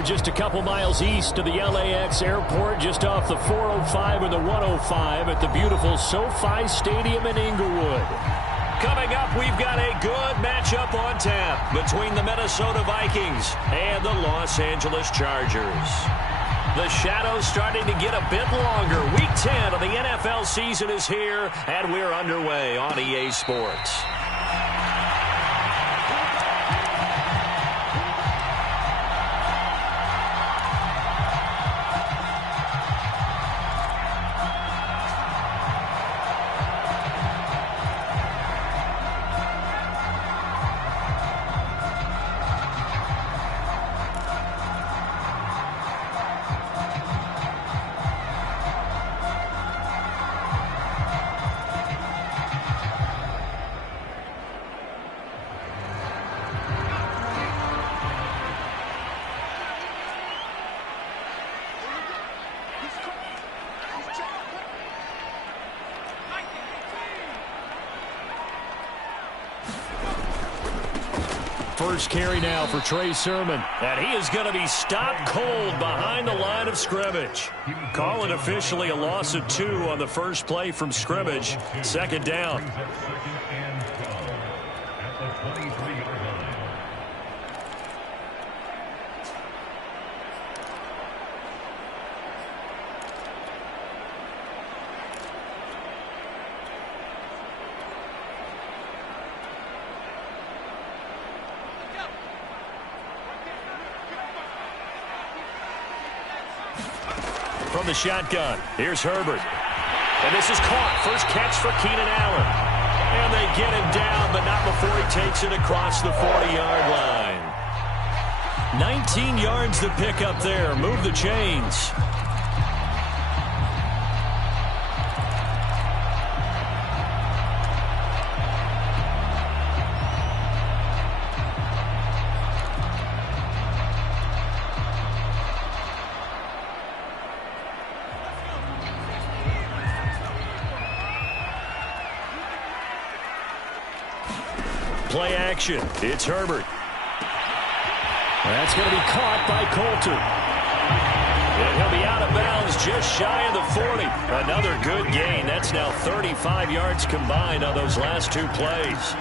are just a couple miles east of the LAX airport, just off the 405 and the 105 at the beautiful SoFi Stadium in Inglewood. Coming up, we've got a good matchup on tap between the Minnesota Vikings and the Los Angeles Chargers. The shadow's starting to get a bit longer. Week 10 of the NFL season is here, and we're underway on EA Sports. First carry now for Trey Sermon. And he is going to be stopped cold behind the line of scrimmage. Call it officially a loss of 2 on the first play from scrimmage. Second down. From the shotgun, here's Herbert. And this is caught. First catch for Keenan Allen. And they get him down, but not before he takes it across the 40-yard line. 19 yards to pick up there. Move the chains. Play action. It's Herbert. That's going to be caught by Coulter. And he'll be out of bounds just shy of the 40. Another good gain. That's now 35 yards combined on those last 2 plays.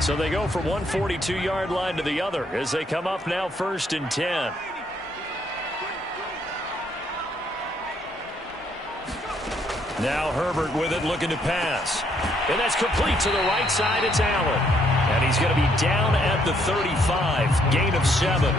So they go from one 42-yard line to the other as they come up now 1st and 10. Now Herbert with it, looking to pass. And that's complete to the right side. It's Allen. And he's going to be down at the 35. Gain of 7.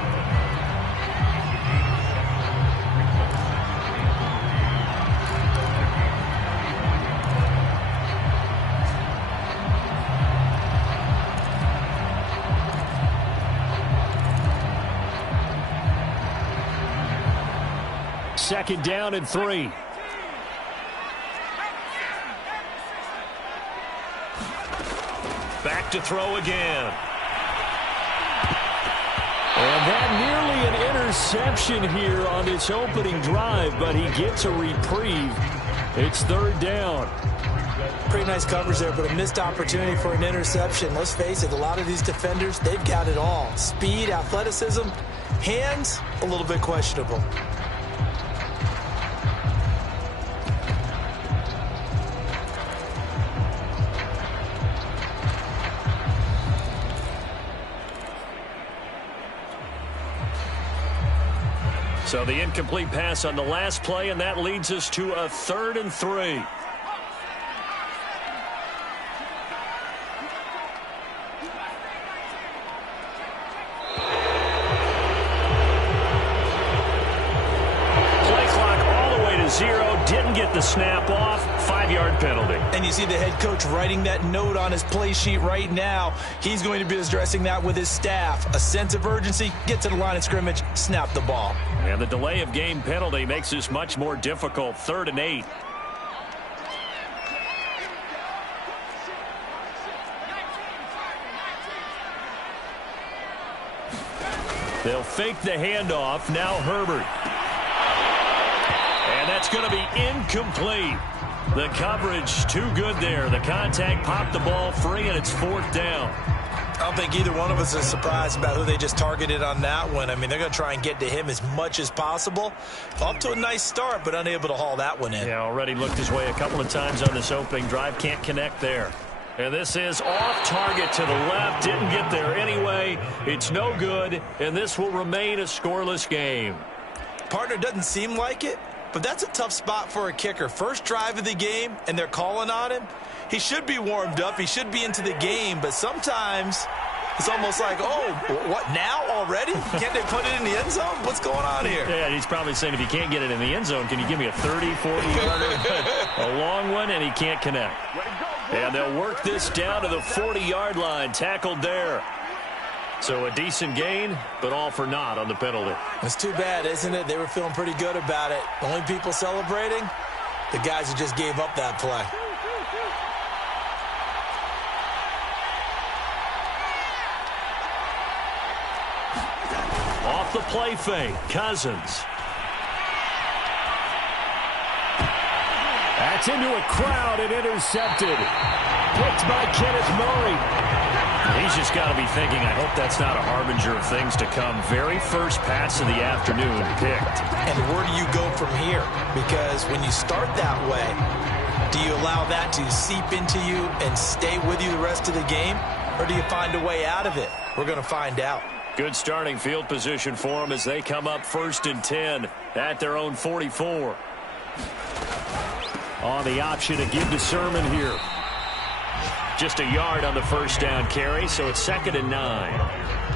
Second down and 3. Back to throw again. And that nearly an interception here on this opening drive, but he gets a reprieve. It's 3rd down. Pretty nice coverage there, but a missed opportunity for an interception. Let's face it, a lot of these defenders, they've got it all. Speed, athleticism, hands, a little bit questionable. So the incomplete pass on the last play, and that leads us to a 3rd and 3. Play clock all the way to 0. Didn't get the snap off. 5-yard penalty. And you see the head coach writing that note on his play sheet right now. He's going to be addressing that with his staff. A sense of urgency, get to the line of scrimmage, snap the ball. And the delay of game penalty makes this much more difficult. 3rd and 8. They'll fake the handoff. Now Herbert. And that's going to be incomplete. The coverage too good there. The contact popped the ball free, and it's 4th down. I don't think either one of us is surprised about who they just targeted on that one. I mean, they're going to try and get to him as much as possible. Off to a nice start, but unable to haul that one in. Yeah, already looked his way a couple of times on this opening drive. Can't connect there. And this is off target to the left. Didn't get there anyway. It's no good, and this will remain a scoreless game. Partner doesn't seem like it, but that's a tough spot for a kicker. First drive of the game, and they're calling on him. He should be warmed up. He should be into the game, but sometimes it's almost like, oh, what, now already? Can't they put it in the end zone? What's going on here? Yeah, he's probably saying, if you can't get it in the end zone, can you give me a 30, 40-yarder? A long one, and he can't connect. And they'll work this down to the 40-yard line. Tackled there. So a decent gain, but all for naught on the penalty. It's too bad, isn't it? They were feeling pretty good about it. The only people celebrating, the guys who just gave up that play. Off the play fake, Cousins. That's into a crowd and intercepted. Picked by Kenneth Murray. He's just got to be thinking, I hope that's not a harbinger of things to come. Very first pass of the afternoon picked. And where do you go from here? Because when you start that way, do you allow that to seep into you and stay with you the rest of the game? Or do you find a way out of it? We're going to find out. Good starting field position for them as they come up 1st and 10 at their own 44. On the option to give to Sermon here. Just a yard on the first down carry, so it's 2nd and 9.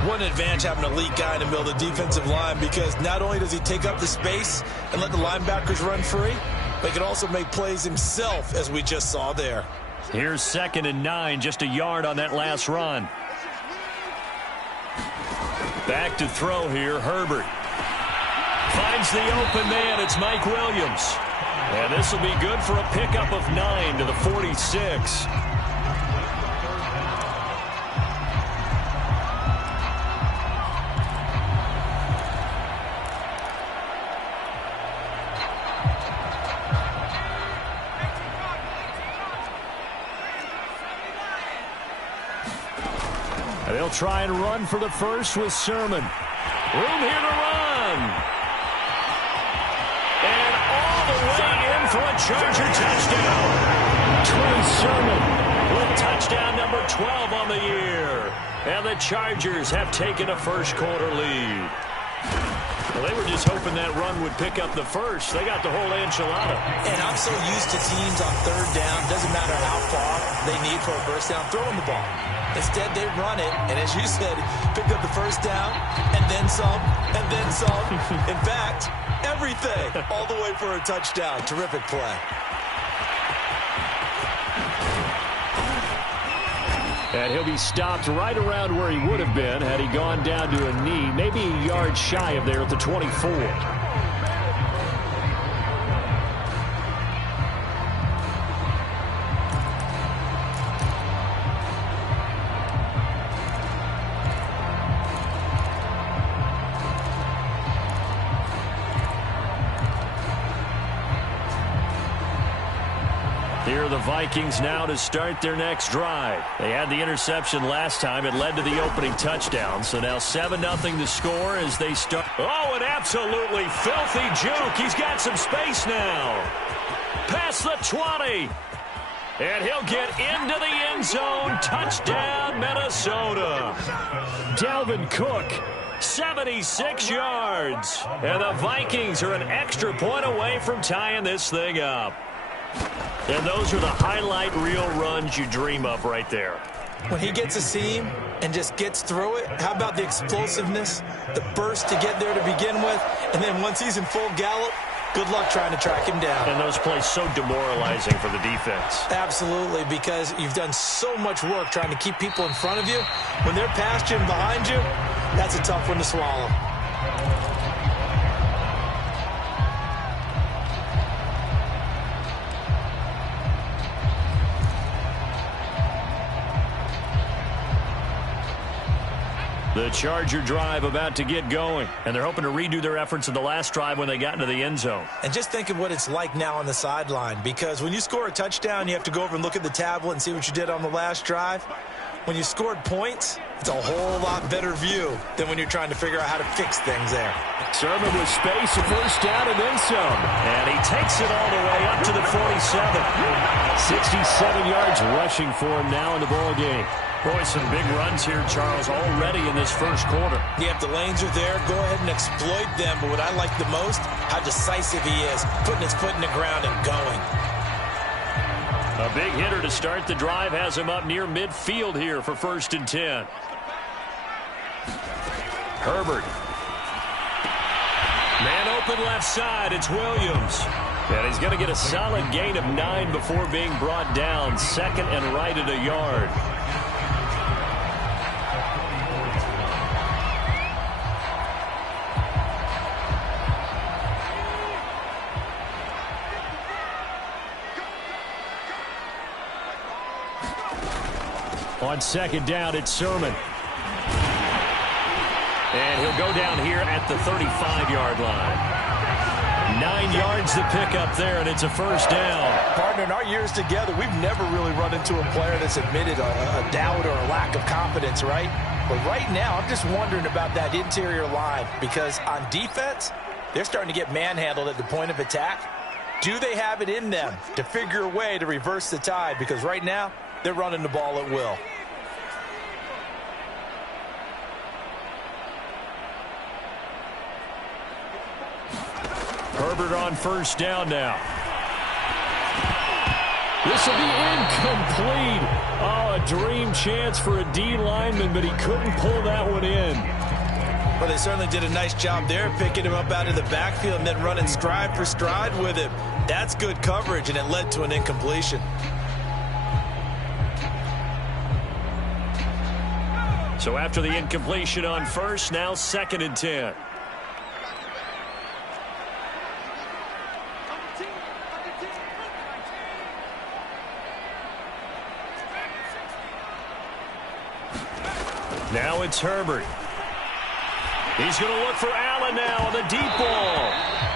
What an advantage having an elite guy in the middle of the defensive line, because not only does he take up the space and let the linebackers run free, but he can also make plays himself, as we just saw there. Here's 2nd and 9, just a yard on that last run. Back to throw here, Herbert. Finds the open man, it's Mike Williams. And this will be good for a pickup of 9 to the 46. They'll try and run for the first with Sermon. Room here to run. And all the way in for a Charger touchdown. Trey Sermon with touchdown number 12 on the year. And the Chargers have taken a first-quarter lead. Well, they were just hoping that run would pick up the first. They got the whole enchilada. And I'm so used to teams on 3rd down, doesn't matter how far they need for a first down, throwing the ball. Instead, they run it, and as you said, picked up the first down, and then some, and then some. In fact, everything, all the way for a touchdown. Terrific play. And he'll be stopped right around where he would have been had he gone down to a knee, maybe a yard shy of there at the 24. Here are the Vikings now to start their next drive. They had the interception last time. It led to the opening touchdown. So now 7-0 the score as they start. Oh, an absolutely filthy juke. He's got some space now. Past the 20. And he'll get into the end zone. Touchdown, Minnesota. Dalvin Cook, 76 yards. And the Vikings are an extra point away from tying this thing up. And those are the highlight reel runs you dream of right there. When he gets a seam and just gets through it, how about the explosiveness, the burst to get there to begin with, and then once he's in full gallop, good luck trying to track him down. And those plays so demoralizing for the defense. Absolutely, because you've done so much work trying to keep people in front of you. When they're past you and behind you, that's a tough one to swallow. The Charger drive about to get going, and they're hoping to redo their efforts in the last drive when they got into the end zone. And just think of what it's like now on the sideline, because when you score a touchdown, you have to go over and look at the tablet and see what you did on the last drive. When you scored points, it's a whole lot better view than when you're trying to figure out how to fix things there. Sermon with space, a first down, and then some. And he takes it all the way up to the 47. 67 yards rushing for him now in the ball game. Boy, some big runs here, Charles, already in this first quarter. Yeah, if the lanes are there, go ahead and exploit them. But what I like the most, how decisive he is, putting his foot in the ground and going. A big hitter to start the drive has him up near midfield here for 1st and 10. Herbert. Man open left side, it's Williams. And he's going to get a solid gain of 9 before being brought down. 2nd and right at a yard. On 2nd down, it's Sermon. And he'll go down here at the 35-yard line. 9 yards to pick up there, and it's a first down. Partner, in our years together, we've never really run into a player that's admitted a doubt or a lack of confidence, right? But right now, I'm just wondering about that interior line, because on defense, they're starting to get manhandled at the point of attack. Do they have it in them to figure a way to reverse the tide? Because right now, they're running the ball at will. Herbert on first down now. This will be incomplete. Oh, a dream chance for a D lineman, but he couldn't pull that one in. Well, they certainly did a nice job there, picking him up out of the backfield and then running stride for stride with him. That's good coverage, and it led to an incompletion. So after the incompletion on first, now 2nd and 10. Now it's Herbert. He's going to look for Allen now on the deep ball.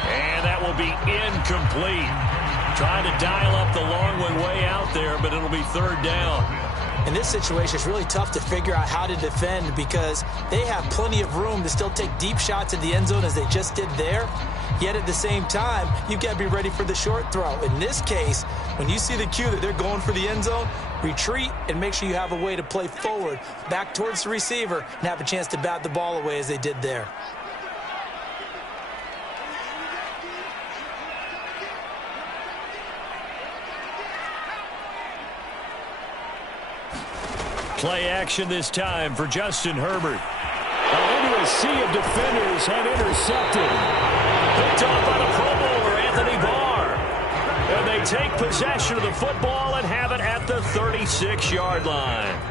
And that will be incomplete. Trying to dial up the long one way out there, but it'll be 3rd down. In this situation, it's really tough to figure out how to defend because they have plenty of room to still take deep shots at the end zone as they just did there. Yet at the same time, you've got to be ready for the short throw. In this case, when you see the cue that they're going for the end zone, retreat and make sure you have a way to play forward, back towards the receiver, and have a chance to bat the ball away as they did there. Play action this time for Justin Herbert. Into a sea of defenders and intercepted. Picked off by the Pro Bowler, Anthony Barr. And they take possession of the football and have it at the 36-yard line.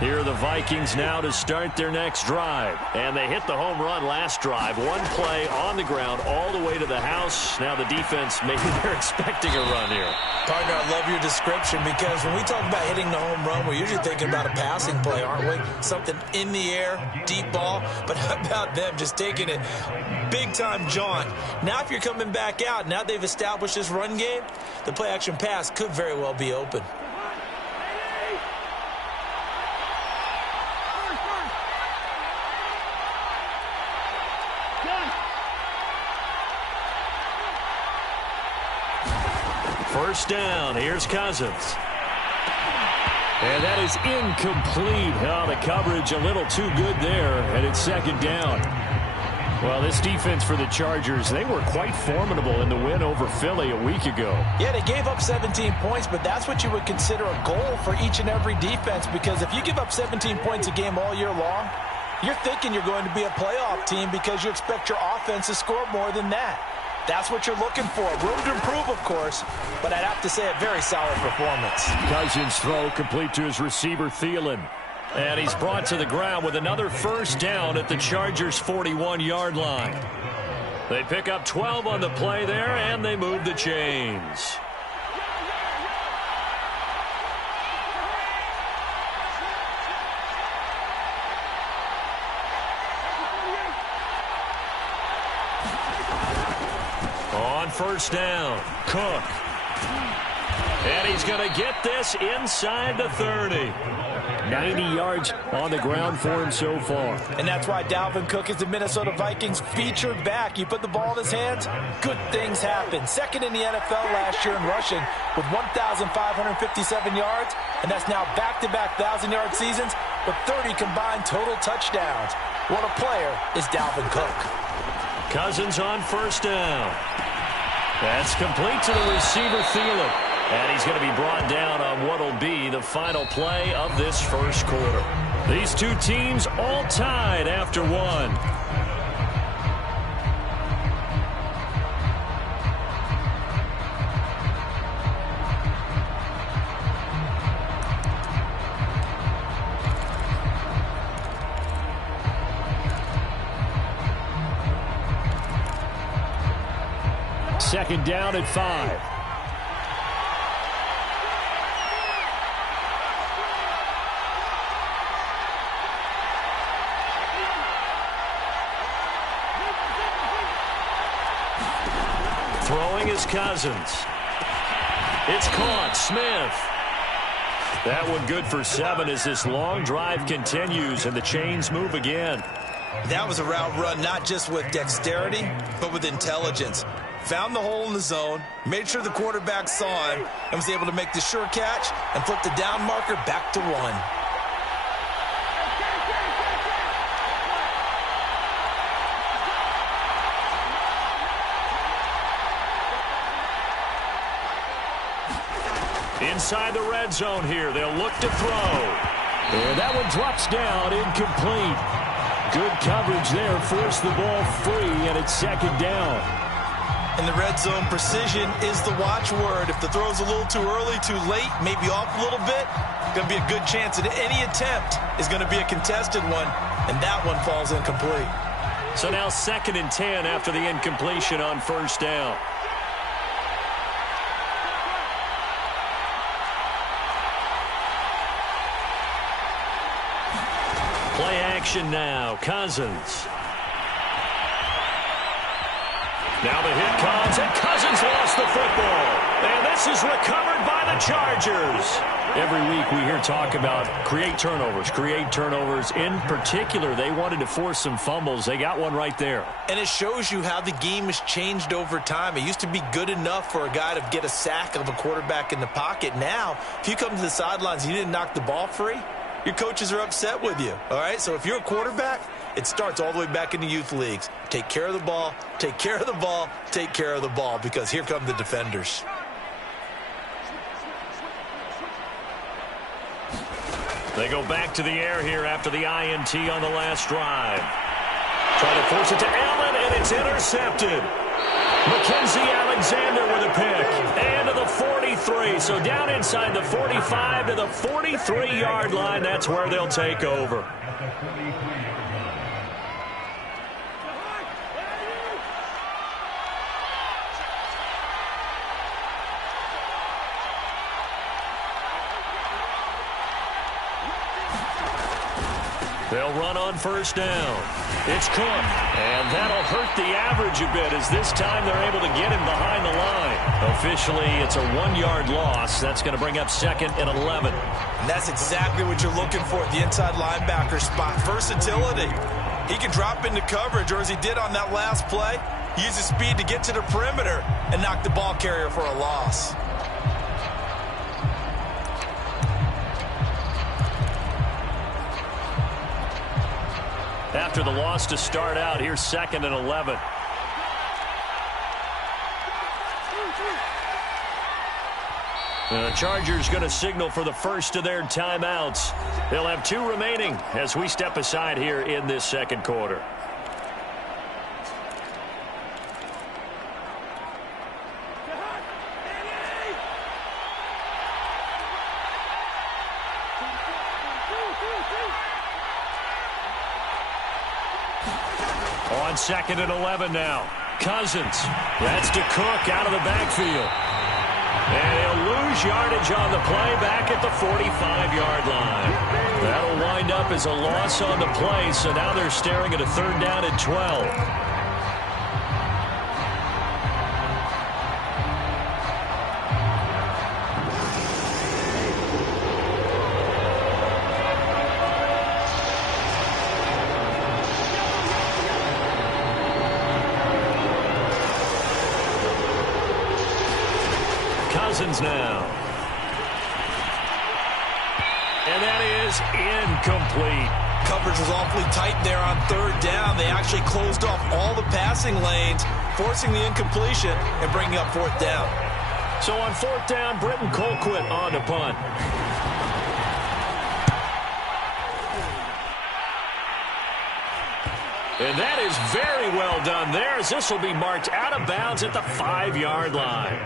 Here are the Vikings now to start their next drive. And they hit the home run last drive. One play on the ground all the way to the house. Now the defense, maybe they're expecting a run here. Partner, I love your description because when we talk about hitting the home run, we're usually thinking about a passing play, aren't we? Something in the air, deep ball. But how about them just taking it big-time jaunt? Now if you're coming back out, now they've established this run game, the play-action pass could very well be open. First down, here's Cousins. And that is incomplete. Oh, the coverage a little too good there, and it's 2nd down. Well, this defense for the Chargers, they were quite formidable in the win over Philly a week ago. Yeah, they gave up 17 points, but that's what you would consider a goal for each and every defense, because if you give up 17 points a game all year long, you're thinking you're going to be a playoff team because you expect your offense to score more than that. That's what you're looking for. Room to improve, of course, but I'd have to say a very solid performance. Cousins' throw complete to his receiver, Thielen. And he's brought to the ground with another first down at the Chargers' 41-yard line. They pick up 12 on the play there, and they move the chains. On first down, Cook. And he's going to get this inside the 30. 90 yards on the ground for him so far. And that's why Dalvin Cook is the Minnesota Vikings featured back. You put the ball in his hands, good things happen. Second in the NFL last year in rushing with 1,557 yards, and that's now back-to-back 1,000-yard seasons with 30 combined total touchdowns. What a player is Dalvin Cook. Cousins on first down. That's complete to the receiver, Thielen. And he's going to be brought down on what will be the final play of this first quarter. These two teams all tied after one. Second down at 5. Throwing is Cousins. It's caught. Smith. That one good for 7 as this long drive continues and the chains move again. That was a route run not just with dexterity, but with intelligence. Found the hole in the zone, made sure the quarterback saw him, and was able to make the sure catch and flip the down marker back to 1. Inside the red zone here. They'll look to throw. And that one drops down, incomplete. Good coverage there. Forced the ball free, and it's second down. In the red zone, precision is the watchword. If the throw's a little too early, too late, maybe off a little bit, going to be a good chance that any attempt is going to be a contested one, and that one falls incomplete. So now 2nd and 10 after the incompletion on first down. Play action now. Cousins. Now the hit comes, and Cousins lost the football. And this is recovered by the Chargers. Every week we hear talk about create turnovers. In particular, they wanted to force some fumbles. They got one right there. And it shows you how the game has changed over time. It used to be good enough for a guy to get a sack of a quarterback in the pocket. Now, if you come to the sidelines and you didn't knock the ball free, your coaches are upset with you, all right? So if you're a quarterback, it starts all the way back in the youth leagues. Take care of the ball, take care of the ball, take care of the ball, because here come the defenders. They go back to the air here after the INT on the last drive. Try to force it to Allen, and it's intercepted. Mackenzie Alexander with a pick. And to the 43. So down inside the 45 to the 43-yard line. That's where they'll take over. They'll run on first down. It's Cook. And that'll hurt the average a bit as this time they're able to get him behind the line. Officially, it's a 1-yard loss. That's going to bring up 2nd and 11. And that's exactly what you're looking for at the inside linebacker spot. Versatility. He can drop into coverage, or as he did on that last play, use his speed to get to the perimeter and knock the ball carrier for a loss. After the loss to start out, here's 2nd and 11. The Chargers going to signal for the first of their timeouts. They'll have 2 remaining as we step aside here in this second quarter. On 2nd and 11 now. Cousins. That's to Cook out of the backfield. And he'll lose yardage on the play back at the 45-yard line. That'll wind up as a loss on the play, so now they're staring at a 3rd down and 12. Cousins now. And that is incomplete. Coverage was awfully tight there on 3rd down. They actually closed off all the passing lanes, forcing the incompletion and bringing up 4th down. So on 4th down, Britton Colquitt on to punt. And that is very well done there, as this will be marked out of bounds at the 5-yard line.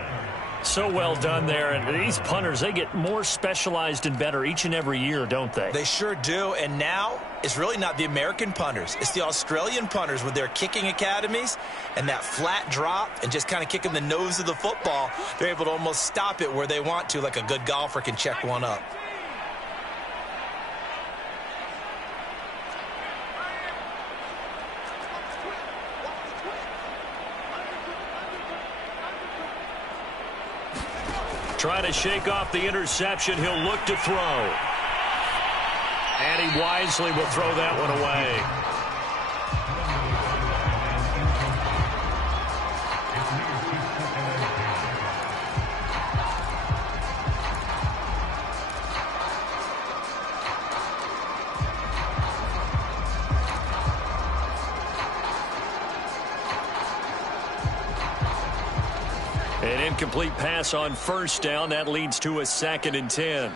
So well done there. And these punters, they get more specialized and better each and every year, don't they? They sure do. And now it's really not the American punters. It's the Australian punters with their kicking academies and that flat drop and just kind of kicking the nose of the football. They're able to almost stop it where they want to, like a good golfer can check one up. Trying to shake off the interception. He'll look to throw. And he wisely will throw that one away. An incomplete pass on 1st down. That leads to a 2nd and 10.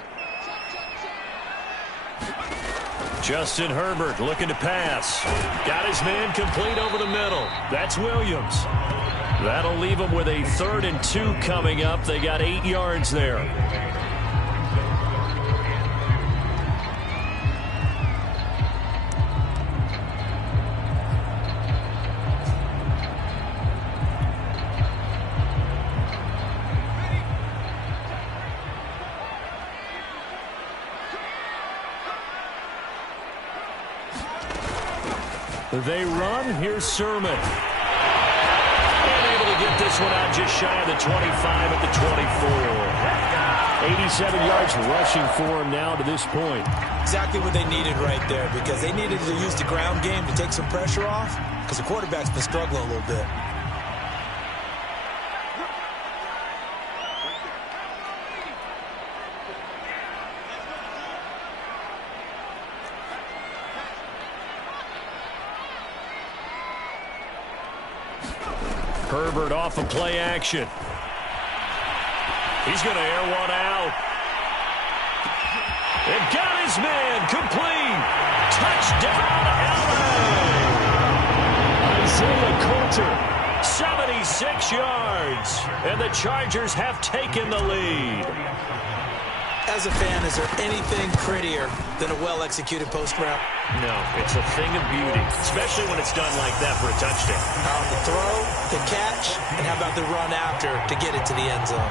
Justin Herbert looking to pass. Got his man complete over the middle. That's Williams. That'll leave him with a 3rd and 2 coming up. They got 8 yards there. They run. Here's Sermon. And able to get this one out just shy of the 25 at the 24. 87 yards rushing for him now to this point. Exactly what they needed right there, because they needed to use the ground game to take some pressure off, because the quarterback's been struggling a little bit. Herbert off of play action. He's going to air one out. And got his man complete. Touchdown, LA. Isaiah Coulter, 76 yards. And the Chargers have taken the lead. As a fan, is there anything prettier than a well-executed post route? No, it's a thing of beauty, especially when it's done like that for a touchdown. The throw, the catch, and how about the run after to get it to the end zone?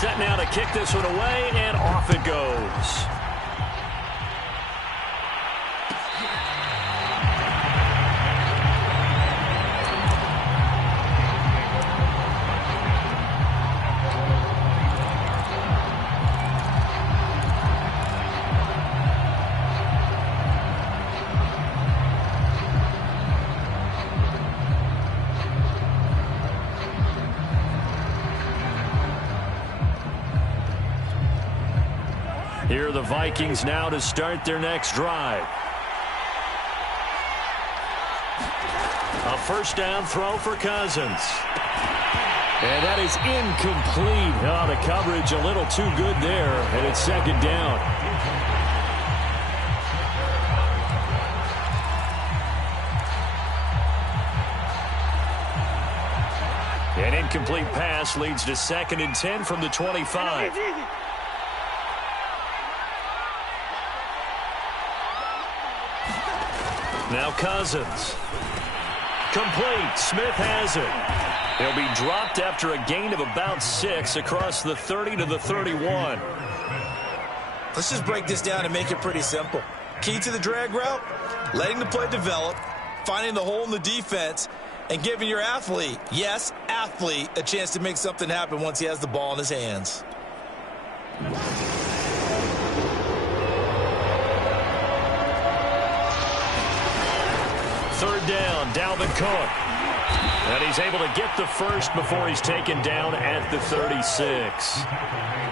Set now to kick this one away, and off it goes. Here are the Vikings now to start their next drive. A 1st down throw for Cousins. And that is incomplete. Oh, the coverage a little too good there, and it's 2nd down. An incomplete pass leads to 2nd and 10 from the 25. Now Cousins. Complete. Smith has it. He'll be dropped after a gain of about 6 across the 30 to the 31. Let's just break this down and make it pretty simple. Key to the drag route, letting the play develop, finding the hole in the defense, and giving your athlete, yes, athlete, a chance to make something happen once he has the ball in his hands. Third down, Dalvin Cook. And he's able to get the first before he's taken down at the 36.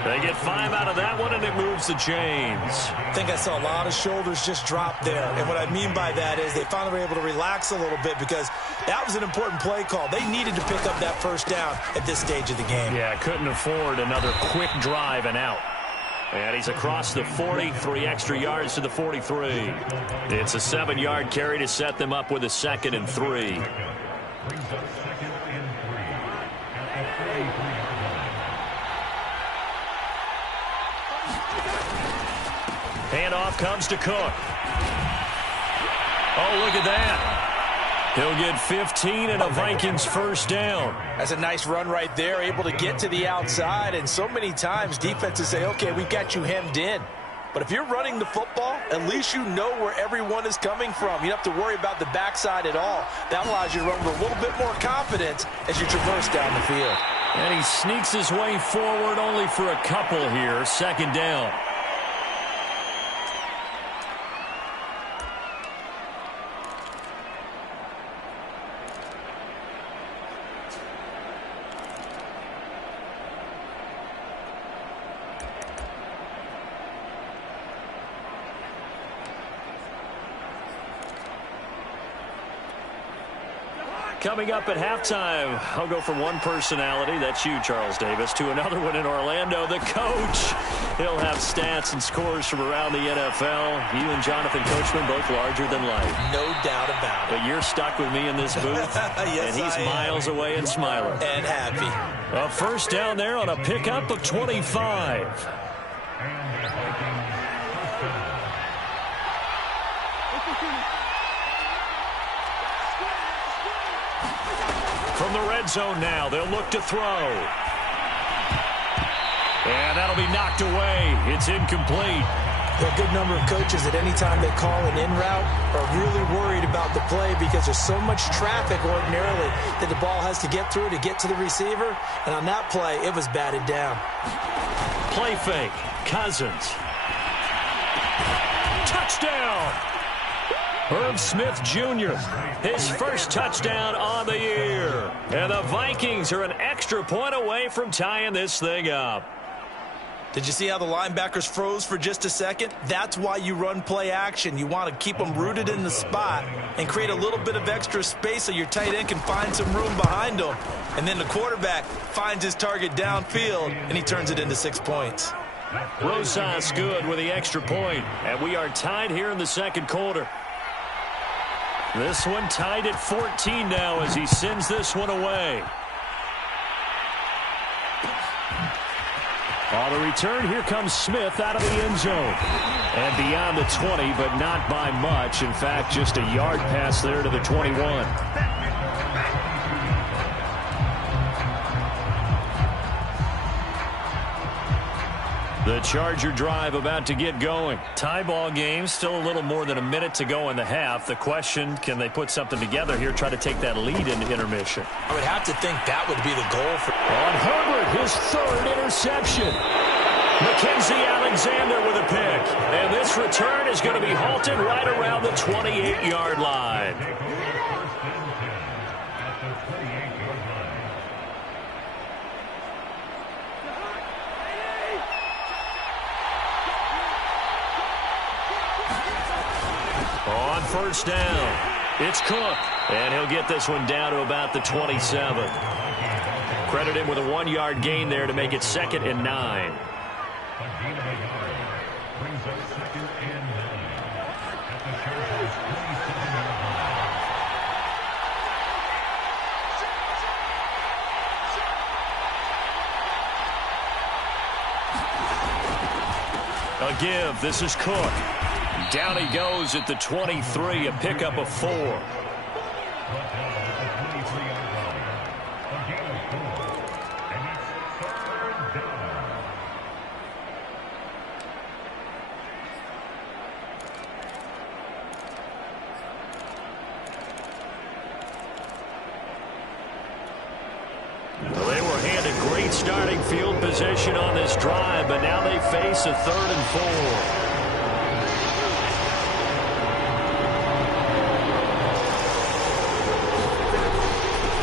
They get 5 out of that one, and it moves the chains. I think I saw a lot of shoulders just drop there. And what I mean by that is they finally were able to relax a little bit because that was an important play call. They needed to pick up that first down at this stage of the game. Yeah, couldn't afford another quick drive and out. And he's across the 40, 3 extra yards to the 43. It's a 7-yard carry to set them up with a 2nd and 3. Handoff comes to Cook. Oh, look at that. He'll get 15 and a Vikings first down. That's a nice run right there, able to get to the outside. And so many times defenses say, okay, we've got you hemmed in. But if you're running the football, at least you know where everyone is coming from. You don't have to worry about the backside at all. That allows you to run with a little bit more confidence as you traverse down the field. And he sneaks his way forward only for a couple here. 2nd down. Coming up at halftime, I'll go from one personality, that's you, Charles Davis, to another one in Orlando, the coach. He'll have stats and scores from around the NFL. You and Jonathan Coachman, both larger than life. No doubt about it. But you're stuck with me in this booth, yes, and he's miles away and smiling. And happy. A first down there on a pickup of 25. From the red zone now, they'll look to throw. And that'll be knocked away. It's incomplete. There are a good number of coaches at any time they call an in route are really worried about the play because there's so much traffic ordinarily that the ball has to get through to get to the receiver. And on that play, it was batted down. Play fake. Cousins. Touchdown! Herb Smith Jr., his first touchdown on the year. And the Vikings are an extra point away from tying this thing up. Did you see how the linebackers froze for just a second? That's why you run play action. You want to keep them rooted in the spot and create a little bit of extra space so your tight end can find some room behind them. And then the quarterback finds his target downfield, and he turns it into 6 points. Rosas good with the extra point, and we are tied here in the second quarter. This one tied at 14 now as he sends this one away. On the return, here comes Smith out of the end zone. And beyond the 20, but not by much. In fact, just a yard pass there to the 21. The Charger drive about to get going. Tie ball game, still a little more than a minute to go in the half. The question, can they put something together here, try to take that lead into intermission? I would have to think that would be the goal. On Herbert, his 3rd interception. Mackenzie Alexander with a pick. And this return is going to be halted right around the 28-yard line. On first down, it's Cook, and he'll get this one down to about the 27. Credit him with a 1-yard gain there to make it 2nd and 9. A give. This is Cook. Down he goes at the 23, a pickup of 4. Well, they were handed great starting field position on this drive, but now they face a 3rd and 4.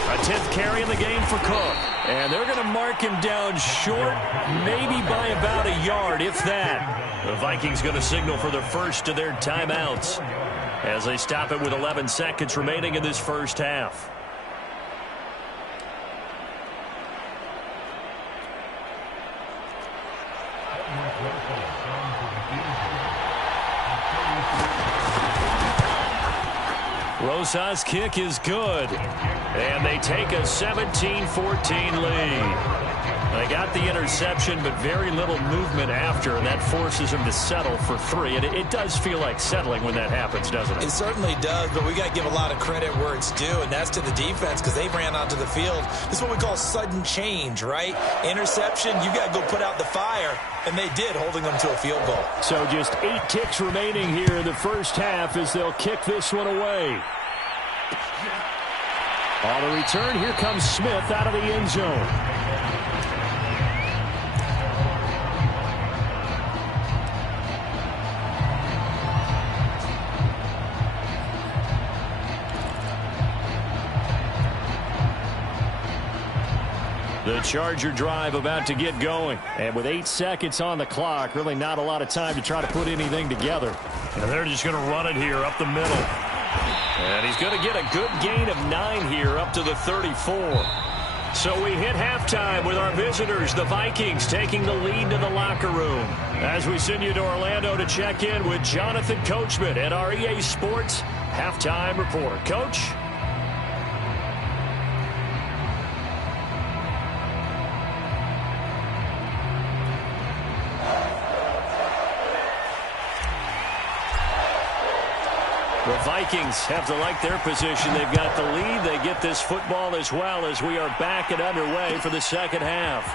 A 10th carry in the game for Cook. And they're going to mark him down short, maybe by about a yard, if that. The Vikings going to signal for the first of their timeouts as they stop it with 11 seconds remaining in this first half. Rosa's kick is good. And they take a 17-14 lead. They got the interception, but very little movement after, and that forces them to settle for 3. And it does feel like settling when that happens, doesn't it? It certainly does, but we got to give a lot of credit where it's due, and that's to the defense because they ran onto the field. This is what we call sudden change, right? Interception, you got to go put out the fire, and they did, holding them to a field goal. So just 8 ticks remaining here in the first half as they'll kick this one away. On the return, here comes Smith out of the end zone. The Charger drive about to get going. And with 8 seconds on the clock, really not a lot of time to try to put anything together. And they're just going to run it here up the middle. And he's going to get a good gain of 9 here up to the 34. So we hit halftime with our visitors, the Vikings, taking the lead to the locker room. As we send you to Orlando to check in with Jonathan Coachman at our EA Sports Halftime Report. Coach? The Vikings have to like their position. They've got the lead. They get this football as well as we are back and underway for the second half.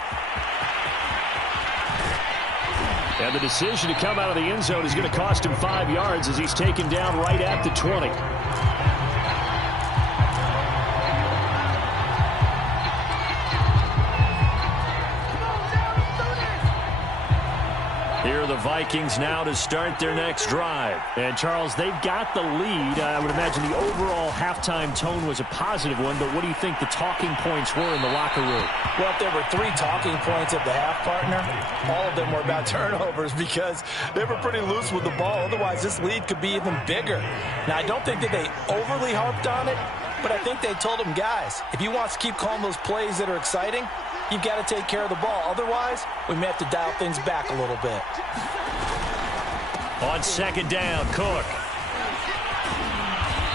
And the decision to come out of the end zone is going to cost him 5 yards as he's taken down right at the 20. Here are the Vikings now to start their next drive. And, Charles, they've got the lead. I would imagine the overall halftime tone was a positive one, but what do you think the talking points were in the locker room? Well, if there were 3 talking points at the half, partner, all of them were about turnovers because they were pretty loose with the ball. Otherwise, this lead could be even bigger. Now, I don't think that they overly harped on it, but I think they told them, guys, if you want to keep calling those plays that are exciting, you've got to take care of the ball. Otherwise, we may have to dial things back a little bit. On second down, Cook.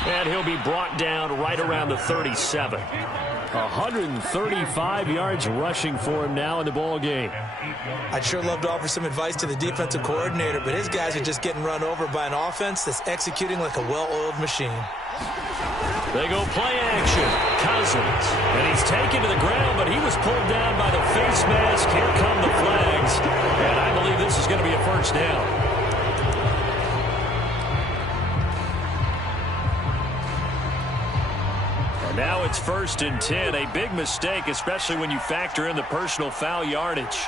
And he'll be brought down right around the 37. 135 yards rushing for him now in the ball game. I'd sure love to offer some advice to the defensive coordinator, but his guys are just getting run over by an offense that's executing like a well-oiled machine. They go play action. Cousins. And he's taken to the ground, but he was pulled down by the face mask. Here come the flags. And I believe this is going to be a first down. And now it's 1st and 10. A big mistake, especially when you factor in the personal foul yardage.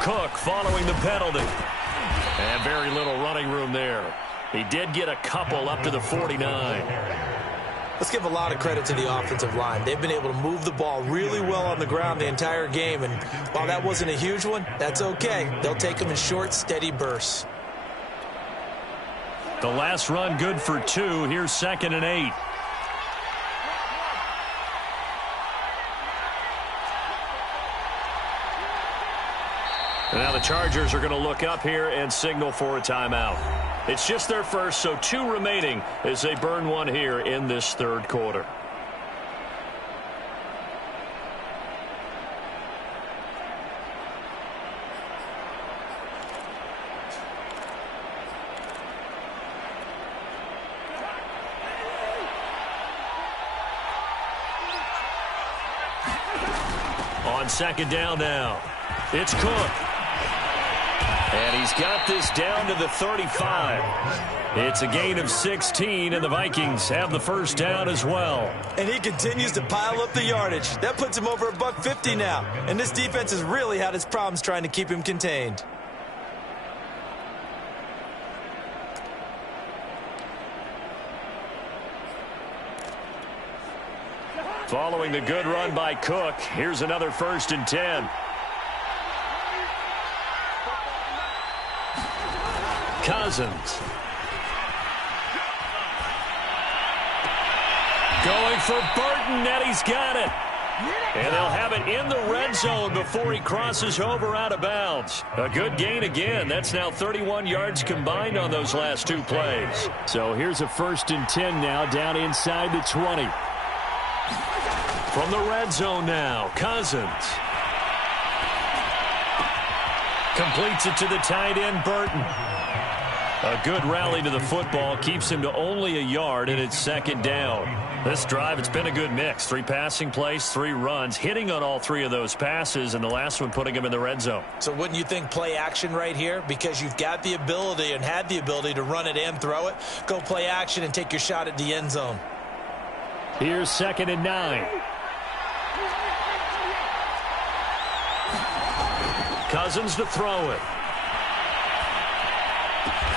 Cook following the penalty. And very little running room there. He did get a couple up to the 49. Let's give a lot of credit to the offensive line. They've been able to move the ball really well on the ground the entire game. And while that wasn't a huge one, that's okay. They'll take them in short, steady bursts. The last run good for 2. Here's 2nd and 8. And now the Chargers are going to look up here and signal for a timeout. It's just their first, so 2 remaining as they burn one here in this 3rd quarter. On second down now, it's Cook. And he's got this down to the 35. It's a gain of 16, and the Vikings have the first down as well. And he continues to pile up the yardage. That puts him over $150 now. And this defense has really had its problems trying to keep him contained. Following the good run by Cook, here's another 1st and 10. Cousins. Going for Burton, and he's got it. And they'll have it in the red zone before he crosses over out of bounds. A good gain again. That's now 31 yards combined on those last 2 plays. So here's a 1st and 10 now down inside the 20. From the red zone now, Cousins. Completes it to the tight end, Burton. A good rally to the football keeps him to only a yard, and it's 2nd down. This drive, it's been a good mix. 3 passing plays, 3 runs, hitting on all 3 of those passes, and the last one putting him in the red zone. So wouldn't you think play action right here? Because you've got the ability and had the ability to run it and throw it. Go play action and take your shot at the end zone. Here's 2nd and 9. Cousins to throw it.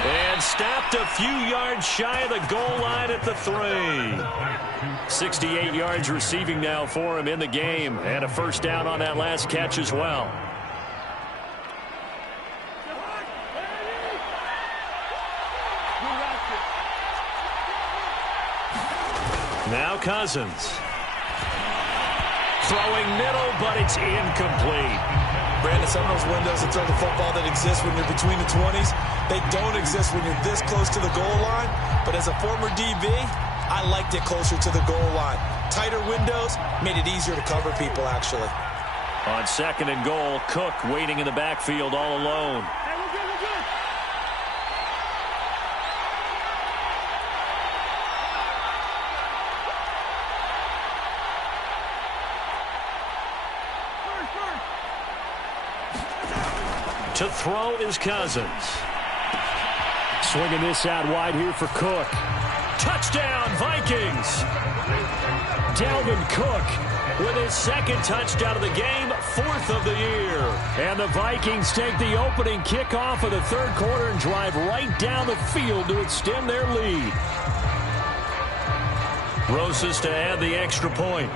And stopped a few yards shy of the goal line at the 3. 68 yards receiving now for him in the game. And a 1st down on that last catch as well. Now Cousins. Throwing middle, but it's incomplete. Brandon, some of those windows to throw the football that exist when you're between the 20s, they don't exist when you're this close to the goal line. But as a former DB, I liked it closer to the goal line. Tighter windows made it easier to cover people, actually. On 2nd and goal, Cook waiting in the backfield all alone. To throw is Cousins. Swinging this out wide here for Cook. Touchdown, Vikings! Dalvin Cook with his 2nd touchdown of the game, 4th of the year. And the Vikings take the opening kickoff of the 3rd quarter and drive right down the field to extend their lead. Rosas to add the extra point.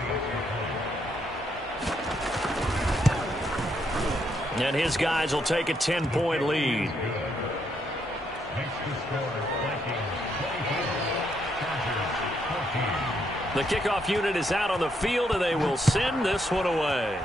And his guys will take a 10-point lead. The kickoff unit is out on the field, and they will send this one away.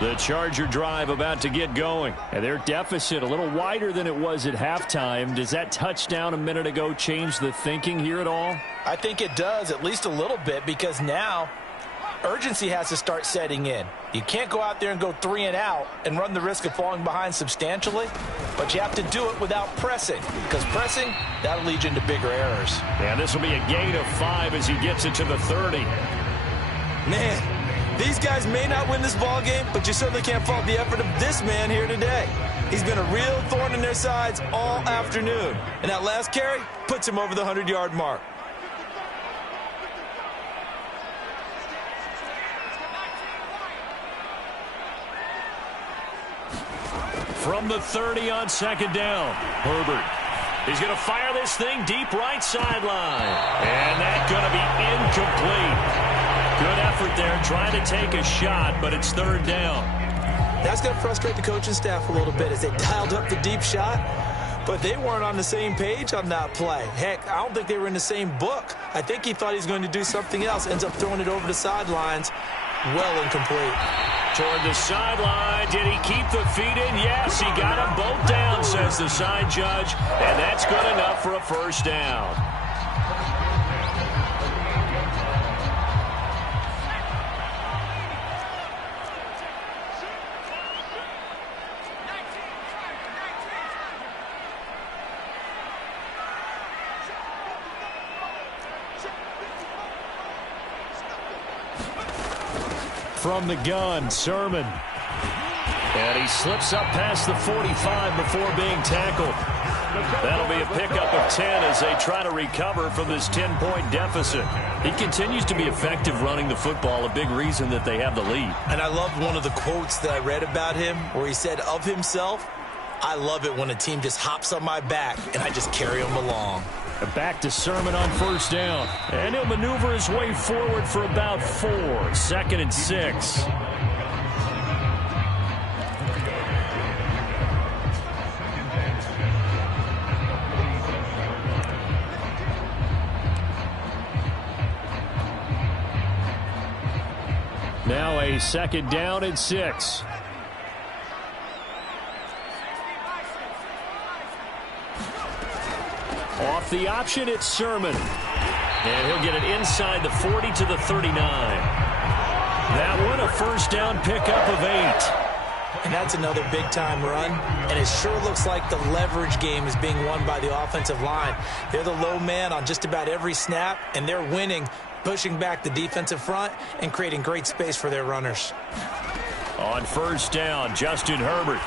The Charger drive about to get going. And their deficit a little wider than it was at halftime. Does that touchdown a minute ago change the thinking here at all? I think it does, at least a little bit, because now urgency has to start setting in. You can't go out there and go 3 and out and run the risk of falling behind substantially, but you have to do it without pressing, because pressing, that'll lead you into bigger errors. Yeah, this will be a gain of 5 as he gets it to the 30. Man, these guys may not win this ball game, but you certainly can't fault the effort of this man here today. He's been a real thorn in their sides all afternoon, and that last carry puts him over the 100-yard mark. From the 30 on 2nd down, Herbert. He's going to fire this thing deep right sideline. And that's going to be incomplete. Good effort there, trying to take a shot, but it's 3rd down. That's going to frustrate the coaching staff a little bit as they dialed up the deep shot, but they weren't on the same page on that play. Heck, I don't think they were in the same book. I think he thought he was going to do something else, ends up throwing it over the sidelines. Well incomplete. Toward the sideline. Did he keep the feet in? Yes, he got them both down, says the side judge, and that's good enough for a 1st down. from the gun, Sermon. And he slips up past the 45 before being tackled. That'll be a pickup of 10 as they try to recover from this 10-point deficit. He continues to be effective running the football, a big reason that they have the lead. And I love one of the quotes that I read about him where he said of himself, "I love it when a team just hops on my back and I just carry them along." Back to Sermon on first down. And he'll maneuver his way forward for about 4. 2nd and 6. Now a 2nd down and 6. Off the option, it's Sermon. And he'll get it inside the 40 to the 39. That one, a first down pickup of 8. And that's another big-time run. And it sure looks like the leverage game is being won by the offensive line. They're the low man on just about every snap, and they're winning, pushing back the defensive front and creating great space for their runners. On first down, Justin Herbert.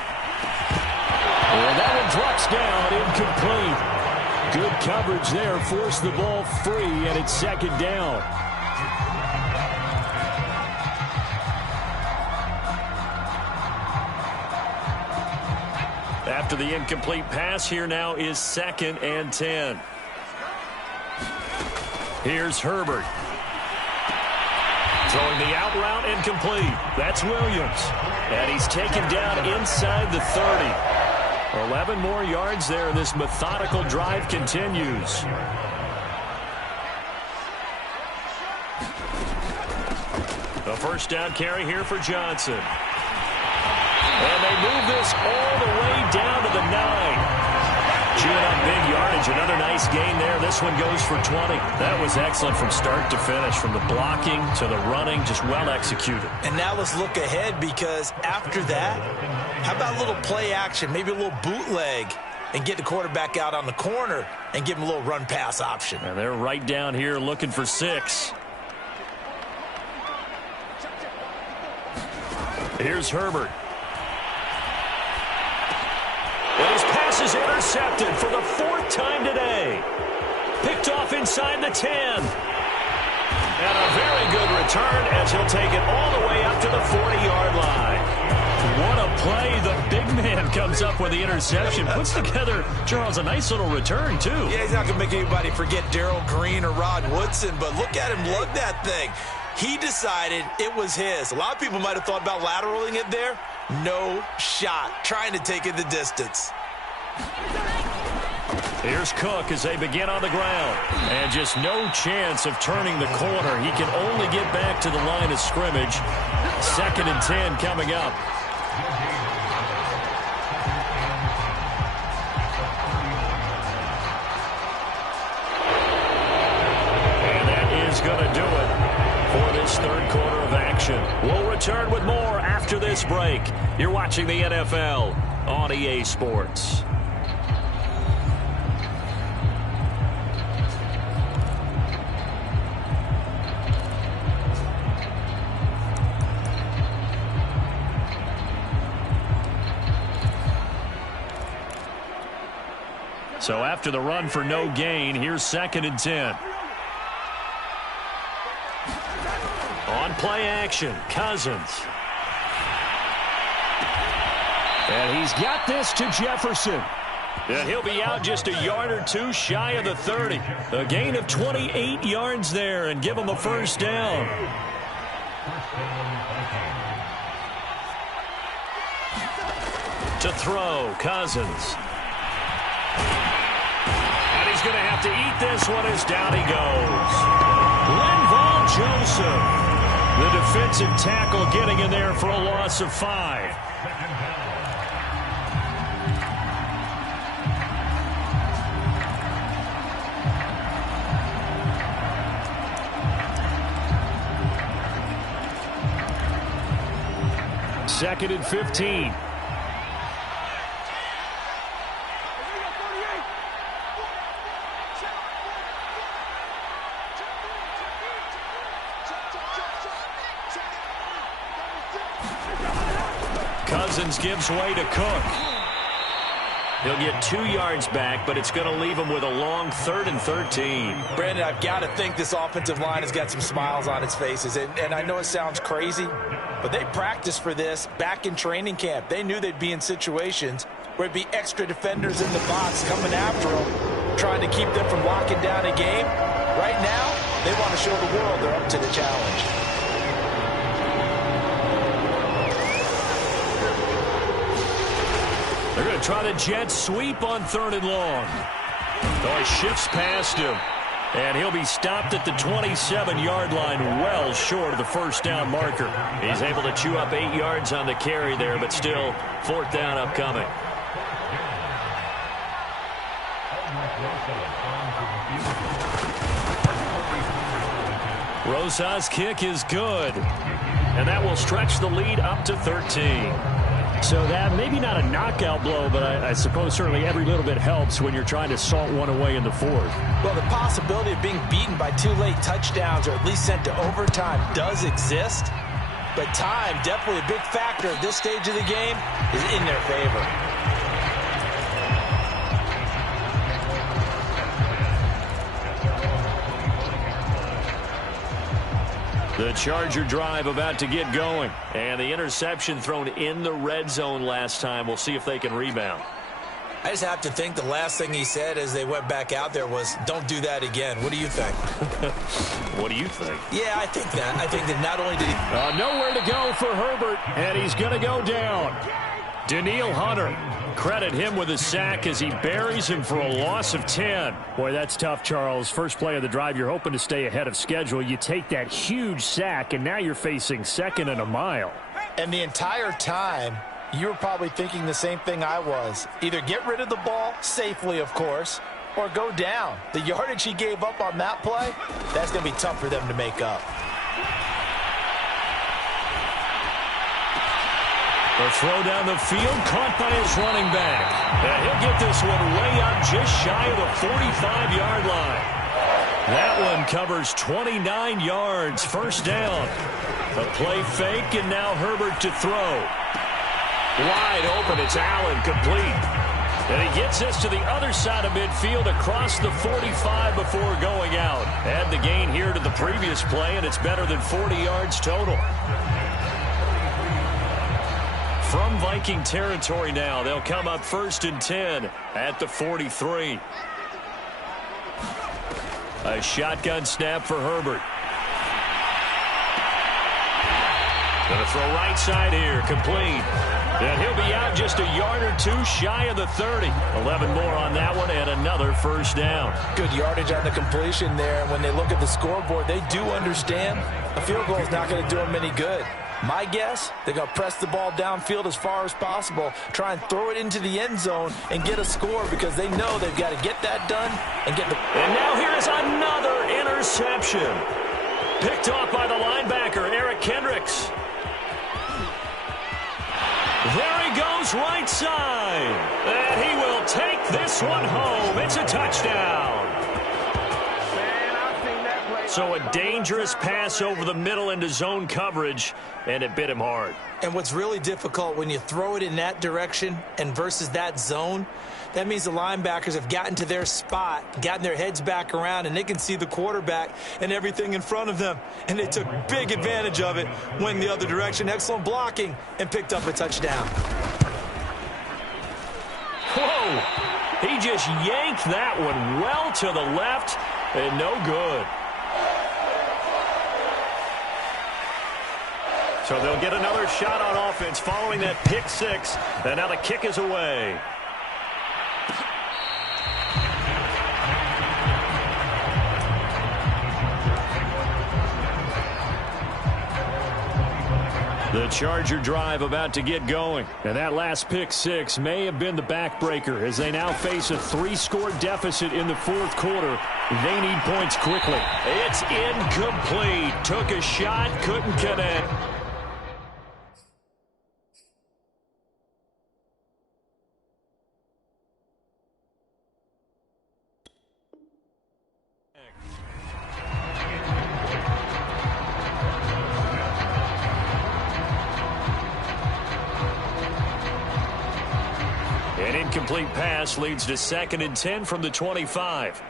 And that one drops down, incomplete. Good coverage there, forced the ball free, and it's 2nd down. After the incomplete pass, here now is 2nd and 10. Here's Herbert. Throwing the out route incomplete. That's Williams. And he's taken down inside the 30. 11 more yards there. This methodical drive continues. A first down carry here for Johnson. And they move this all the way down to the 9. Chewing up big yardage. Another nice gain there. This one goes for 20. That was excellent from start to finish. From the blocking to the running, just well executed. And now let's look ahead, because after that, how about a little play action, maybe a little bootleg, and get the quarterback out on the corner and give him a little run-pass option. And they're right down here looking for 6. Here's Herbert. And his pass is intercepted for the 4th time today. Picked off inside the 10. And a very good return as he'll take it all the way up to the 40-yard line. What a play. The big man comes up with the interception. Puts together, Charles, a nice little return, too. Yeah, he's not going to make anybody forget Darrell Green or Rod Woodson, but look at him lug that thing. He decided it was his. A lot of people might have thought about lateraling it there. No shot. Trying to take it the distance. Here's Cook as they begin on the ground. And just no chance of turning the corner. He can only get back to the line of scrimmage. 2nd and 10 coming up. And that is going to do it for this 3rd quarter of action. We'll return with more after this break. You're watching the NFL on EA Sports. So after the run for no gain, here's 2nd and 10. On play action, Cousins. And he's got this to Jefferson. And he'll be out just a yard or 2 shy of the 30. A gain of 28 yards there and give him a first down. To throw, Cousins. And he's going to have to eat this one as down he goes. Linval Joseph, the defensive tackle, getting in there for a loss of 5. Second and 15. Cousins gives way to Cook. He'll get 2 yards back, but it's going to leave him with a long 3rd and 13. Brandon, I've got to think this offensive line has got some smiles on its faces. And I know it sounds crazy, but they practiced for this back in training camp. They knew they'd be in situations where it'd be extra defenders in the box coming after them, trying to keep them from locking down a game. Right now, they want to show the world they're up to the challenge. They're going to try the jet sweep on 3rd and long. Oh, he shifts past him. And he'll be stopped at the 27-yard line, well short of the first down marker. He's able to chew up 8 yards on the carry there, but still 4th down upcoming. Rosa's kick is good. And that will stretch the lead up to 13. So that maybe not a knockout blow, but I suppose certainly every little bit helps when you're trying to salt one away in the 4th. Well, the possibility of being beaten by 2 late touchdowns or at least sent to overtime does exist. But time, definitely a big factor at this stage of the game, is in their favor. The Charger drive about to get going. And the interception thrown in the red zone last time. We'll see if they can rebound. I just have to think the last thing he said as they went back out there was, don't do that again. What do you think? What do you think? Yeah, I think that. I think that not only did he... Nowhere to go for Herbert, and he's going to go down. Daniil Hunter, credit him with a sack as he buries him for a loss of 10. Boy, that's tough, Charles. First play of the drive, you're hoping to stay ahead of schedule. You take that huge sack, and now you're facing 2nd and a mile. And the entire time, you were probably thinking the same thing I was. Either get rid of the ball, safely, of course, or go down. The yardage he gave up on that play, that's going to be tough for them to make up. The throw down the field, caught by his running back. And he'll get this one way up just shy of the 45-yard line. That one covers 29 yards, 1st down. A play fake, and now Herbert to throw. Wide open, it's Allen, complete. And he gets this to the other side of midfield across the 45 before going out. Add the gain here to the previous play, and it's better than 40 yards total. From Viking territory now, they'll come up 1st and 10 at the 43. A shotgun snap for Herbert. Going to throw right side here, complete. And he'll be out just a yard or 2 shy of the 30. 11 more on that one and another 1st down. Good yardage on the completion there. And when they look at the scoreboard, they do understand a field goal is not going to do them any good. My guess, they're going to press the ball downfield as far as possible, try and throw it into the end zone and get a score because they know they've got to get that done and get the... And now here's another interception. Picked off by the linebacker, Eric Kendricks. There he goes right side. And he will take this one home. It's a touchdown. So a dangerous pass over the middle into zone coverage, and it bit him hard. And what's really difficult when you throw it in that direction and versus that zone, that means the linebackers have gotten to their spot, gotten their heads back around, and they can see the quarterback and everything in front of them. And they took big advantage of it, went the other direction, excellent blocking, and picked up a touchdown. Whoa! He just yanked that one well to the left, and no good. So they'll get another shot on offense following that pick 6, and now the kick is away. The Charger drive about to get going. And that last pick 6 may have been the backbreaker as they now face a 3-score deficit in the 4th quarter. They need points quickly. It's incomplete. Took a shot, couldn't connect. incomplete pass leads to 2nd and 10 from the 25.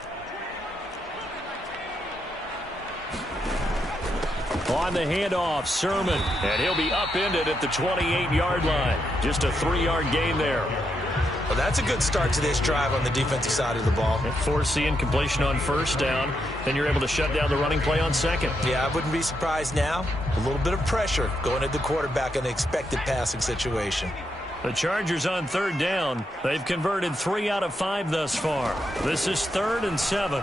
On the handoff, Sermon, and he'll be upended at the 28-yard line. Just a 3-yard gain there. Well, that's a good start to this drive on the defensive side of the ball. Force the incompletion on 1st down, then you're able to shut down the running play on 2nd. Yeah, I wouldn't be surprised now. A little bit of pressure going at the quarterback in an expected passing situation. The Chargers on 3rd down. They've converted 3 out of 5 thus far. This is 3rd and 7.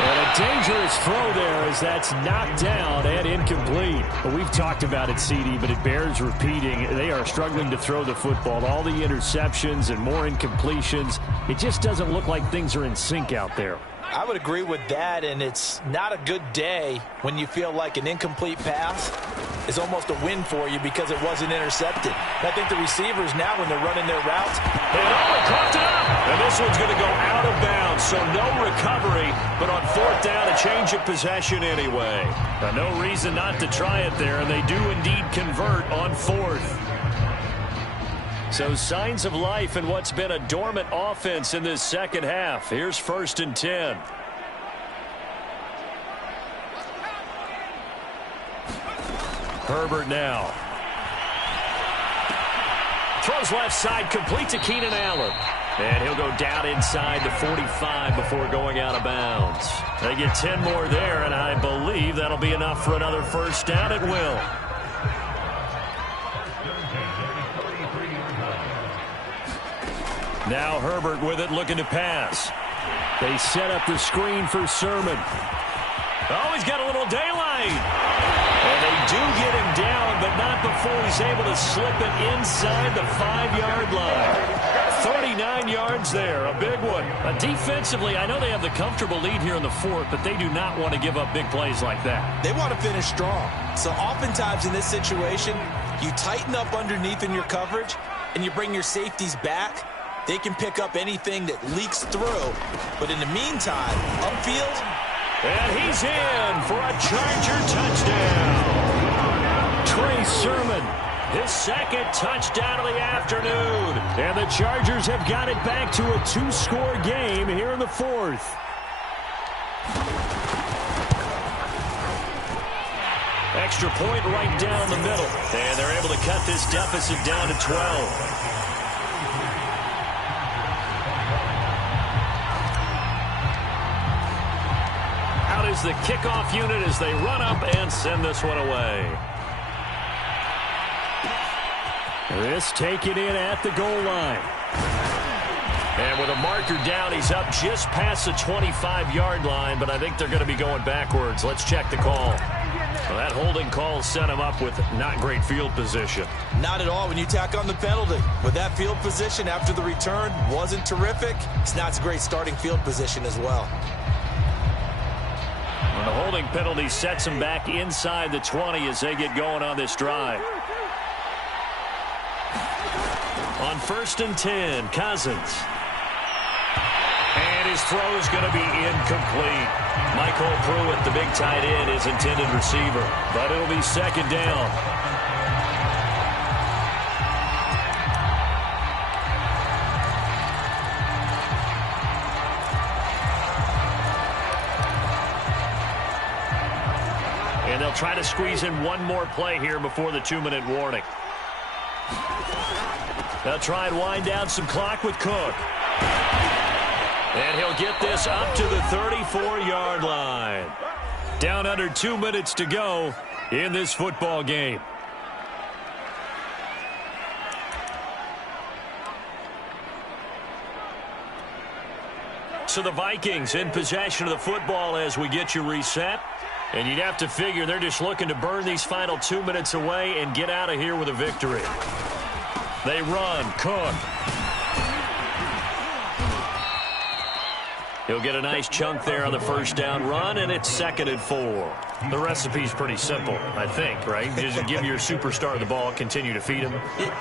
And a dangerous throw there as that's knocked down and incomplete. Well, we've talked about it, CD, but it bears repeating. They are struggling to throw the football. All the interceptions and more incompletions. It just doesn't look like things are in sync out there. I would agree with that, and it's not a good day when you feel like an incomplete pass is almost a win for you because it wasn't intercepted. I think the receivers now, when they're running their routes, they coughed it up. And this one's going to go out of bounds, so no recovery, but on 4th down, a change of possession anyway. Now, no reason not to try it there, and they do indeed convert on 4th. So signs of life in what's been a dormant offense in this second half. Here's 1st and 10. Herbert now. Throws left side, complete to Keenan Allen. And he'll go down inside the 45 before going out of bounds. They get 10 more there, and I believe that'll be enough for another 1st down. It will. Now Herbert with it, looking to pass. They set up the screen for Sermon. Oh, he's got a little daylight. And they do get him down, but not before he's able to slip it inside the 5-yard line. 39 yards there, a big one. Defensively, I know they have the comfortable lead here in the 4th, but they do not want to give up big plays like that. They want to finish strong. So oftentimes in this situation, you tighten up underneath in your coverage, and you bring your safeties back. They can pick up anything that leaks through. But in the meantime, upfield. And he's in for a Charger touchdown. Trey Sermon, his 2nd touchdown of the afternoon. And the Chargers have got it back to a 2-score game here in the 4th. Extra point right down the middle. And they're able to cut this deficit down to 12. Is the kickoff unit as they run up and send this one away. This taken in at the goal line. And with a marker down, he's up just past the 25-yard line, but I think they're going to be going backwards. Let's check the call. Well, that holding call set him up with not great field position. Not at all when you tack on the penalty. With that field position after the return wasn't terrific, it's not a great starting field position as well. And the holding penalty sets them back inside the 20 as they get going on this drive. On 1st and 10, Cousins. And his throw is going to be incomplete. Michael Pruitt, the big tight end, is intended receiver. But it'll be 2nd down. And they'll try to squeeze in one more play here before the 2-minute warning. They'll try and wind down some clock with Cook. And he'll get this up to the 34-yard line. Down under 2 minutes to go in this football game. So the Vikings in possession of the football as we get you reset. And you'd have to figure they're just looking to burn these final 2 minutes away and get out of here with a victory. They run. Cook. He'll get a nice chunk there on the 1st down run, and it's 2nd and 4. The recipe's pretty simple, I think, right? Just give your superstar the ball, continue to feed him.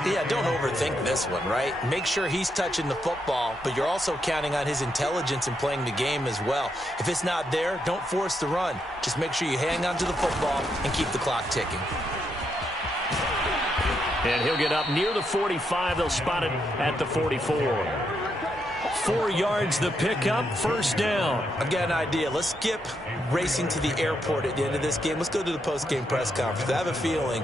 Yeah, don't overthink this one, right? Make sure he's touching the football, but you're also counting on his intelligence in playing the game as well. If it's not there, don't force the run. Just make sure you hang on to the football and keep the clock ticking. And he'll get up near the 45. They'll spot it at the 44. 4 yards the pickup, first down. I've got an idea. Let's skip racing to the airport at the end of this game. Let's go to the post-game press conference. I have a feeling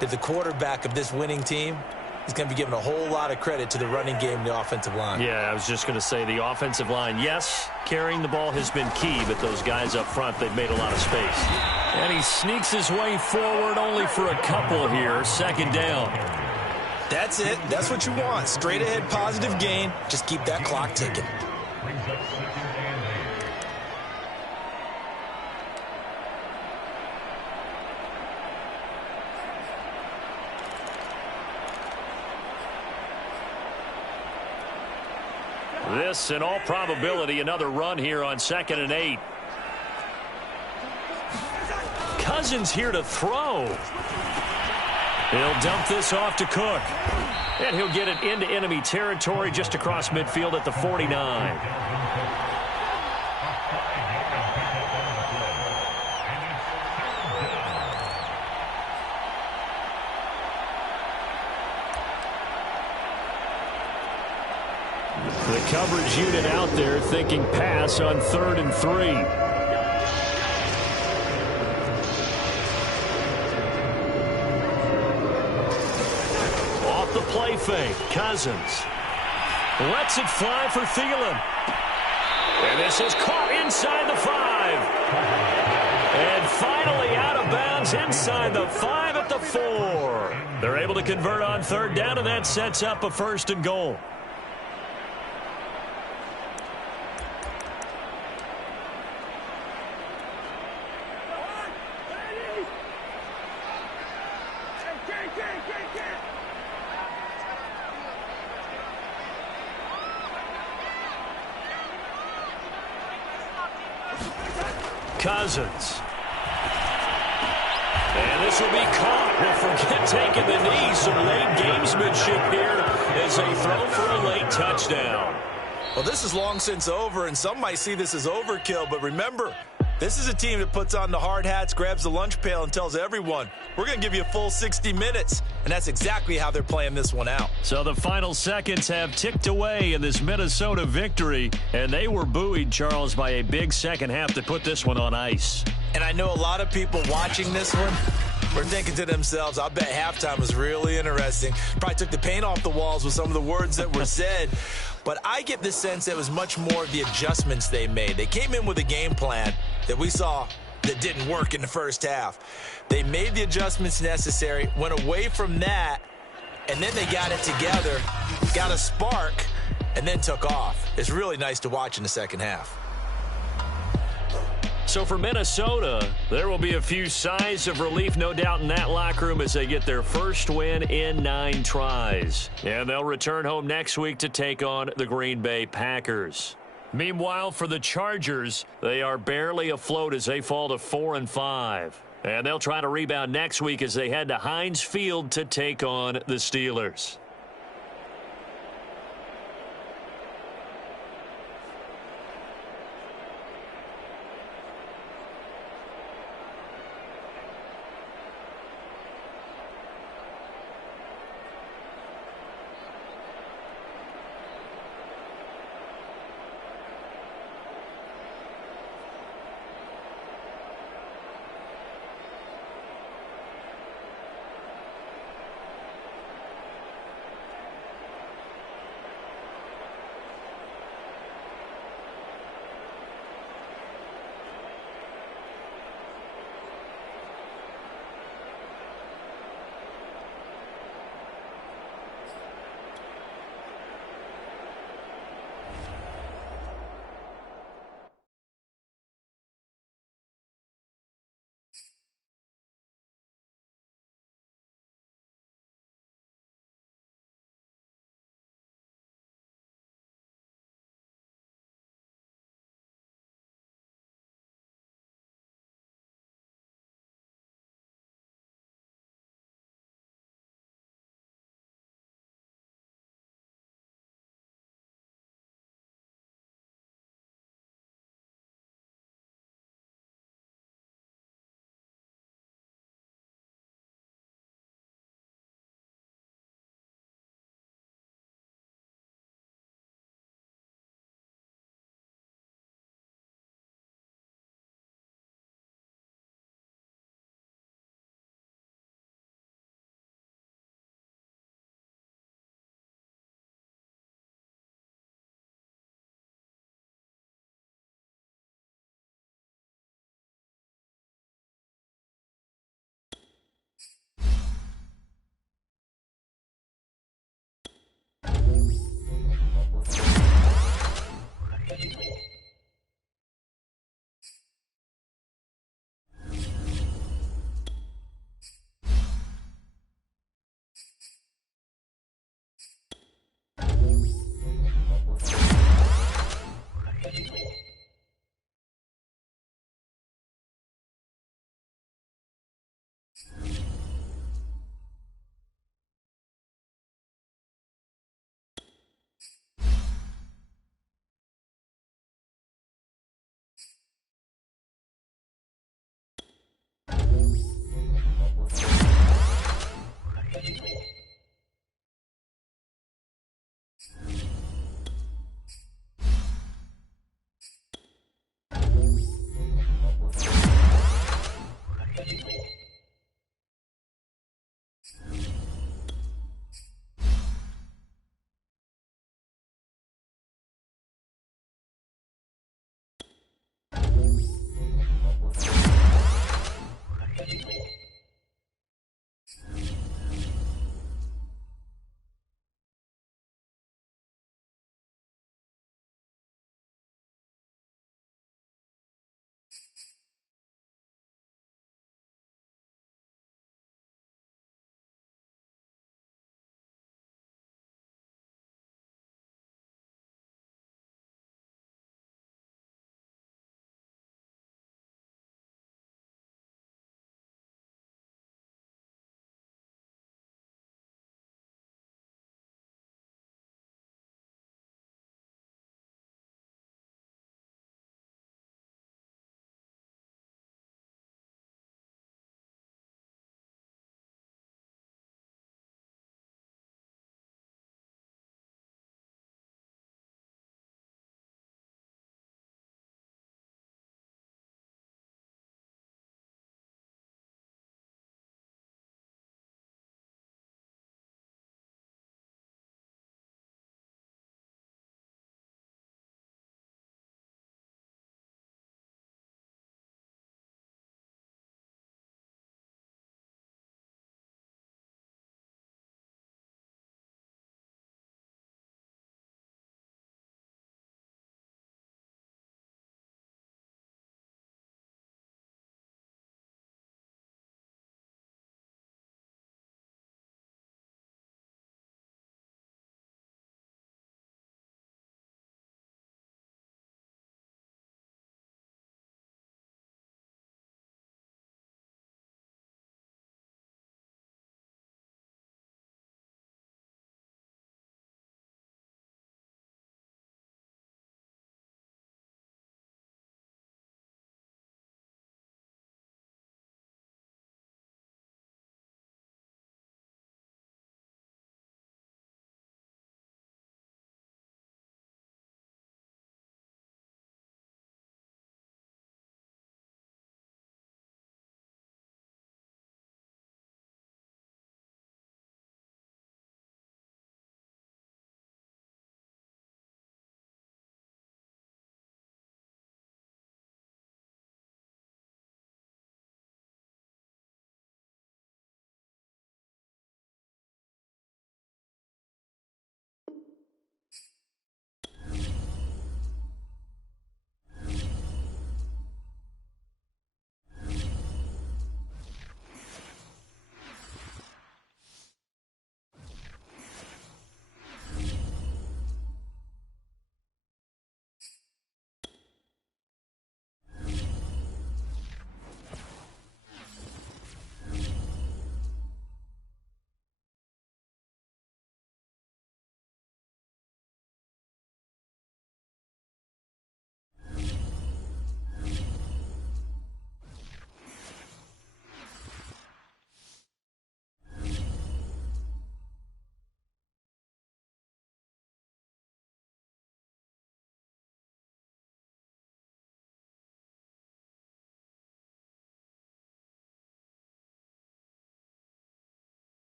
that the quarterback of this winning team is going to be giving a whole lot of credit to the running game and the offensive line. Yeah, I was just going to say the offensive line, yes, carrying the ball has been key, but those guys up front, they've made a lot of space. And he sneaks his way forward only for a couple here. Second down. That's it. That's what you want. Straight ahead, positive gain. Just keep that clock ticking. This, in all probability, another run here on 2nd and 8. Cousins here to throw. He'll dump this off to Cook. And he'll get it into enemy territory just across midfield at the 49. The coverage unit out there thinking pass on 3rd and 3. The play fake. Cousins lets it fly for Thielen. And this is caught inside the 5. And finally out of bounds inside the 5 at the 4. They're able to convert on 3rd down, and that sets up a 1st and goal. Cousins. And this will be caught. We'll forget taking the knee. Some late gamesmanship here as they throw for a late touchdown. Well, this is long since over, and some might see this as overkill. But remember, this is a team that puts on the hard hats, grabs the lunch pail, and tells everyone, we're going to give you a full 60 minutes. And that's exactly how they're playing this one out. So the final seconds have ticked away in this Minnesota victory, and they were buoyed, Charles, by a big second half to put this one on ice. And I know a lot of people watching this one were thinking to themselves, I bet halftime was really interesting. Probably took the paint off the walls with some of the words that were said. But I get the sense it was much more of the adjustments they made. They came in with a game plan that we saw that didn't work in the first half. They made the adjustments necessary, went away from that, and then they got it together, got a spark, and then took off. It's really nice to watch in the second half. So for Minnesota, there will be a few sighs of relief, no doubt, in that locker room as they get their first win in 9 tries. And they'll return home next week to take on the Green Bay Packers. Meanwhile, for the Chargers, they are barely afloat as they fall to 4-5. And they'll try to rebound next week as they head to Heinz Field to take on the Steelers.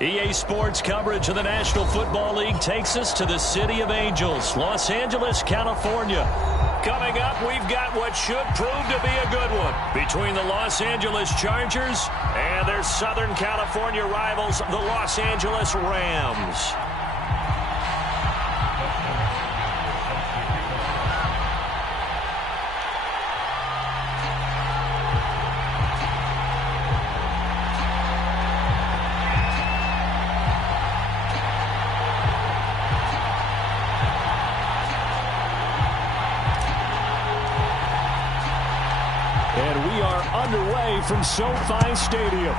EA Sports coverage of the National Football League takes us to the City of Angels, Los Angeles, California. Coming up, we've got what should prove to be a good one between the Los Angeles Chargers and their Southern California rivals, the Los Angeles Rams. And we are underway from SoFi Stadium.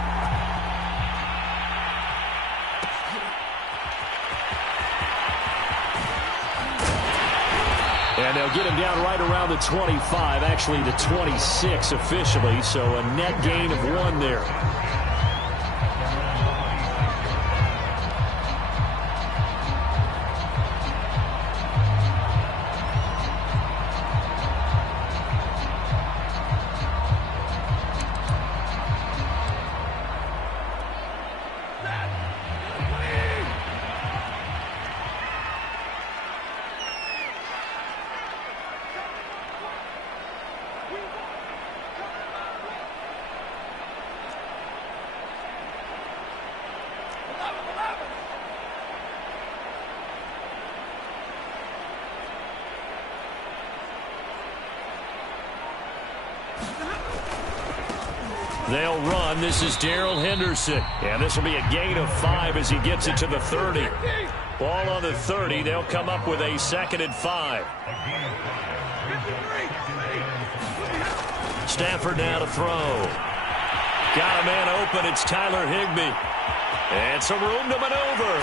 And they'll get him down right around the 25, actually the 26 officially, so a net gain of 1 there. They'll run. This is Darrell Henderson. And this will be a gain of 5 as he gets it to the 30. Ball on the 30. They'll come up with a 2nd and 5. Stafford now to throw. Got a man open. It's Tyler Higbee. And some room to maneuver.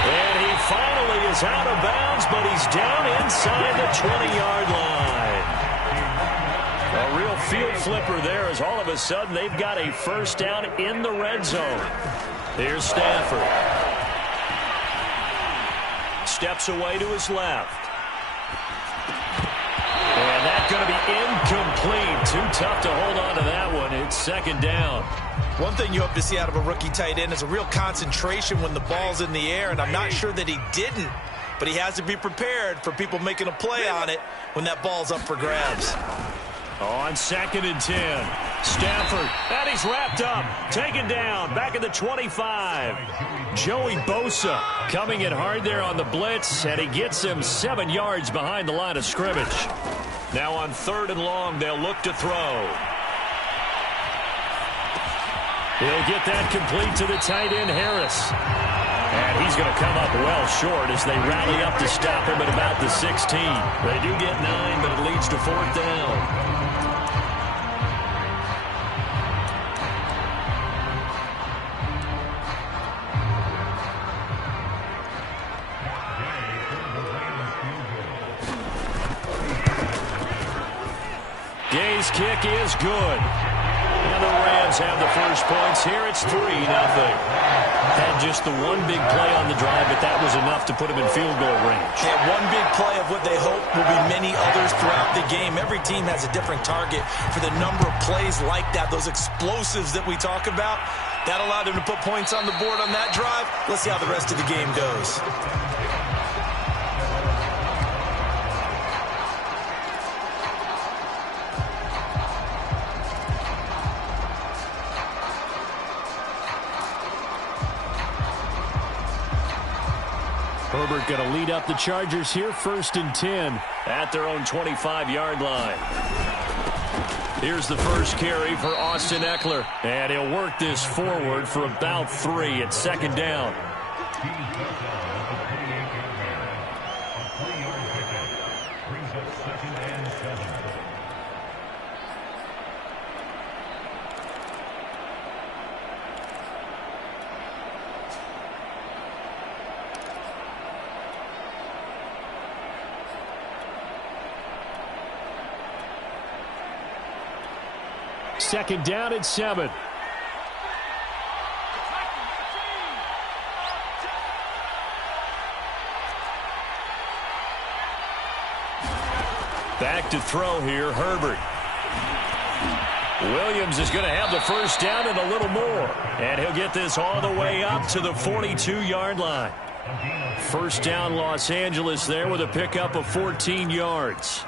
And he finally is out of bounds, but he's down inside the 20-yard line. A real field flipper there as all of a sudden they've got a first down in the red zone. Here's Stafford. Steps away to his left. And that's going to be incomplete. Too tough to hold on to that one. It's 2nd down. One thing you hope to see out of a rookie tight end is a real concentration when the ball's in the air, and I'm not sure that he didn't, but he has to be prepared for people making a play on it when that ball's up for grabs. On 2nd and 10, Stafford, and he's wrapped up, taken down, back at the 25. Joey Bosa coming in hard there on the blitz, and he gets him 7 yards behind the line of scrimmage. Now on 3rd and long, they'll look to throw. He'll get that complete to the tight end, Harris. And he's going to come up well short as they rally up to stop him at about the 16. They do get 9, but it leads to 4th down. Gay's kick is good. And the Rams have the first points here. It's 3-0. Had just the one big play on the drive, but that was enough to put him in field goal range. Yeah, one big play of what they hope will be many others throughout the game. Every team has a different target for the number of plays like that, those explosives that we talk about. That allowed them to put points on the board on that drive. Let's see how the rest of the game goes. Herbert going to lead up the Chargers here, 1st and 10 at their own 25-yard line. Here's the first carry for Austin Eckler, and he'll work this forward for about 3 at 2nd down. Second down and 7. Back to throw here, Herbert. Williams is going to have the first down and a little more. And he'll get this all the way up to the 42-yard line. First down, Los Angeles there with a pickup of 14 yards.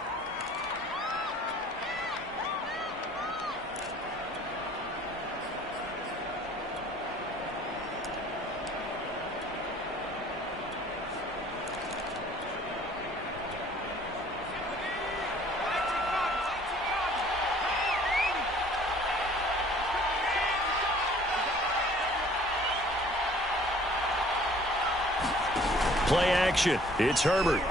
Play action. It's Herbert.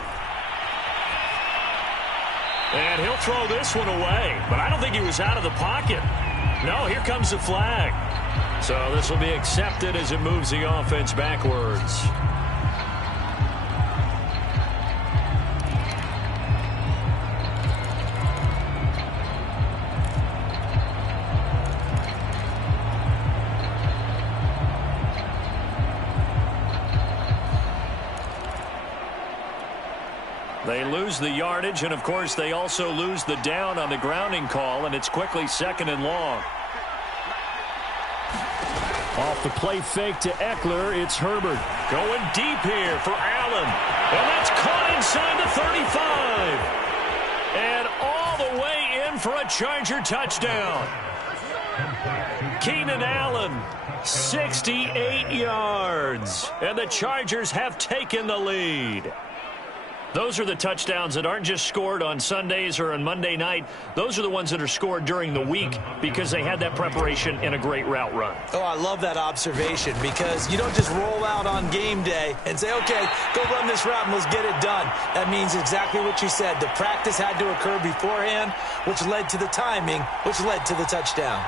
And he'll throw this one away. But I don't think he was out of the pocket. No, here comes the flag. So this will be accepted as it moves the offense backwards. They lose the yardage, and, of course, they also lose the down on the grounding call, and it's quickly second and long. Off the play fake to Eckler, it's Herbert. Going deep here for Allen. And that's caught inside the 35. And all the way in for a Charger touchdown. Keenan Allen, 68 yards. And the Chargers have taken the lead. Those are the touchdowns that aren't just scored on Sundays or on Monday night. Those are the ones that are scored during the week because they had that preparation in a great route run. Oh, I love that observation because you don't just roll out on game day and say, okay, go run this route and let's get it done. That means exactly what you said. The practice had to occur beforehand, which led to the timing, which led to the touchdown.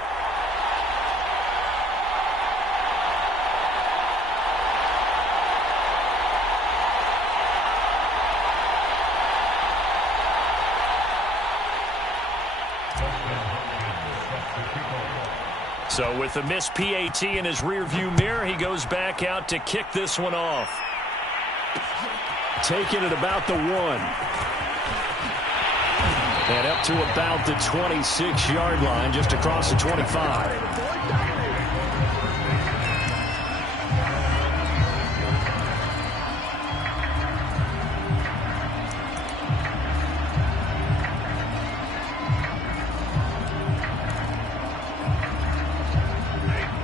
So with the missed PAT in his rearview mirror, he goes back out to kick this one off. Taking it about the 1. And up to about the 26-yard line, just across the 25.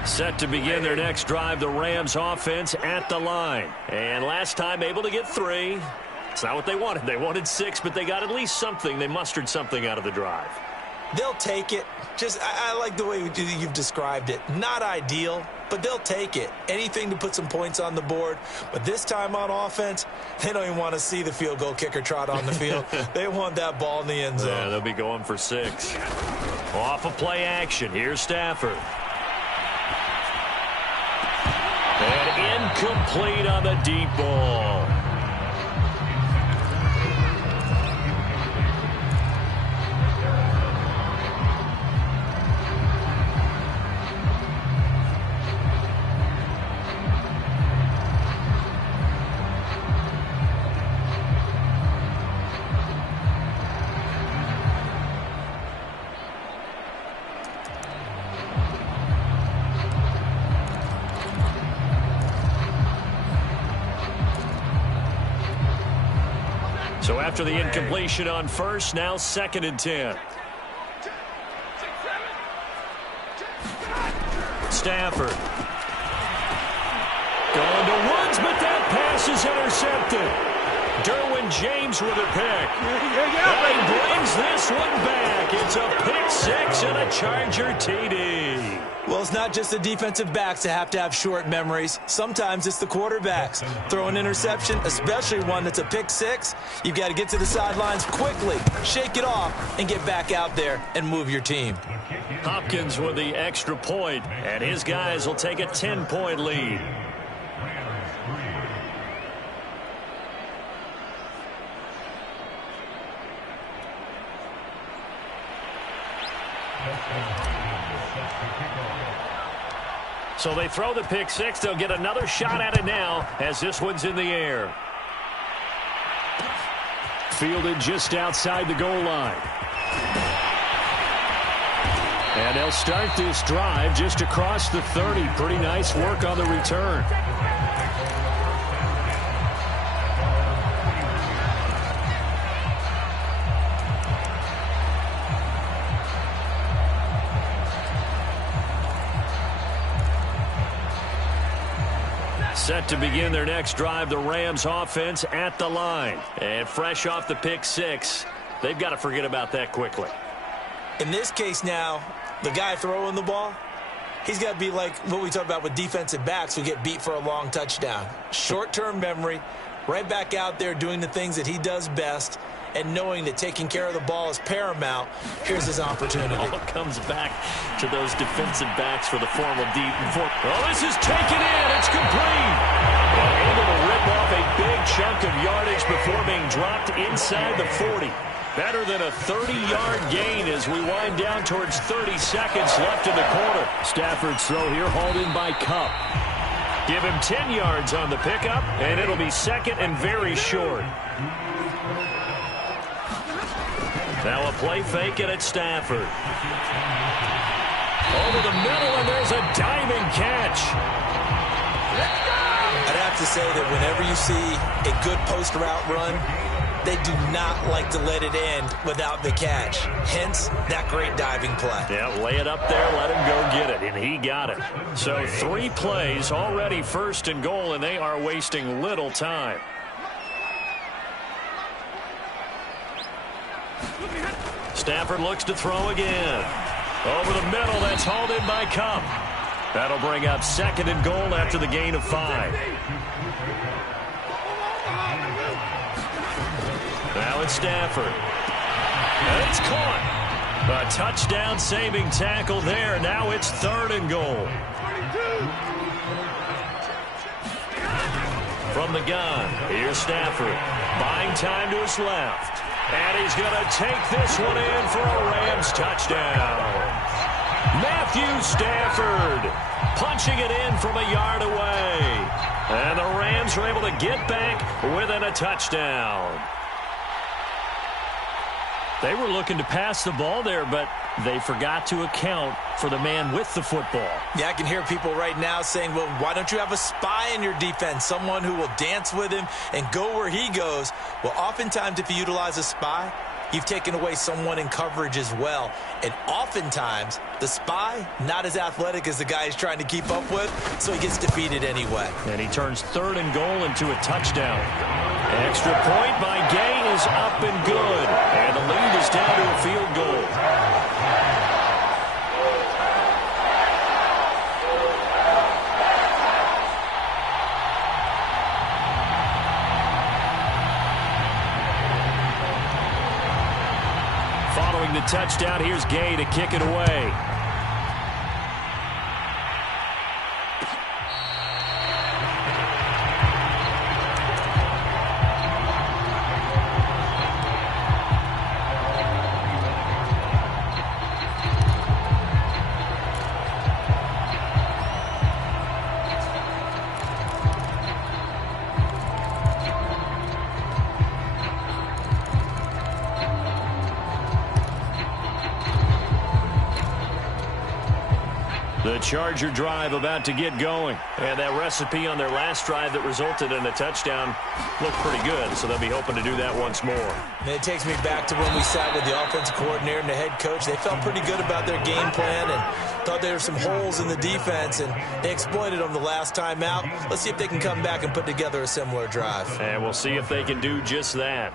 Set to begin their next drive, the Rams offense at the line. And last time able to get 3. It's not what they wanted. They wanted 6, but they got at least something. They mustered something out of the drive. They'll take it. I like the way you've described it. Not ideal, but they'll take it. Anything to put some points on the board. But this time on offense, they don't even want to see the field goal kicker trot on the field. They want that ball in the end zone. Yeah, they'll be going for 6. Off of play action. Here's Stafford. And incomplete on the deep ball. So after the incompletion on first, now 2nd and 10. Stafford. Going to Woods, but that pass is intercepted. Derwin James with a pick. And he brings this one back. It's a pick 6 and a Charger TD. Well, it's not just the defensive backs that have to have short memories. Sometimes it's the quarterbacks. Throw an interception, especially one that's a pick 6, you've got to get to the sidelines quickly, shake it off, and get back out there and move your team. Hopkins with the extra point, and his guys will take a 10-point lead. So they throw the pick 6. They'll get another shot at it now as this one's in the air. Fielded just outside the goal line. And they'll start this drive just across the 30. Pretty nice work on the return. Set to begin their next drive, the Rams offense at the line. And fresh off the pick six, they've got to forget about that quickly. In this case now, the guy throwing the ball, he's got to be like what we talked about with defensive backs who get beat for a long touchdown. Short-term memory, right back out there doing the things that he does best, and knowing that taking care of the ball is paramount. Here's his opportunity. All comes back to those defensive backs for the formal deep. Well, this is taken in. It's complete. Able to rip off a big chunk of yardage before being dropped inside the 40. Better than a 30-yard gain as we wind down towards 30 seconds left in the quarter. Stafford's throw here hauled in by Cup. Give him 10 yards on the pickup, and it'll be second and very short. Now a play fake it at Stafford. Over the middle, and there's a diving catch. I'd have to say that whenever you see a good post route run, they do not like to let it end without the catch. Hence, that great diving play. Yeah, lay it up there, let him go get it, and he got it. So 3 plays, already first and goal, and they are wasting little time. Stafford looks to throw again. Over the middle, that's hauled in by Cup. That'll bring up second and goal after the gain of 5. Now it's Stafford. And it's caught. A touchdown-saving tackle there. Now it's third and goal. From the gun, here's Stafford. Buying time to his left. And he's going to take this one in for a Rams touchdown. Matthew Stafford punching it in from a yard away. And the Rams are able to get back within a touchdown. They were looking to pass the ball there, but they forgot to account for the man with the football. Yeah, I can hear people right now saying, well, why don't you have a spy in your defense, someone who will dance with him and go where he goes? Well, oftentimes if you utilize a spy, you've taken away someone in coverage as well. And oftentimes, the spy, not as athletic as the guy he's trying to keep up with, so he gets defeated anyway. And he turns third and goal into a touchdown. Extra point by Gay is up and good. And the lead is down to a field goal. Following the touchdown, here's Gay to kick it away. The Charger drive about to get going. And that recipe on their last drive that resulted in a touchdown looked pretty good, so they'll be hoping to do that once more. And it takes me back to when we sat with the offensive coordinator and the head coach. They felt pretty good about their game plan and thought there were some holes in the defense, and they exploited them the last time out. Let's see if they can come back and put together a similar drive. And we'll see if they can do just that.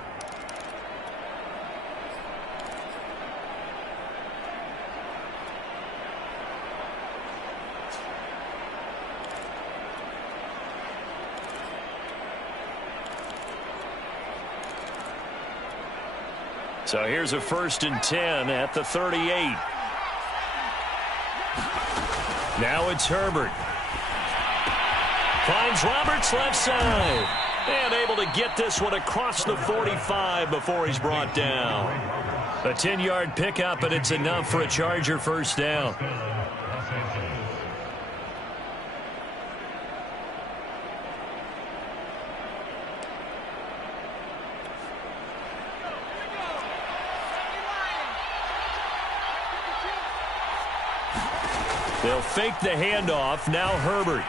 So here's a 1st and 10 at the 38. Now it's Herbert. Finds Roberts left side. And able to get this one across the 45 before he's brought down. A 10-yard pickup, and it's enough for a Charger first down. They'll fake the handoff. Now Herbert.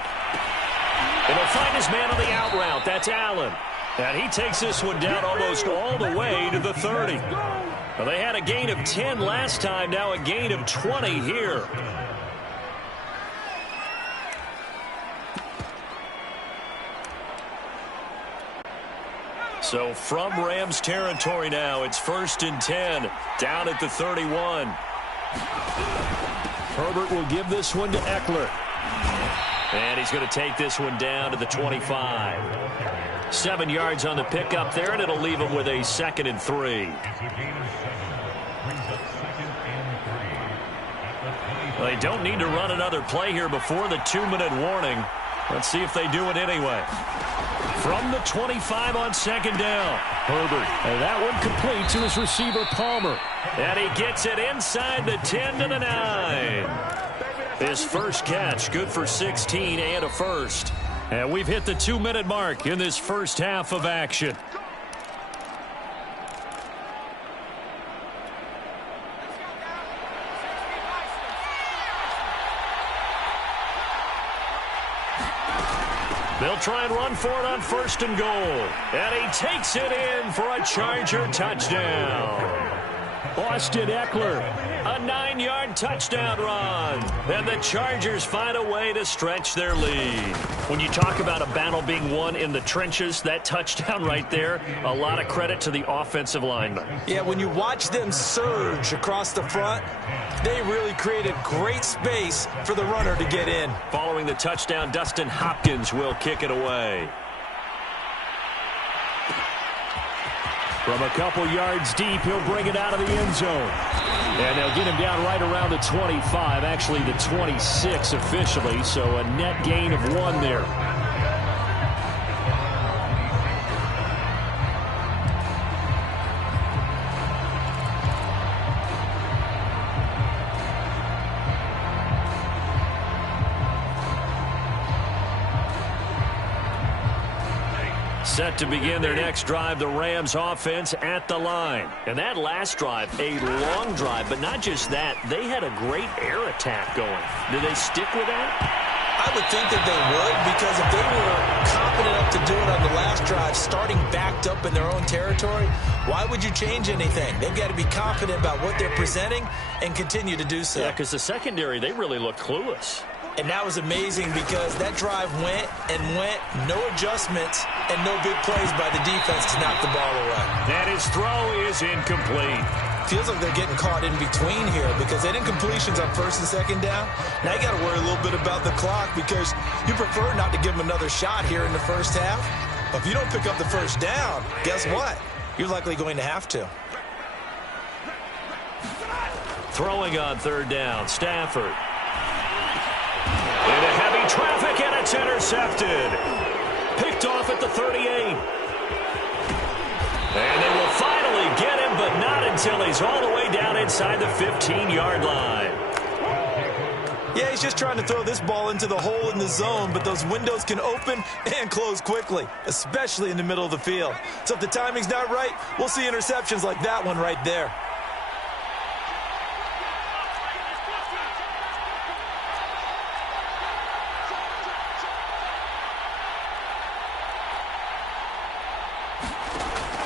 And he'll find his man on the out route. That's Allen. And he takes this one down almost all the way to the 30. Well, they had a gain of 10 last time. Now a gain of 20 here. So from Rams territory now, it's 1st and 10, down at the 31. Herbert will give this one to Eckler. And he's going to take this one down to the 25. 7 yards on the pickup there, and it'll leave him with a 2nd and 3. Well, they don't need to run another play here before the 2-minute warning. Let's see if they do it anyway. From the 25 on 2nd down. Herbert. And that one complete to his receiver, Palmer. And he gets it inside the 10 to the 9. His first catch, good for 16 and a first. And we've hit the 2-minute mark in this first half of action. They'll try and run for it on 1st and goal. And he takes it in for a Charger touchdown. Austin Eckler, a 9-yard touchdown run. And the Chargers find a way to stretch their lead. When you talk about a battle being won in the trenches, that touchdown right there, a lot of credit to the offensive linemen. Yeah, when you watch them surge across the front, they really created great space for the runner to get in. Following the touchdown, Dustin Hopkins will kick it away. From a couple yards deep, he'll bring it out of the end zone. And they'll get him down right around the 25, actually the 26 officially, so a net gain of 1 there. Set to begin their next drive, the Rams offense at the line. And that last drive, a long drive, but not just that, they had a great air attack going. Do they stick with that? I would think that they would, because if they were confident enough to do it on the last drive, starting backed up in their own territory, why would you change anything? They've got to be confident about what they're presenting and continue to do so. Yeah, because the secondary, they really look clueless. And that was amazing because that drive went and went, no adjustments, and no big plays by the defense to knock the ball away. And his throw is incomplete. Feels like they're getting caught in between here because they didn't completions on 1st and 2nd down. Now you got to worry a little bit about the clock because you prefer not to give them another shot here in the first half. But if you don't pick up the first down, guess what? You're likely going to have to. Throwing on 3rd down, Stafford. Into heavy traffic, and it's intercepted. Picked off at the 38. And they will finally get him, but not until he's all the way down inside the 15-yard line. Yeah, he's just trying to throw this ball into the hole in the zone, but those windows can open and close quickly, especially in the middle of the field. So if the timing's not right, we'll see interceptions like that one right there.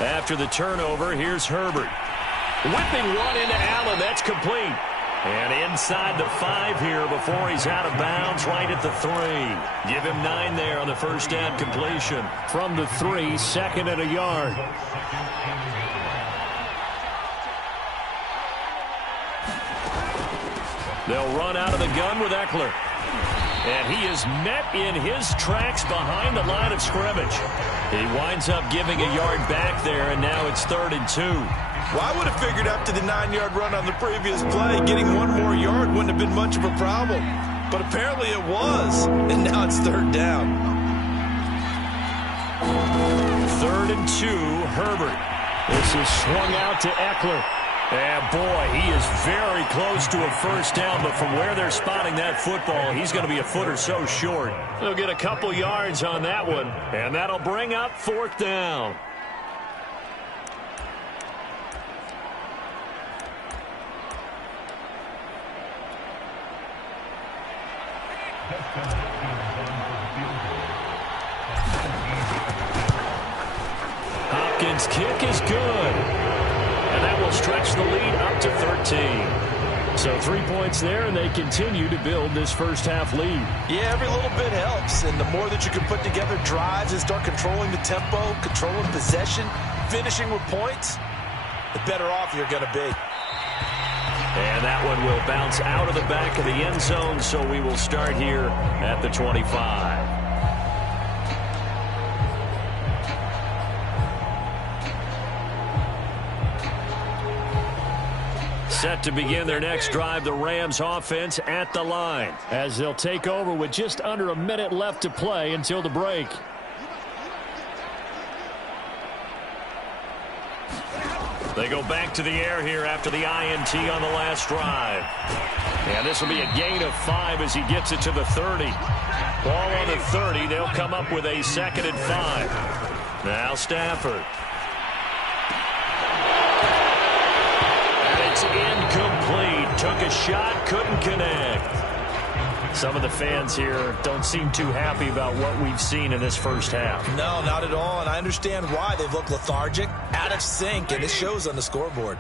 After the turnover, here's Herbert. Whipping one into Allen. That's complete. And inside the 5 here before he's out of bounds, right at the 3. Give him 9 there on the first down completion. From the 3, 2nd and a yard. They'll run out of the gun with Eckler. And he is met in his tracks behind the line of scrimmage. He winds up giving a yard back there, and now it's 3rd and 2. Well, I would have figured after the 9-yard run on the previous play, getting 1 more yard wouldn't have been much of a problem. But apparently it was, and now it's 3rd down. 3rd and 2, Herbert. This is swung out to Eckler. And, boy, he is very close to a first down, but from where they're spotting that football, he's going to be a foot or so short. They'll get a couple yards on that one, and that'll bring up 4th down. Hopkins' kick is good. And that will stretch the lead up to 13. So 3 points there, and they continue to build this first-half lead. Yeah, every little bit helps. And the more that you can put together drives and start controlling the tempo, controlling possession, finishing with points, the better off you're going to be. And that one will bounce out of the back of the end zone, so we will start here at the 25. Set to begin their next drive, the Rams offense at the line, as they'll take over with just under a minute left to play until the break. They go back to the air here after the INT on the last drive. And this will be a gain of 5 as he gets it to the 30. Ball on the 30. They'll come up with a 2nd and 5. Now Stafford. And it's incomplete. Took a shot, couldn't connect. Some of the fans here don't seem too happy about what we've seen in this first half. No, not at all, and I understand why. They've looked lethargic, out of sync, and it shows on the scoreboard.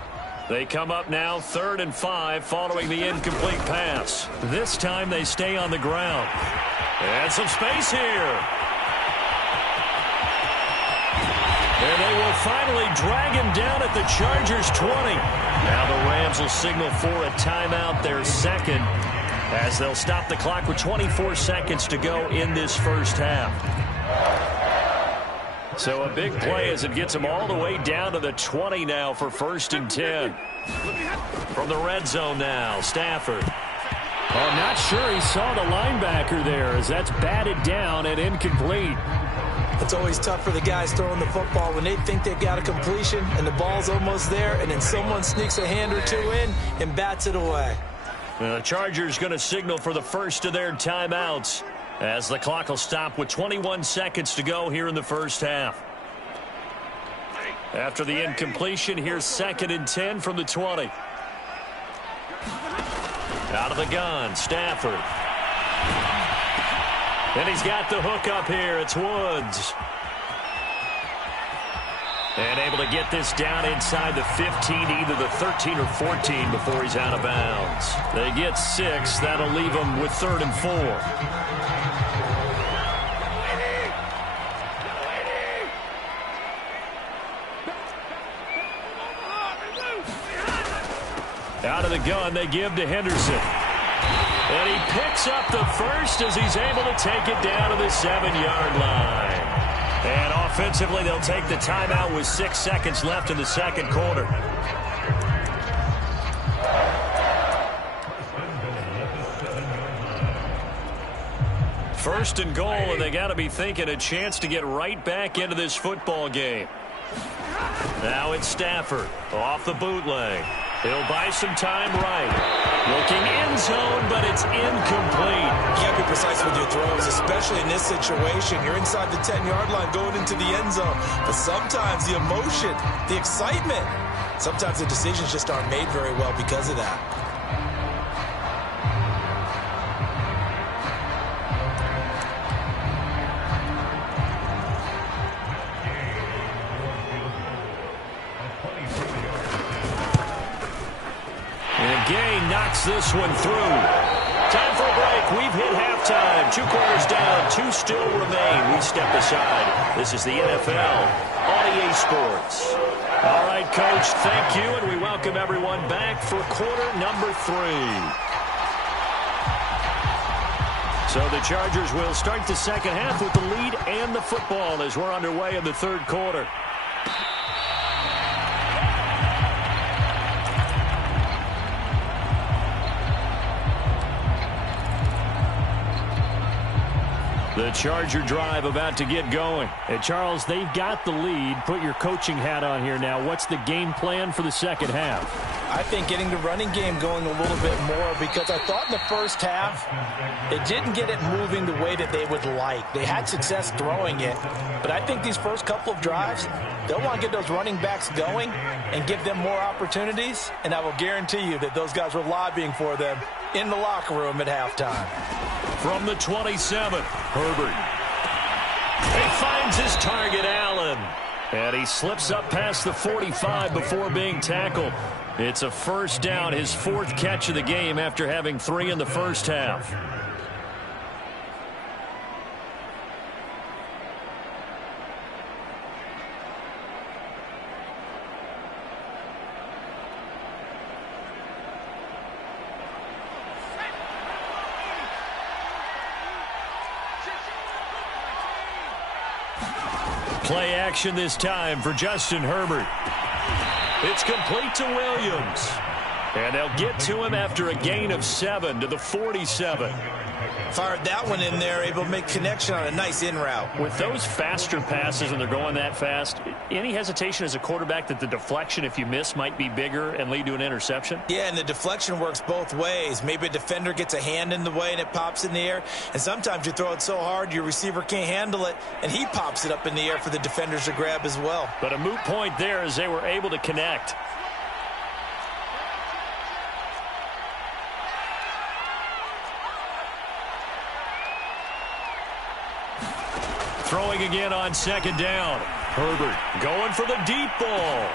They come up now 3rd and 5 following the incomplete pass. This time they stay on the ground. And some space here. And they will finally drag him down at the Chargers 20. Now the Rams will signal for a timeout, their 2nd, as they'll stop the clock with 24 seconds to go in this first half. So a big play as it gets them all the way down to the 20 now for 1st and 10. From the red zone now, Stafford. Oh, I'm not sure he saw the linebacker there, as that's batted down and incomplete. It's always tough for the guys throwing the football when they think they've got a completion and the ball's almost there, and then someone sneaks a hand or two in and bats it away. The Chargers going to signal for the first of their timeouts as the clock will stop with 21 seconds to go here in the first half. After the incompletion, here's 2nd and 10 from the 20. Out of the gun, Stafford. And he's got the hook up here. It's Woods. And able to get this down inside the 15, either the 13 or 14 before he's out of bounds. They get 6. That'll leave them with 3rd and 4. Out of the gun, they give to Henderson. And he picks up the first as he's able to take it down to the 7-yard line. And offensively, they'll take the timeout with 6 seconds left in the second quarter. First and goal, and they got to be thinking a chance to get right back into this football game. Now it's Stafford off the bootleg. He'll buy some time right. Looking end zone, but it's incomplete. You can't be precise with your throws, especially in this situation. You're inside the 10-yard line going into the end zone. But sometimes the emotion, the excitement, sometimes the decisions just aren't made very well because of that. Gay knocks this one through. Time for a break. We've hit halftime. 2 quarters down. 2 still remain. We step aside. This is the NFL on EA Sports. All right, Coach, thank you, and we welcome everyone back for quarter number 3. So the Chargers will start the second half with the lead and the football as we're underway in the third quarter. The Charger drive about to get going. And Charles, they've got the lead. Put your coaching hat on here now. What's the game plan for the second half? I think getting the running game going a little bit more, because I thought in the first half it didn't get it moving the way that they would like. They had success throwing it, but I think these first couple of drives, they'll want to get those running backs going and give them more opportunities, and I will guarantee you that those guys were lobbying for them in the locker room at halftime. From the 27, Herbert. He finds his target, Allen. And he slips up past the 45 before being tackled. It's a first down, his fourth catch of the game after having 3 in the first half. Play action this time for Justin Herbert. It's complete to Williams. And they'll get to him after a gain of 7 to the 47. Fired that one in there, able to make connection on a nice in route. With those faster passes when they're going that fast, any hesitation as a quarterback that the deflection, if you miss, might be bigger and lead to an interception? Yeah, and the deflection works both ways. Maybe a defender gets a hand in the way and it pops in the air. And sometimes you throw it so hard your receiver can't handle it, and he pops it up in the air for the defenders to grab as well. But a moot point there as they were able to connect. Throwing again on second down. Herbert going for the deep ball.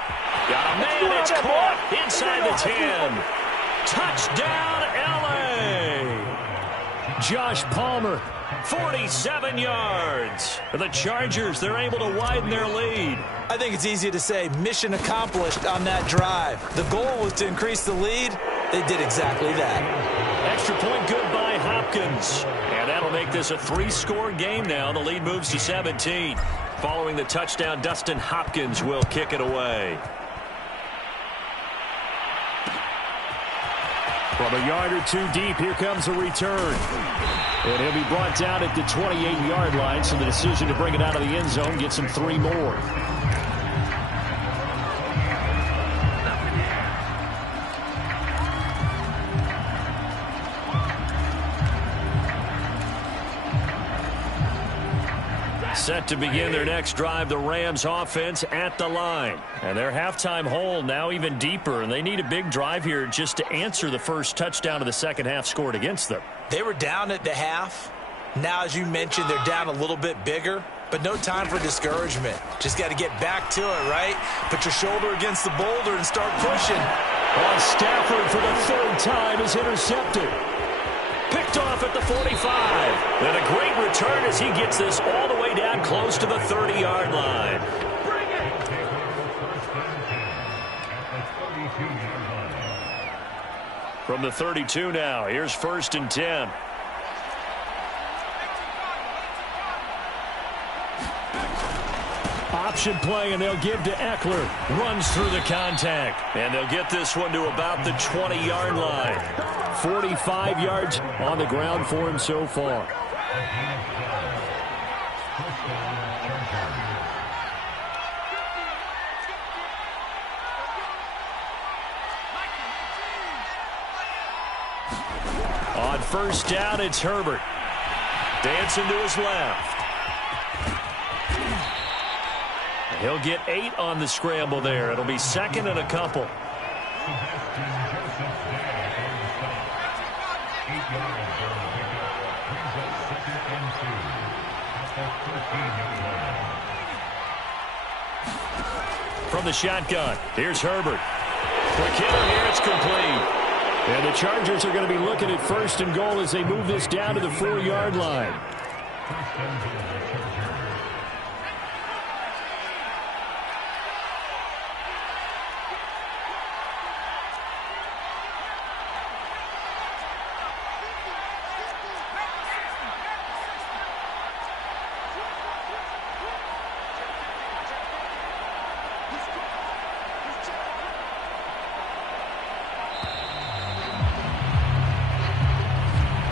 Got a man, it's caught inside the 10. Touchdown, L.A. Josh Palmer, 47 yards. For the Chargers, they're able to widen their lead. I think it's easy to say mission accomplished on that drive. The goal was to increase the lead. They did exactly that. Extra point good by Hopkins. And that'll make this a 3-score game now. The lead moves to 17. Following the touchdown, Dustin Hopkins will kick it away. From a yard or two deep, here comes a return. And he'll be brought down at the 28-yard line, so the decision to bring it out of the end zone gets him 3 more. Set to begin their next drive, the Rams offense at the line. And their halftime hole now even deeper, and they need a big drive here just to answer the first touchdown of the second half scored against them. They were down at the half. Now, as you mentioned, they're down a little bit bigger, but no time for discouragement. Just got to get back to it, right? Put your shoulder against the boulder and start pushing. On Stafford for the 3rd time is intercepted. Picked off at the 45. And a great return as he gets this all the way down close to the 30-yard line. From the 32 now, here's 1st and 10. Option play, and they'll give to Eckler. Runs through the contact. And they'll get this one to about the 20-yard line. 45 yards on the ground for him so far. On 1st down, it's Herbert. Dancing to his left. He'll get 8 on the scramble there. It'll be 2nd and a couple. From the shotgun, here's Herbert. McKinnon here, it's complete. And the Chargers are going to be looking at 1st and goal as they move this down to the 4-yard line.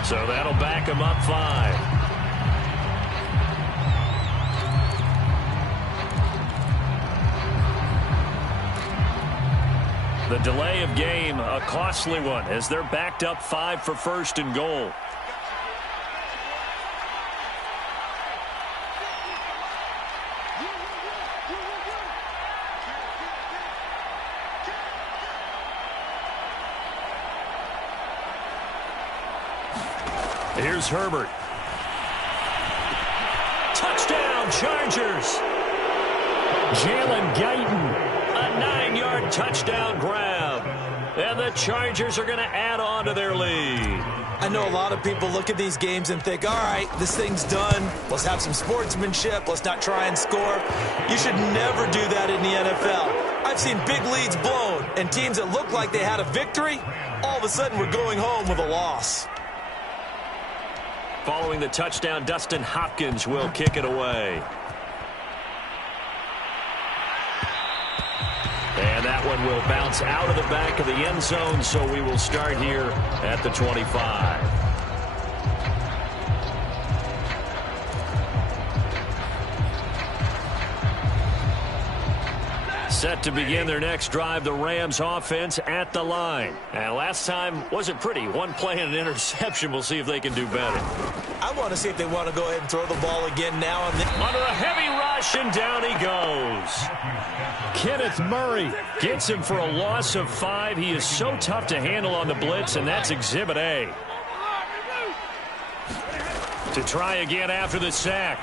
So that'll back him up 5. The delay of game, a costly one, as they're backed up 5 for 1st and goal. Here's Herbert. Touchdown, Chargers. Jalen Guyton, a 9-yard touchdown grab. And the Chargers are going to add on to their lead. I know a lot of people look at these games and think, all right, this thing's done. Let's have some sportsmanship. Let's not try and score. You should never do that in the NFL. I've seen big leads blown, and teams that looked like they had a victory, all of a sudden we're going home with a loss. Following the touchdown, Dustin Hopkins will kick it away. And that one will bounce out of the back of the end zone, so we will start here at the 25. Set to begin their next drive, the Rams offense at the line. And last time wasn't pretty. One play and an interception. We'll see if they can do better. I want to see if they want to go ahead and throw the ball again now and then. Under a heavy rush, and down he goes. Kenneth Murray gets him for a loss of 5. He is so tough to handle on the blitz, and that's Exhibit A. To try again after the sack.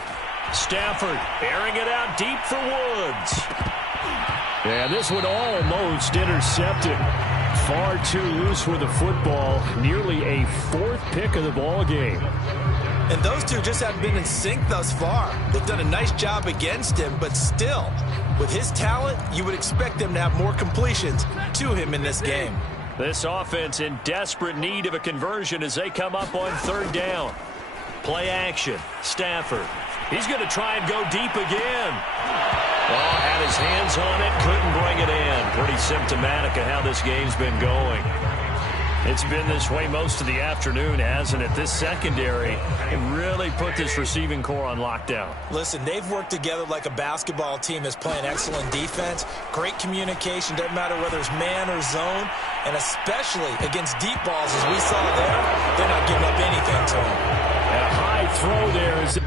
Stafford airing it out deep for Woods. And this one almost intercepted. Far too loose with the football. Nearly a 4th pick of the ball game. And those two just haven't been in sync thus far. They've done a nice job against him, but still, with his talent, you would expect them to have more completions to him in this game. This offense in desperate need of a conversion as they come up on 3rd down. Play action. Stafford. He's going to try and go deep again. Oh, had his hands on it, couldn't bring it in. Pretty symptomatic of how this game's been going. It's been this way most of the afternoon, hasn't it? This secondary really put this receiving core on lockdown. Listen, they've worked together like a basketball team that's playing excellent defense. Great communication, doesn't matter whether it's man or zone. And especially against deep balls, as we saw there, they're not giving up anything to him. And a high throw there is...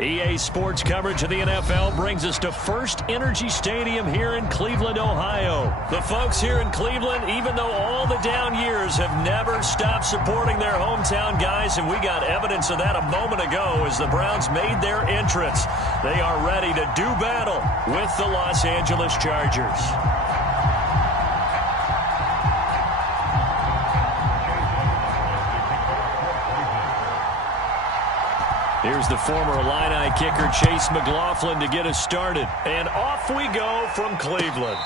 EA Sports coverage of the NFL brings us to First Energy Stadium here in Cleveland, Ohio. The folks here in Cleveland, even though all the down years, have never stopped supporting their hometown guys, and we got evidence of that a moment ago as the Browns made their entrance. They are ready to do battle with the Los Angeles Chargers. Here's the former Illini kicker, Chase McLaughlin, to get us started. And off we go from Cleveland.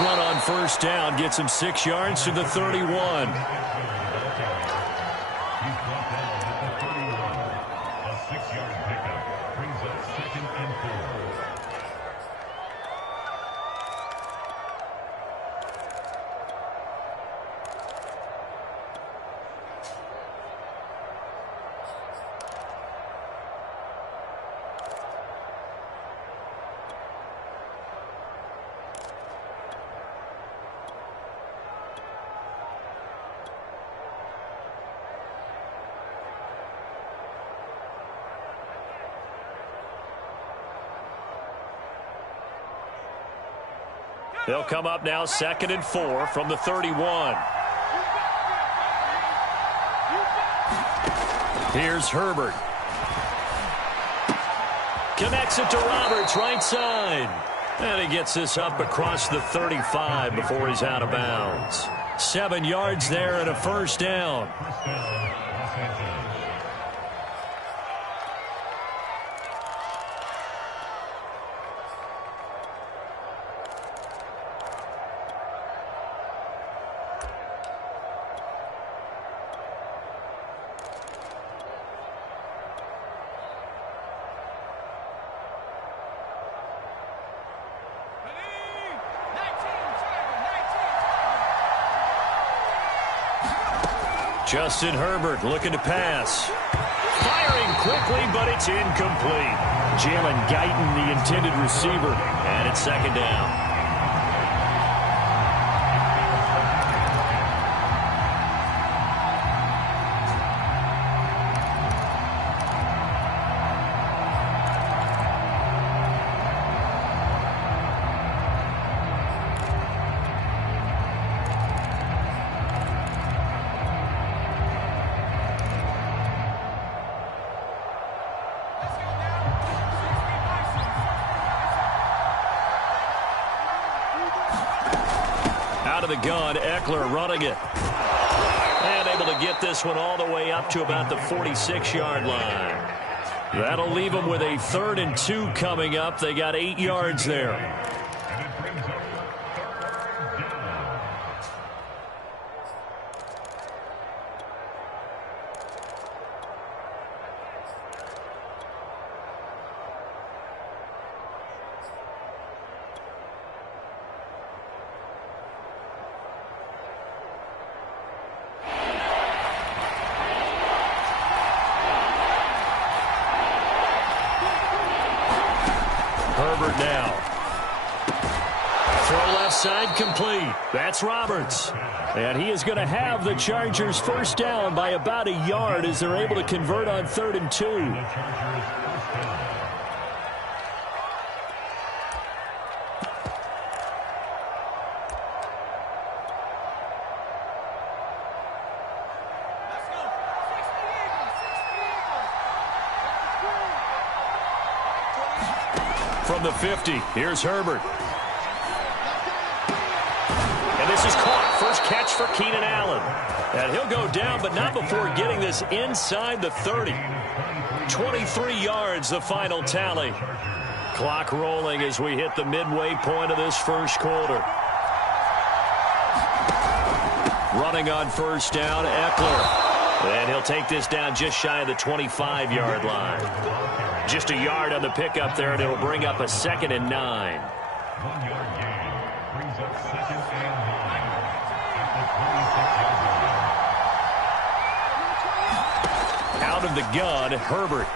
Run on first down gets him 6 yards to the 31. They'll come up now 2nd and 4 from the 31. Here's Herbert. Connects it to Roberts, right side. And he gets this up across the 35 before he's out of bounds. 7 yards there and a first down. Justin Herbert looking to pass. Firing quickly, but it's incomplete. Jalen Guyton, the intended receiver, and it's 2nd down. Out of the gun, Eckler running it. And able to get this one all the way up to about the 46-yard line. That'll leave them with a 3rd and 2 coming up. They got 8 yards there. Herbert now. Throw left side complete. That's Roberts. And he is going to have the Chargers first down by about a yard as they're able to convert on 3rd and 2. From the 50, here's Herbert. And this is caught. First catch for Keenan Allen. And he'll go down, but not before getting this inside the 30. 23 yards, the final tally. Clock rolling as we hit the midway point of this first quarter. Running on first down, Eckler. And he'll take this down just shy of the 25-yard line. Just a yard on the pickup there, and it'll bring up a 2nd and 9. 1-yard gain brings up 2nd and 9 at the 26-yard line. Out of the gun, Herbert.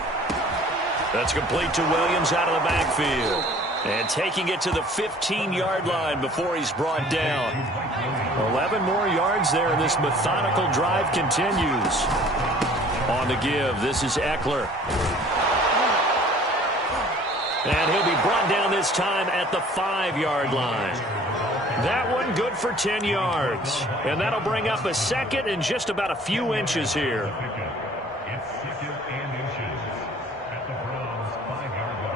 That's complete to Williams out of the backfield. And taking it to the 15-yard line before he's brought down. 11 more yards there, and this methodical drive continues. On the give, this is Eckler. And he'll be brought down this time at the 5-yard line. That one good for 10 yards. And that'll bring up a 2nd and just about a few inches here. It's 2nd and inches at the Browns' 5-yard line.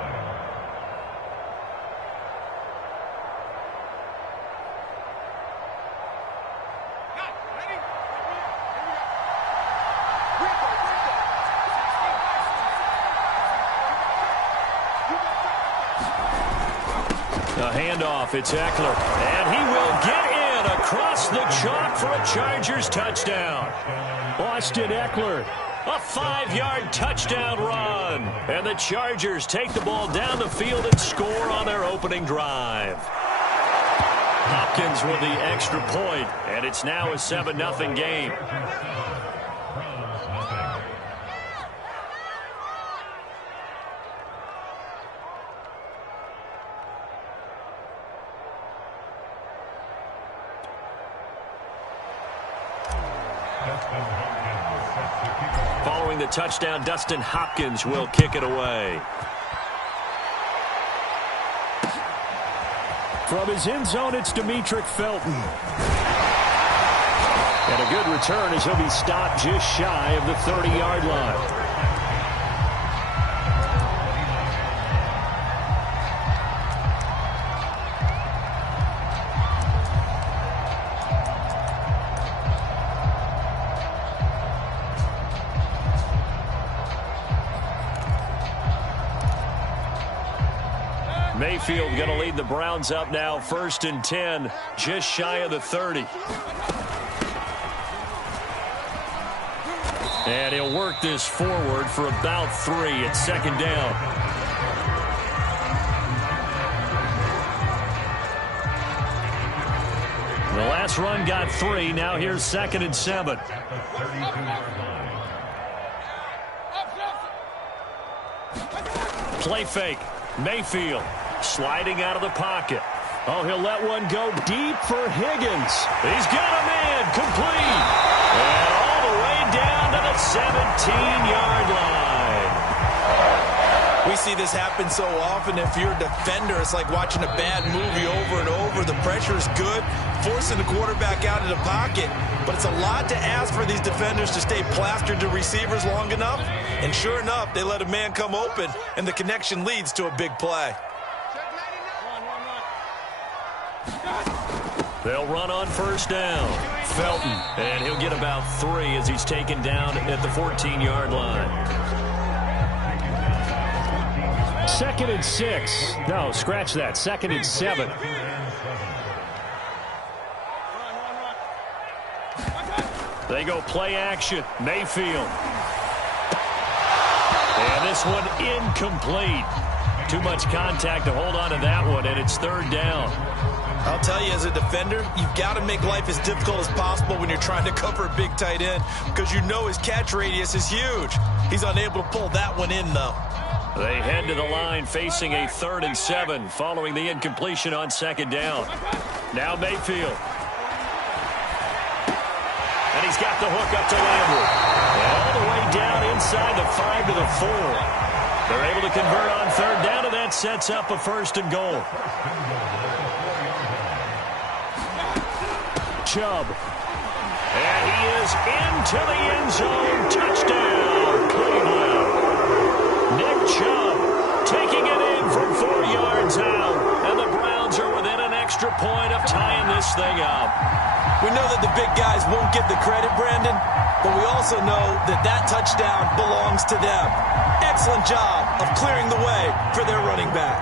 A handoff, it's Eckler. And he will get in across the chalk for a Chargers touchdown. Austin Eckler, a 5-yard touchdown run. And the Chargers take the ball down the field and score on their opening drive. Hopkins with the extra point, and it's now a 7-0 game. Following the touchdown, Dustin Hopkins will kick it away. From his end zone, it's Demetric Felton. And a good return as he'll be stopped just shy of the 30-yard line. Mayfield going to lead the Browns up now, 1st and 10, just shy of the 30. And he'll work this forward for about 3 at 2nd down. The last run got 3. Now here's 2nd and 7. Play fake. Mayfield sliding out of the pocket. Oh, he'll let one go deep for Higgins. He's got a man complete. And all the way down to the 17-yard line. We see this happen so often. If you're a defender, it's like watching a bad movie over and over. The pressure is good, forcing the quarterback out of the pocket. But it's a lot to ask for these defenders to stay plastered to receivers long enough. And sure enough, they let a man come open, and the connection leads to a big play. They'll run on 1st down. Felton, and he'll get about 3 as he's taken down at the 14-yard line. 2nd and 6. No, scratch that. 2nd and 7. They go play action. Mayfield. And this one incomplete. Too much contact to hold on to that one, and it's 3rd down. I'll tell you, as a defender, you've got to make life as difficult as possible when you're trying to cover a big tight end because you know his catch radius is huge. He's unable to pull that one in, though. They head to the line facing a 3rd and 7 following the incompletion on 2nd down. Now Mayfield. And he's got the hook up to Landry. And all the way down inside the 5 to the 4. They're able to convert on 3rd down, and that sets up a 1st and goal. Chubb. And he is into the end zone. Touchdown, Cleveland. Nick Chubb taking it in from 4 yards out. And the Browns are within an extra point of tying this thing up. We know that the big guys won't get the credit, Brandon, but we also know that that touchdown belongs to them. Excellent job of clearing the way for their running back.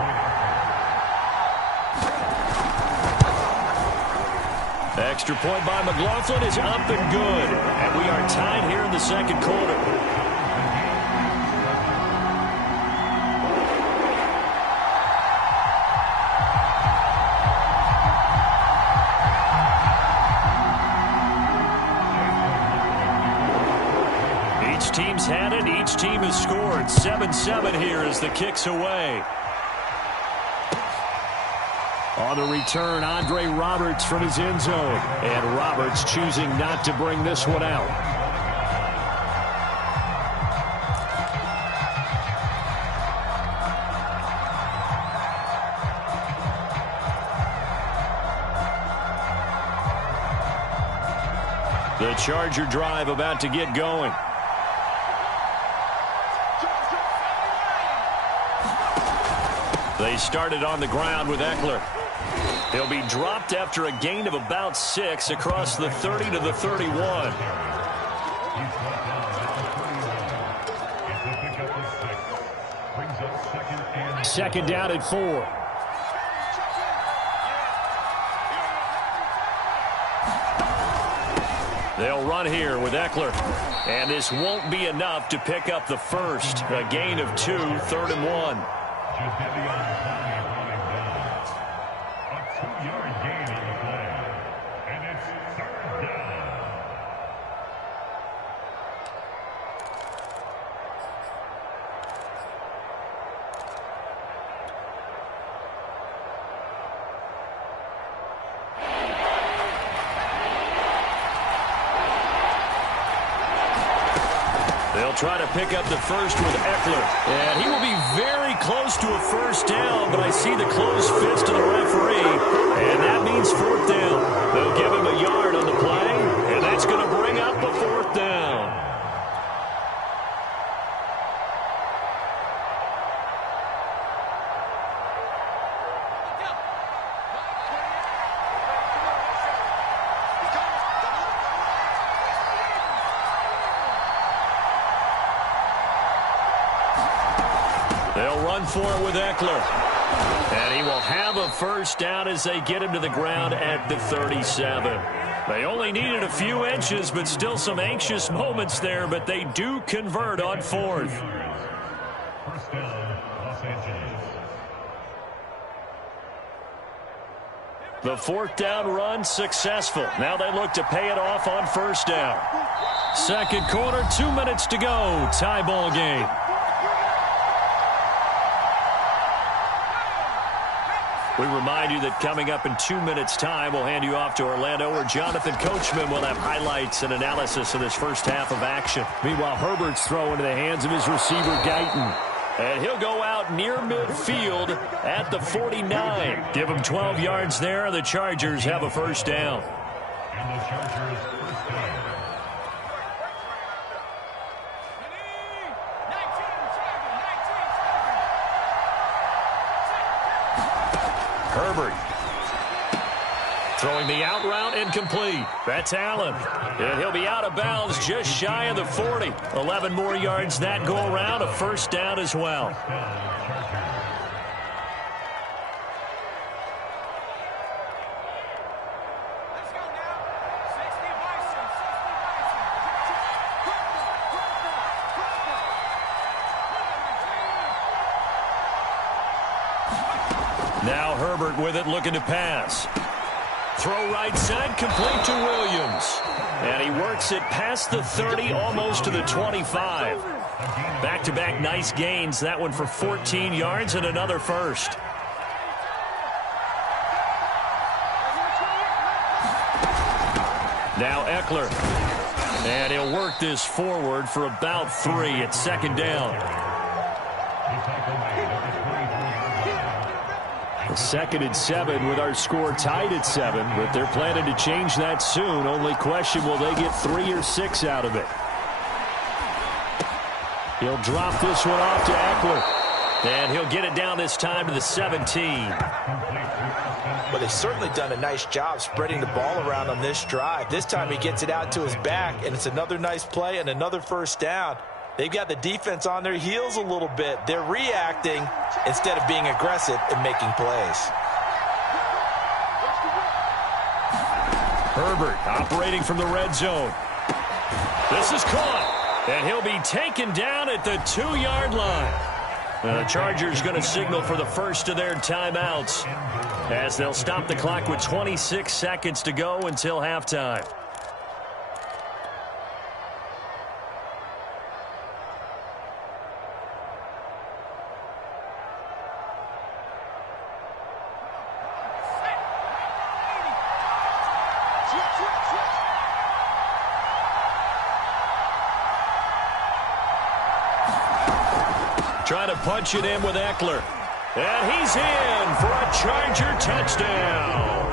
Extra point by McLaughlin is up and good. And we are tied here in the 2nd quarter. Each team's had it. Each team has scored. 7-7 here as the kick's away. On the return, Andre Roberts from his end zone. And Roberts choosing not to bring this one out. The Charger drive about to get going. They started on the ground with Eckler. He'll be dropped after a gain of about 6 across the 30 to the 31. Second down at 4. They'll run here with Eckler. And this won't be enough to pick up the first. A gain of 2, 3rd and 1. They'll try to pick up the first with Eckler. And he will be very close to a first down, but I see the closed fist to the referee, and that means fourth down. They'll give him a yard on the play, and that's going to bring up a fourth down. They'll run for it with Eckler. And he will have a first down as they get him to the ground at the 37. They only needed a few inches, but still some anxious moments there, but they do convert on fourth. First down, Los Angeles. The fourth down run successful. Now they look to pay it off on first down. Second quarter, 2 minutes to go. Tie ball game. We remind you that coming up in 2 minutes' time, we'll hand you off to Orlando, where Jonathan Coachman will have highlights and analysis of this first half of action. Meanwhile, Herbert's throw into the hands of his receiver, Guyton. And he'll go out near midfield at the 49. Give him 12 yards there, and the Chargers have a first down. And the Chargers first down. Herbert throwing the out route, incomplete. That's Allen. And he'll be out of bounds just shy of the 40. 11 more yards that go around, a first down as well. Now Herbert with it, looking to pass. Throw right side, complete to Williams. And he works it past the 30, almost to the 25. Back-to-back nice gains. That one for 14 yards and another first. Now Eckler. And he'll work this forward for about 3 at second down. Second and 7 with our score tied at 7, but they're planning to change that soon. Only question, will they get 3 or 6 out of it? He'll drop this one off to Eckler, and he'll get it down this time to the 17. But they've certainly done a nice job spreading the ball around on this drive. This time he gets it out to his back, and it's another nice play and another first down. They've got the defense on their heels a little bit. They're reacting instead of being aggressive and making plays. Herbert operating from the red zone. This is caught, and he'll be taken down at the 2-yard line. The Chargers going to signal for the first of their timeouts as they'll stop the clock with 26 seconds to go until halftime. Trying to punch it in with Eckler. And he's in for a Charger touchdown.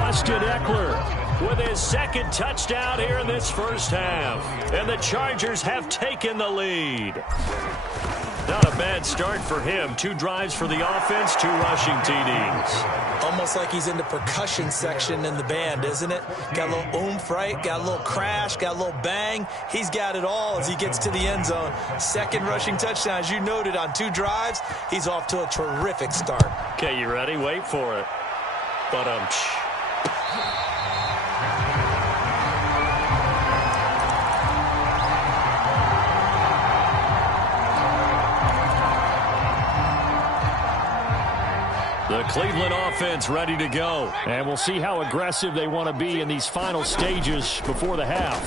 Austin Eckler with his second touchdown here in this first half. And the Chargers have taken the lead. Not a bad start for him. 2 drives for the offense, 2 rushing TDs. Almost like he's in the percussion section in the band, isn't it? Got a little oomph, right? Got a little crash, got a little bang. He's got it all as he gets to the end zone. Second rushing touchdown, as you noted, on 2 drives. He's off to a terrific start. Okay, you ready? Wait for it. But the Cleveland offense ready to go. And we'll see how aggressive they want to be in these final stages before the half.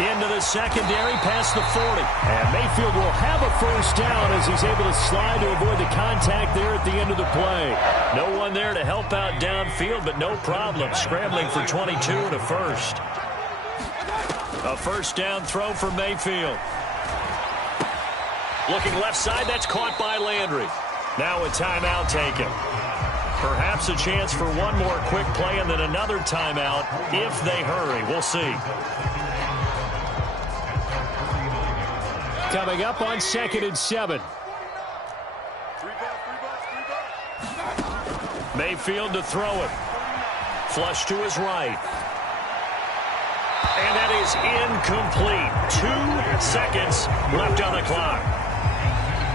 Into the secondary, past the 40. And Mayfield will have a first down as he's able to slide to avoid the contact there at the end of the play. No one there to help out downfield, but no problem. Scrambling for 22 and a first. A first down throw for Mayfield. Looking left side, that's caught by Landry. Now a timeout taken. Perhaps a chance for one more quick play and then another timeout if they hurry. We'll see. Coming up on 2nd and 7. Mayfield to throw it. Flush to his right. And that is incomplete. 2 seconds left on the clock.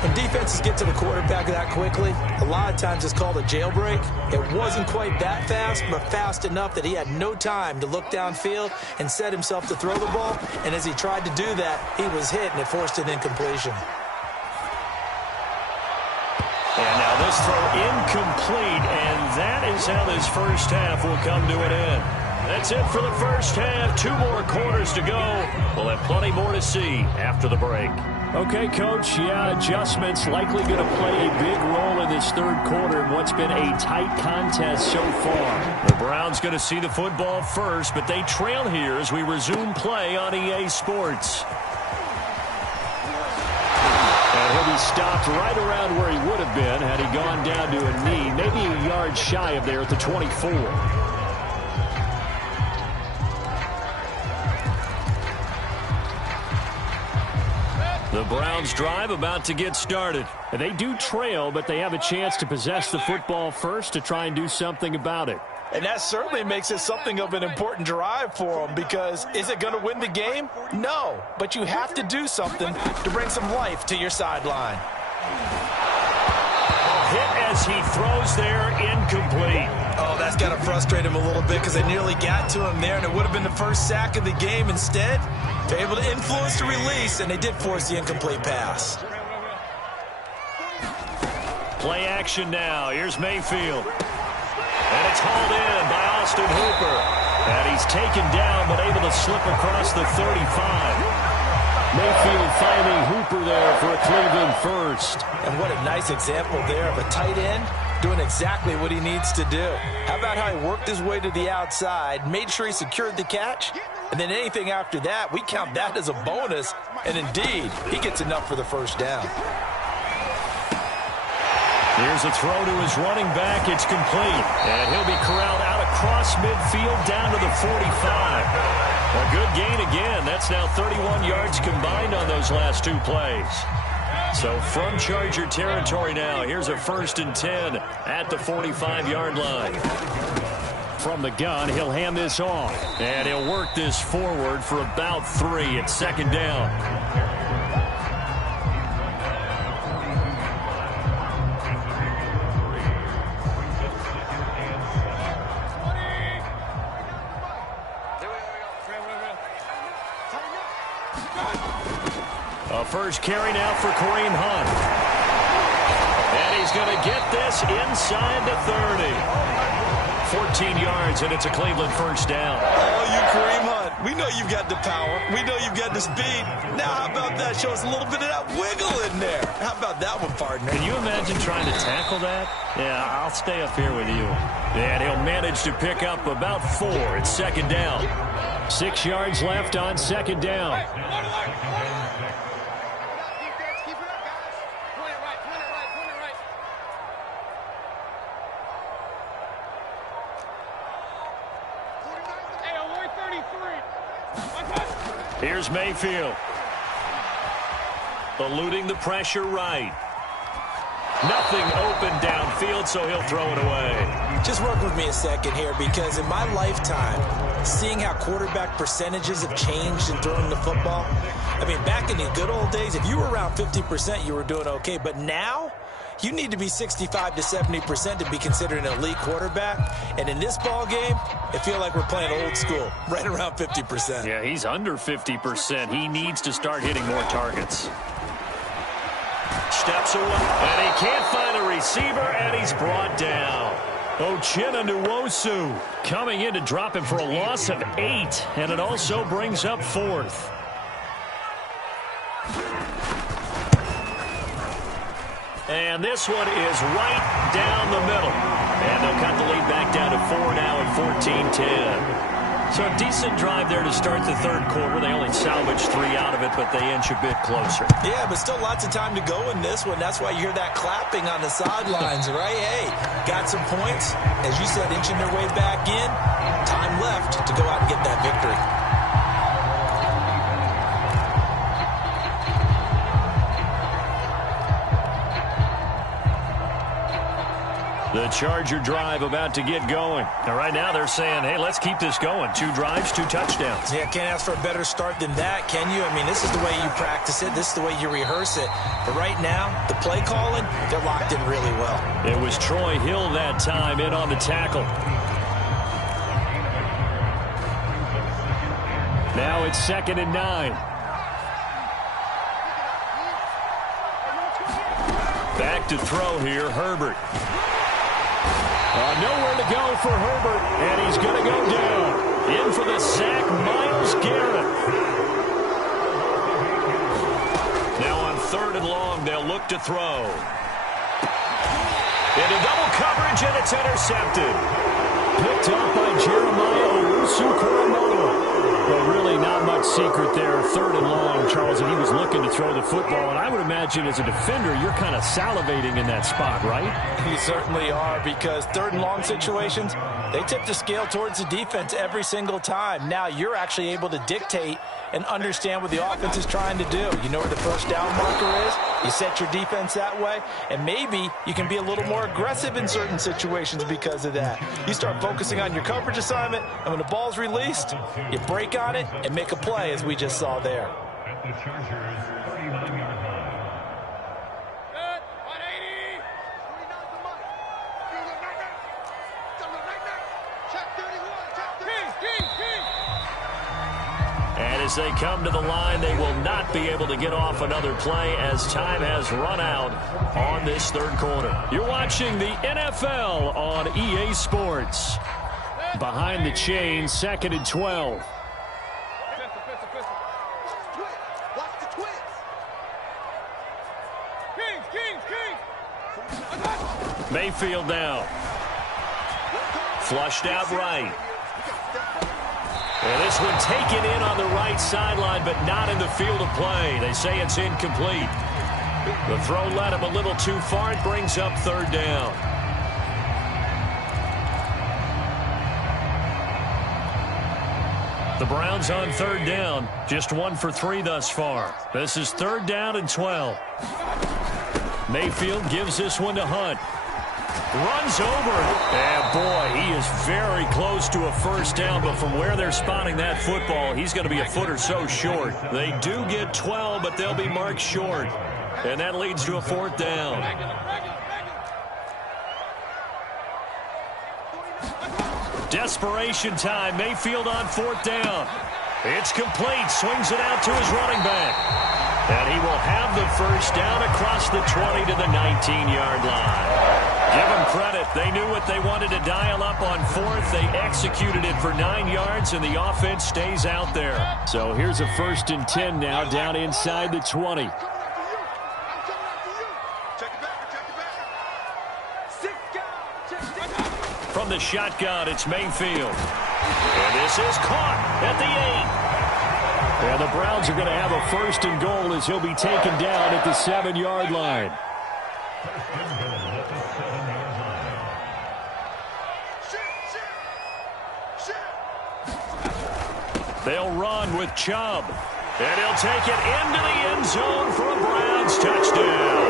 When defenses get to the quarterback that quickly, a lot of times it's called a jailbreak. It wasn't quite that fast, but fast enough that he had no time to look downfield and set himself to throw the ball. And as he tried to do that, he was hit, and it forced an incompletion. And now this throw incomplete, and that is how this first half will come to an end. That's it for the first half. 2 more quarters to go. We'll have plenty more to see after the break. Okay, Coach, yeah, adjustments likely going to play a big role in this third quarter in what's been a tight contest so far. The Browns going to see the football first, but they trail here as we resume play on EA Sports. And he'll be stopped right around where he would have been had he gone down to a knee, maybe a yard shy of there at the 24. The Browns drive about to get started. And they do trail, but they have a chance to possess the football first to try and do something about it. And that certainly makes it something of an important drive for them, because is it going to win the game? No, but you have to do something to bring some life to your sideline. Hit as he throws there, incomplete. Oh, that's got to frustrate him a little bit because they nearly got to him there, and it would have been the first sack of the game. Instead, they're able to influence the release, and they did force the incomplete pass. Play action now. Here's Mayfield. And it's hauled in by Austin Hooper. And he's taken down but able to slip across the 35. Mayfield finding Hooper there for a Cleveland first. And what a nice example there of a tight end doing exactly what he needs to do. How about how he worked his way to the outside, made sure he secured the catch, and then anything after that, we count that as a bonus. And indeed, he gets enough for the first down. Here's a throw to his running back. It's complete. And he'll be corralled out across midfield down to the 45. A good gain again. That's now 31 yards combined on those last 2 plays. So from Charger territory now, here's a 1st and 10 at the 45-yard line. From the gun, he'll hand this off. And he'll work this forward for about 3. It's 2nd down. First carry now for Kareem Hunt. And he's going to get this inside the 30. 14 yards, and it's a Cleveland first down. Oh, you Kareem Hunt. We know you've got the power. We know you've got the speed. Now how about that? Show us a little bit of that wiggle in there. How about that one, partner? Can you imagine trying to tackle that? Yeah, I'll stay up here with you. And he'll manage to pick up about 4. It's 2nd down. 6 yards left on 2nd down. Here's Mayfield. Eluding the pressure right. Nothing open downfield, so he'll throw it away. Just work with me a second here, because in my lifetime, seeing how quarterback percentages have changed in throwing the football, I mean, back in the good old days, if you were around 50%, you were doing okay. But now, you need to be 65 to 70% to be considered an elite quarterback. And in this ball game, it feels like we're playing old school, right around 50%. Yeah, he's under 50%. He needs to start hitting more targets. Steps away, and he can't find a receiver, and he's brought down. Nwosu coming in to drop him for a loss of 8, and it also brings up 4th. And this one is right down the middle. And they'll cut the lead back down to 4 now at 14-10. So a decent drive there to start the third quarter. They only salvaged 3 out of it, but they inch a bit closer. Yeah, but still lots of time to go in this one. That's why you hear that clapping on the sidelines, right? Hey, got some points. As you said, inching their way back in. Time left to go out and get that victory. The Charger drive about to get going. And right now they're saying, hey, let's keep this going. 2 drives, 2 touchdowns. Yeah, can't ask for a better start than that, can you? I mean, this is the way you practice it. This is the way you rehearse it. But right now, the play calling, they're locked in really well. It was Troy Hill that time in on the tackle. Now it's 2nd and 9. Back to throw here, Herbert. Nowhere to go for Herbert, and he's going to go down. In for the sack, Myles Garrett. Now on 3rd and long, they'll look to throw. Into double coverage, and it's intercepted. Picked up by Jeremiah Owusu-Koramoah. But really not much secret there. 3rd and long, Charles, and he was looking to throw the football. And I would imagine as a defender, you're kind of salivating in that spot, right? You certainly are, because 3rd and long situations, they tip the scale towards the defense every single time. Now you're actually able to dictate and understand what the offense is trying to do. You know where the first down marker is. You set your defense that way, and maybe you can be a little more aggressive in certain situations because of that. You start focusing on your coverage assignment, and when the ball's released, you break on it and make a play, as we just saw there. At the Chargers' 39-yard line. And as they come to the line, they will not be able to get off another play as time has run out on this third quarter. You're watching the NFL on EA Sports. Behind the chain, 2nd and 12. Mayfield now. Flushed out right. And this one taken in on the right sideline, but not in the field of play. They say it's incomplete. The throw led him a little too far. It brings up 3rd down. The Browns on 3rd down. Just 1 for 3 thus far. This is 3rd down and 12. Mayfield gives this one to Hunt. Runs over, and boy, he is very close to a first down, but from where they're spotting that football, he's going to be a foot or so short. They do get 12, but they'll be marked short, and that leads to a 4th down. Desperation time, Mayfield on 4th down. It's complete, swings it out to his running back. And he will have the first down across the 20 to the 19-yard line. Give them credit. They knew what they wanted to dial up on 4th. They executed it for 9 yards, and the offense stays out there. So here's a 1st and 10 now down inside the 20. From the shotgun, it's Mayfield. And this is caught at the 8. And the Browns are going to have a 1st and goal as he'll be taken down at the 7-yard line. They'll run with Chubb. And he'll take it into the end zone for a Browns touchdown.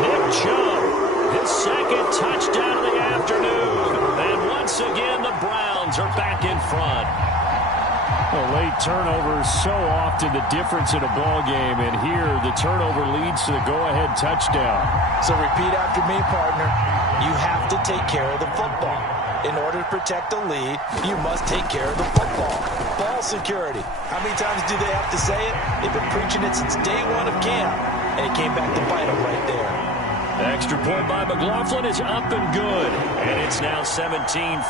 Nick Chubb, his 2nd touchdown of the afternoon. And once again, the Browns are back in front. Well, late turnovers so often the difference in a ball game, and here the turnover leads to the go-ahead touchdown. So repeat after me, partner. You have to take care of the football. In order to protect the lead, you must take care of the football. Ball security. How many times do they have to say it? They've been preaching it since day 1 of camp, and it came back to bite them right there. Extra point by McLaughlin is up and good. And It's now 17-14.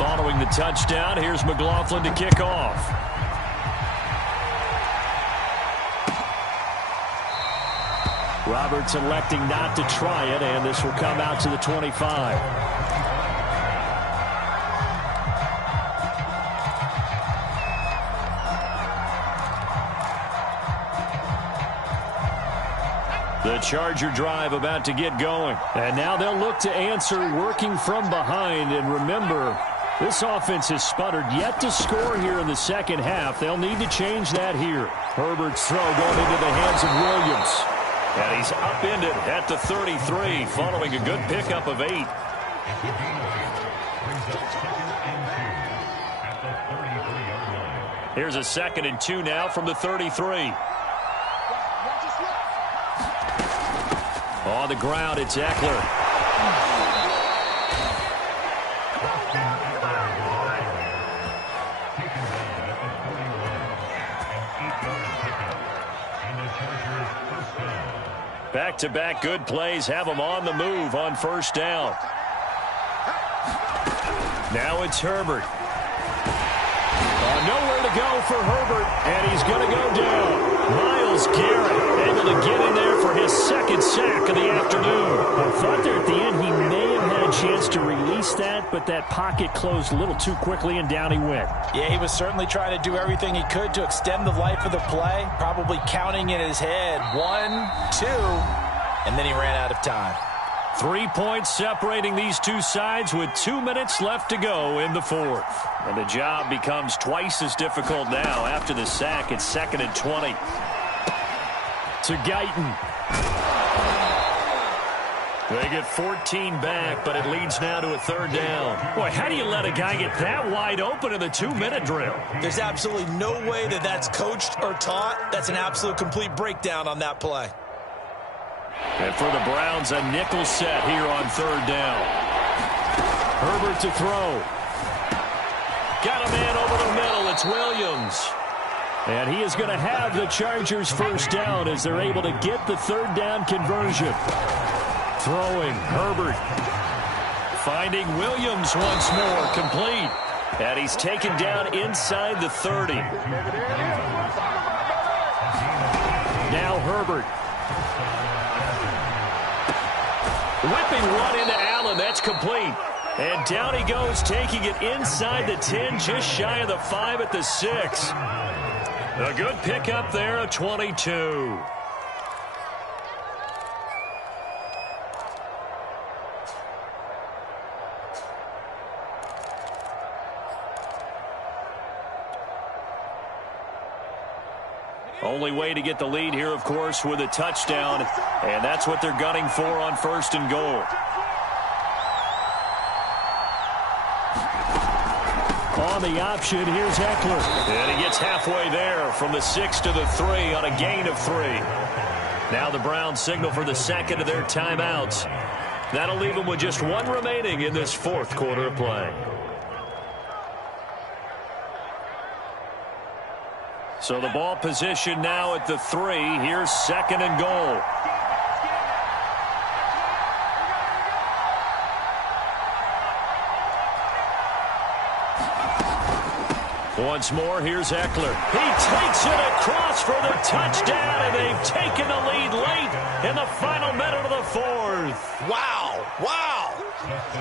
Following the touchdown, here's McLaughlin to kick off. Roberts electing not to try it, and this will come out to the 25. The Charger drive about to get going. And now they'll look to answer working from behind. And remember, this offense has sputtered yet to score here in the second half. They'll need to change that here. Herbert's throw going into the hands of Williams. And he's upended at the 33 following a good pickup of 8. Here's a 2nd and 2 now from the 33. On the ground, it's Eckler. Back-to-back good plays have him on the move on first down. Now it's Herbert. Nowhere to go for Herbert, and he's going to go down. Myles Garrett able to get in there for his 2nd sack of the afternoon. I thought there at the end he may have had a chance to release that, but that pocket closed a little too quickly, and down he went. Yeah, he was certainly trying to do everything he could to extend the life of the play, probably counting in his head 1, 2, and then he ran out of time. 3 points separating these two sides with 2 minutes left to go in the 4th. And the job becomes twice as difficult now. After the sack, it's 2nd and 20. To Guyton. They get 14 back, but it leads now to a 3rd down. Boy, how do you let a guy get that wide open in the 2-minute drill? There's absolutely no way that that's coached or taught. That's an absolute complete breakdown on that play. And for the Browns, a nickel set here on 3rd down. Herbert to throw. Got a man over the middle. It's Williams. And he is going to have the Chargers' 1st down as they're able to get the 3rd down conversion. Throwing, Herbert. Finding Williams once more, complete. And he's taken down inside the 30. Now Herbert. Whipping run into Allen. That's complete. And down he goes, taking it inside the 10, just shy of the 5 at the 6. A good pickup there, a 22. Only way to get the lead here, of course, with a touchdown. And that's what they're gunning for on 1st and goal. On the option, here's Eckler. And he gets halfway there from the 6 to the 3 on a gain of 3. Now the Browns signal for the 2nd of their timeouts. That'll leave them with just 1 remaining in this 4th quarter of play. So the ball position now at the 3. Here's 2nd and goal. Once more, here's Eckler. He takes it across for the touchdown, and they've taken the lead late in the final minute of the 4th. Wow. Wow.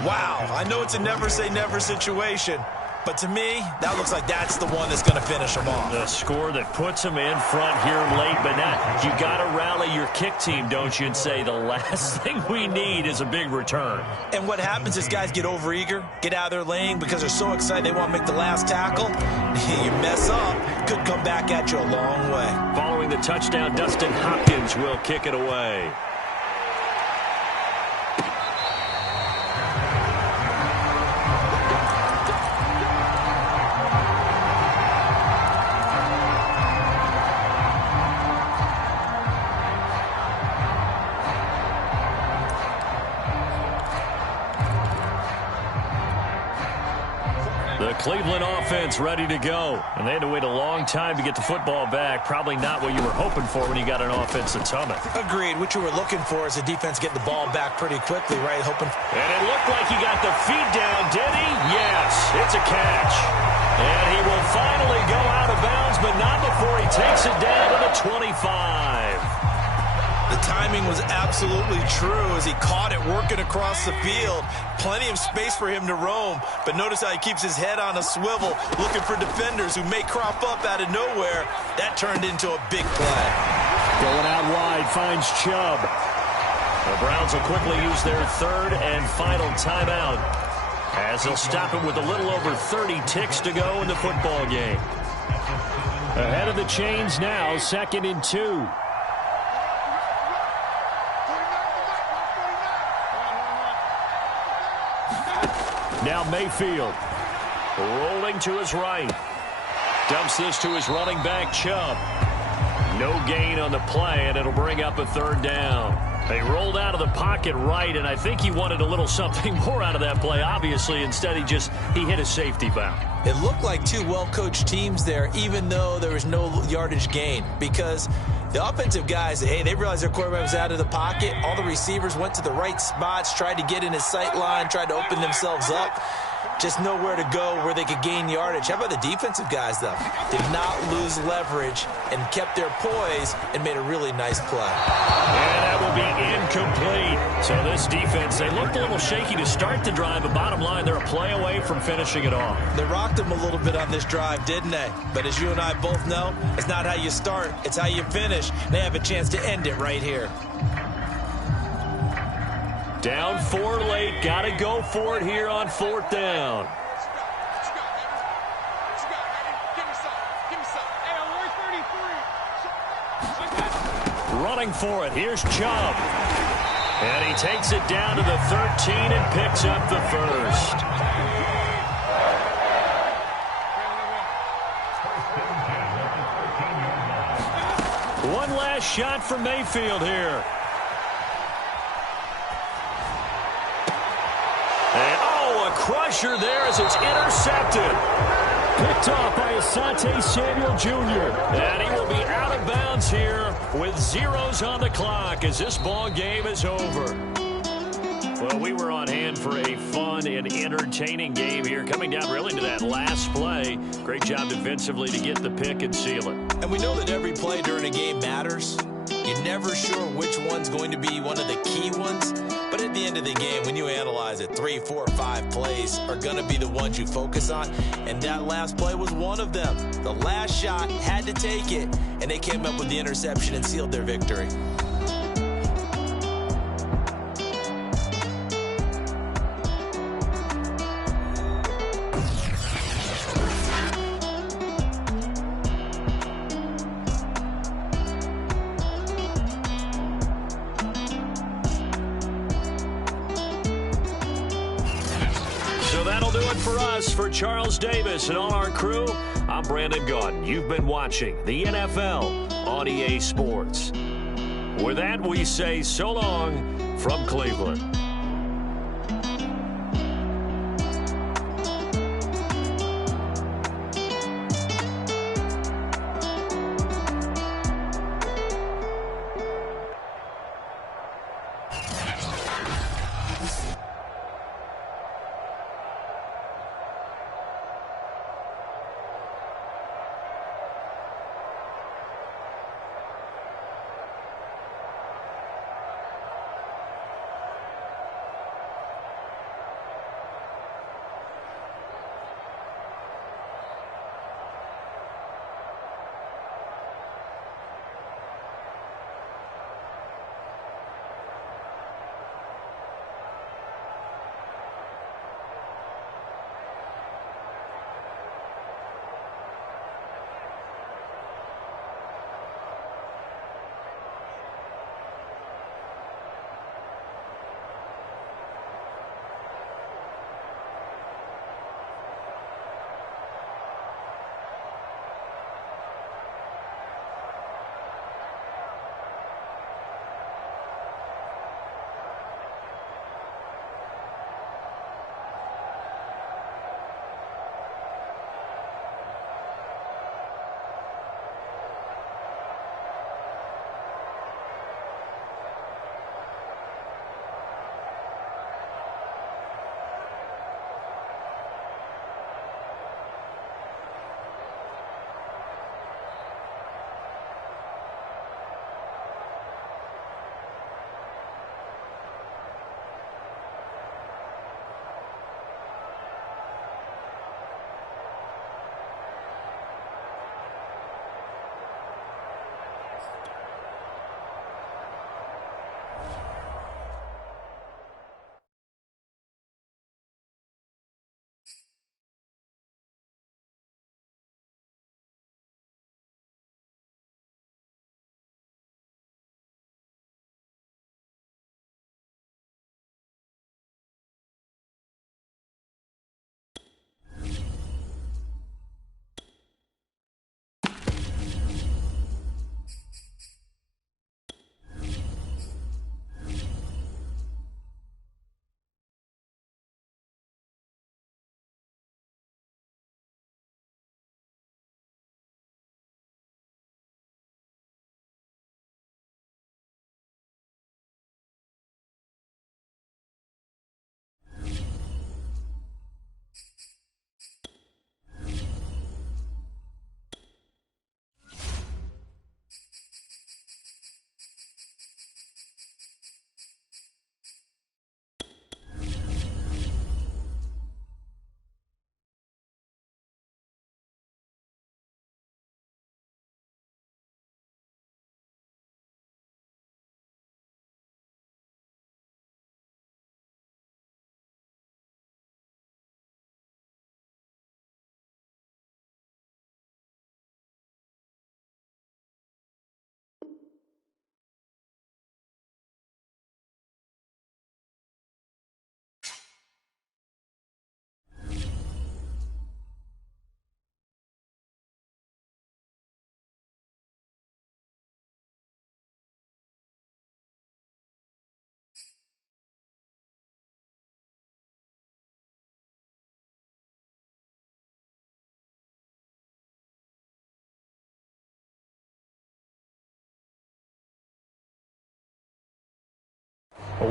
Wow. I know it's a never say never situation, but to me, that looks like that's the one that's going to finish them off. The score that puts them in front here late, but now you got to rally your kick team, don't you, and say the last thing we need is a big return. And what happens is guys get overeager, get out of their lane because they're so excited they want to make the last tackle. You mess up, could come back at you a long way. Following the touchdown, Dustin Hopkins will kick it away. Cleveland offense ready to go. And they had to wait a long time to get the football back. Probably not what you were hoping for when you got an offense that's humming. Agreed. What you were looking for is the defense getting the ball back pretty quickly, right? And it looked like he got the feet down, did he? Yes, it's a catch. And he will finally go out of bounds, but not before he takes it down to the 25. The timing was absolutely true as he caught it working across the field. Plenty of space for him to roam, but notice how he keeps his head on a swivel, looking for defenders who may crop up out of nowhere. That turned into a big play. Going out wide, finds Chubb. The Browns will quickly use their third and final timeout as they'll stop it with a little over 30 ticks to go in the football game. Ahead of the chains now, 2nd and 2. Now Mayfield rolling to his right. Dumps this to his running back, Chubb. No gain on the play, and it'll bring up a 3rd down. They rolled out of the pocket right, and I think he wanted a little something more out of that play, obviously. Instead, he hit a safety bound. It looked like two well-coached teams there, even though there was no yardage gain, because the offensive guys, hey, they realized their quarterback was out of the pocket. All the receivers went to the right spots, tried to get in his sight line, tried to open themselves up. Just nowhere to go where they could gain yardage. How about the defensive guys, though? Did not lose leverage and kept their poise and made a really nice play. And that will be incomplete. So this defense, they looked a little shaky to start the drive, but bottom line, they're a play away from finishing it off. They rocked them a little bit on this drive, didn't they? But as you and I both know, it's not how you start, it's how you finish. They have a chance to end it right here. Down 4 late. Got to go for it here on 4th down. Running for it. Here's Chubb. And he takes it down to the 13 and picks up the 1st. One last shot for Mayfield here. Crusher there as it's intercepted. Picked off by Asante Samuel Jr. And he will be out of bounds here with zeros on the clock as this ball game is over. Well, we were on hand for a fun and entertaining game here, coming down really to that last play. Great job defensively to get the pick and seal it. And we know that every play during a game matters. You're never sure which one's going to be one of the key ones. But at the end of the game, when you analyze it, 3, 4, 5 plays are going to be the ones you focus on. And that last play was one of them. The last shot had to take it, and they came up with the interception and sealed their victory. For Charles Davis and all our crew, I'm Brandon Gaudin. You've been watching the NFL on EA Sports. With that, we say so long from Cleveland.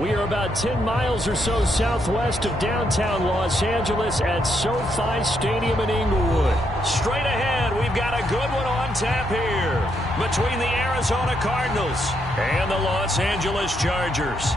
We are about 10 miles or so southwest of downtown Los Angeles at SoFi Stadium in Inglewood. Straight ahead, we've got a good one on tap here between the Arizona Cardinals and the Los Angeles Chargers.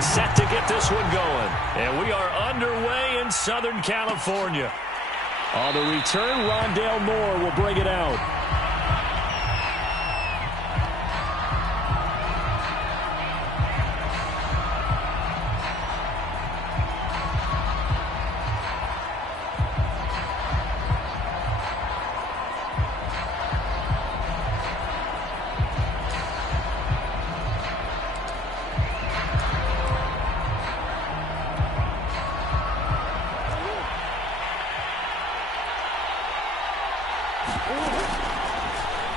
Set to get this one going. And we are underway in Southern California. On the return, Rondale Moore will bring it out.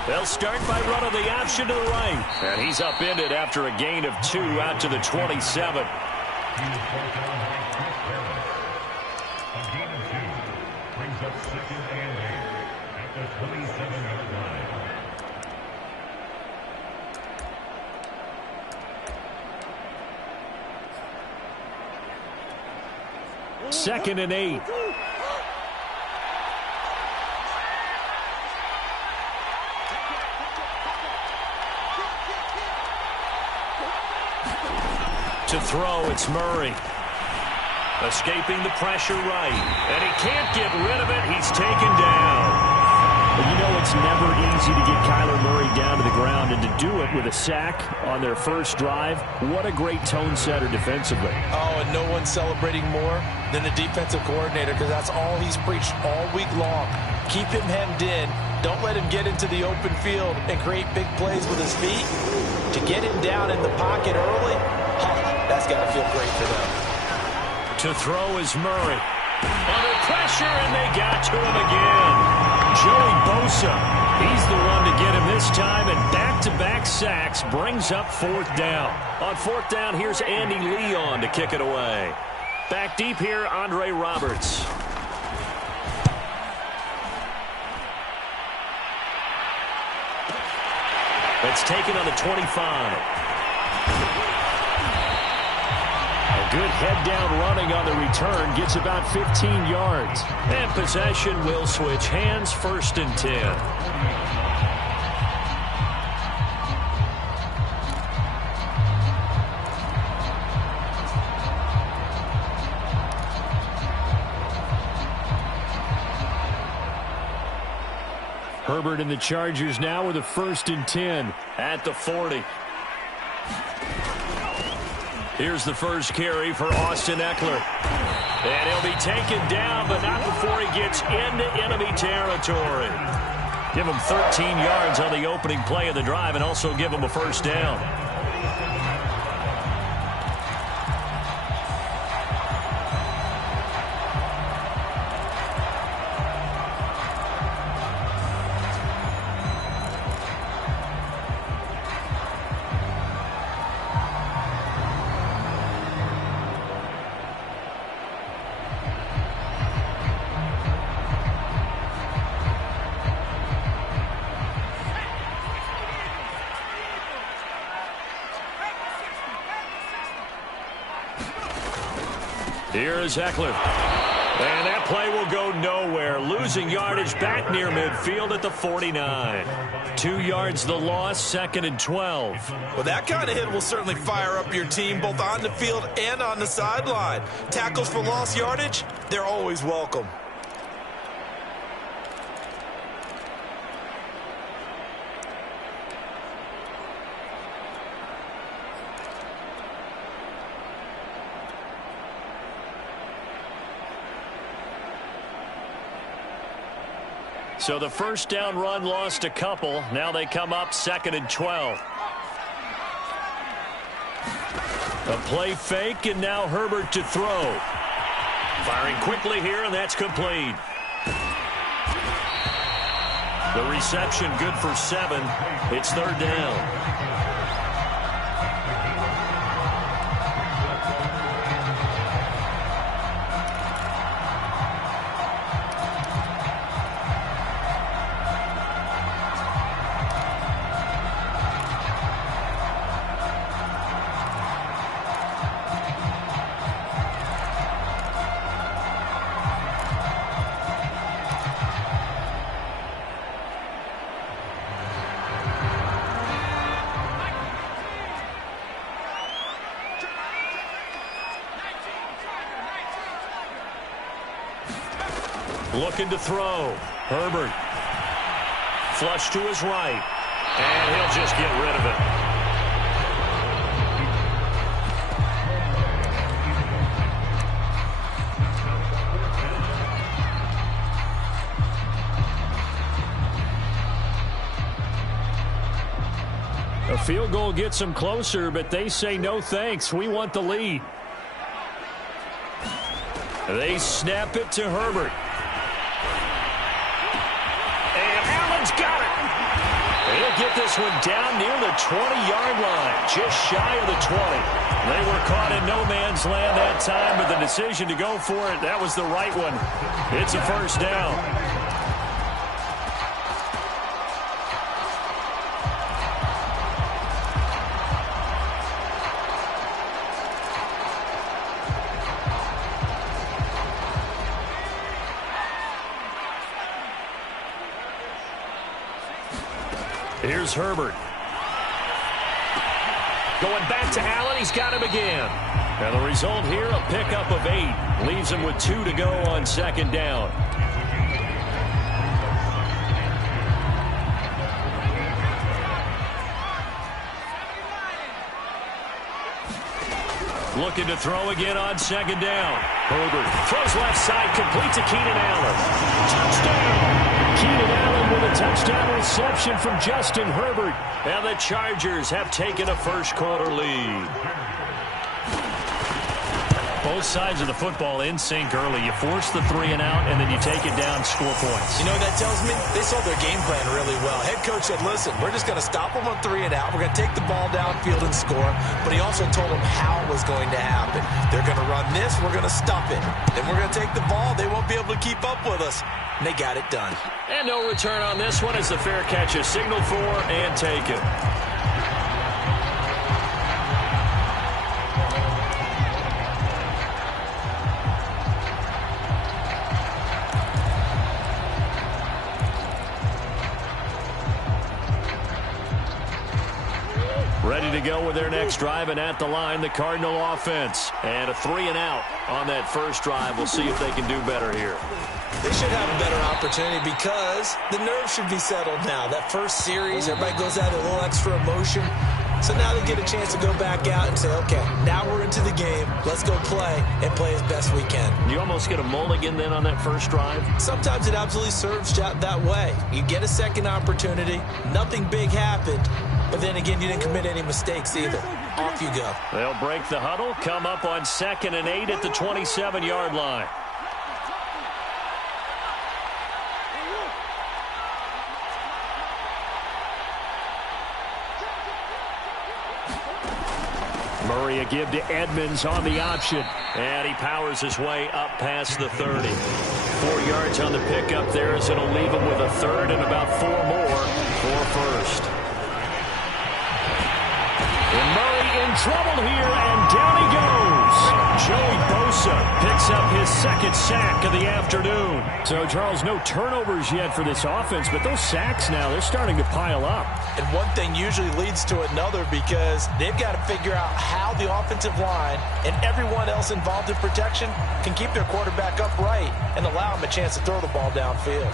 They'll start by running the option to the right. And he's upended after a gain of 2 out to the 27. A gain of 2 brings up 2nd and 8 at the 27-yard line. 2nd and 8. To throw, it's Murray. Escaping the pressure right. And he can't get rid of it. He's taken down. Well, you know it's never easy to get Kyler Murray down to the ground, and to do it with a sack on their first drive, what a great tone setter defensively. Oh, and no one's celebrating more than the defensive coordinator, because that's all he's preached all week long. Keep him hemmed in. Don't let him get into the open field and create big plays with his feet. To get him down in the pocket early, that's got to feel great for them. To throw is Murray. Under pressure, and they got to him again. Joey Bosa, he's the one to get him this time, and back-to-back sacks brings up 4th down. On 4th down, here's Andy Leon to kick it away. Back deep here, Andre Roberts. It's taken on the 25. Good head-down running on the return. Gets about 15 yards. And possession will switch hands. 1st and 10. Herbert and the Chargers now with a 1st and 10 at the 40. Here's the first carry for Austin Eckler. And he'll be taken down, but not before he gets into enemy territory. Give him 13 yards on the opening play of the drive, and also give him a 1st down. Here is Eckler. And that play will go nowhere. Losing yardage back near midfield at the 49. 2 yards the loss, 2nd and 12. Well, that kind of hit will certainly fire up your team both on the field and on the sideline. Tackles for lost yardage, they're always welcome. So the 1st down run lost a couple. Now they come up 2nd and 12. A play fake, and now Herbert to throw. Firing quickly here, and that's complete. The reception good for 7. It's third down. Looking to throw. Herbert. Flush to his right. And he'll just get rid of it. A field goal gets them closer, but they say no thanks. We want the lead. They snap it to Herbert. Got it. They'll get this one down near the 20-yard line, just shy of the 20. They were caught in no man's land that time, but the decision to go for it, that was the right one. It's a first down. Here's Herbert. Going back to Allen. He's got him again. And the result here, a pickup of 8. Leaves him with 2 to go on second down. Looking to throw again on second down. Herbert throws left side, complete to Keenan Allen. Touchdown! Keenan Allen with a touchdown reception from Justin Herbert. And the Chargers have taken a first-quarter lead. Both sides of the football in sync early. You force the 3-and-out, and then you take it down, score points. You know what that tells me? They saw their game plan really well. Head coach said, listen, we're just going to stop them on 3-and-out. We're going to take the ball downfield and score. But he also told them how it was going to happen. They're going to run this. We're going to stop it. Then we're going to take the ball. They won't be able to keep up with us. And they got it done. And no return on this one as the fair catch is signaled for and taken. Ready to go with their next drive, and at the line, the Cardinal offense. And a 3-and-out on that first drive. We'll see if they can do better here. They should have a better opportunity because the nerves should be settled now. That first series, everybody goes out with a little extra emotion. So now they get a chance to go back out and say, okay, now we're into the game. Let's go play and play as best we can. You almost get a mulligan then on that first drive? Sometimes it absolutely serves that way. You get a second opportunity. Nothing big happened. But then again, you didn't commit any mistakes either. Off you go. They'll break the huddle, come up on 2nd and 8 at the 27-yard line. Murray a give to Edmonds on the option. And he powers his way up past the 30. 4 yards on the pickup there as it'll leave him with a third and about 4 more for first. And Murray in trouble here, and down he goes. Joey Bosa picks up his second sack of the afternoon. So, Charles, no turnovers yet for this offense, but those sacks now, they're starting to pile up. And one thing usually leads to another because they've got to figure out how the offensive line and everyone else involved in protection can keep their quarterback upright and allow him a chance to throw the ball downfield.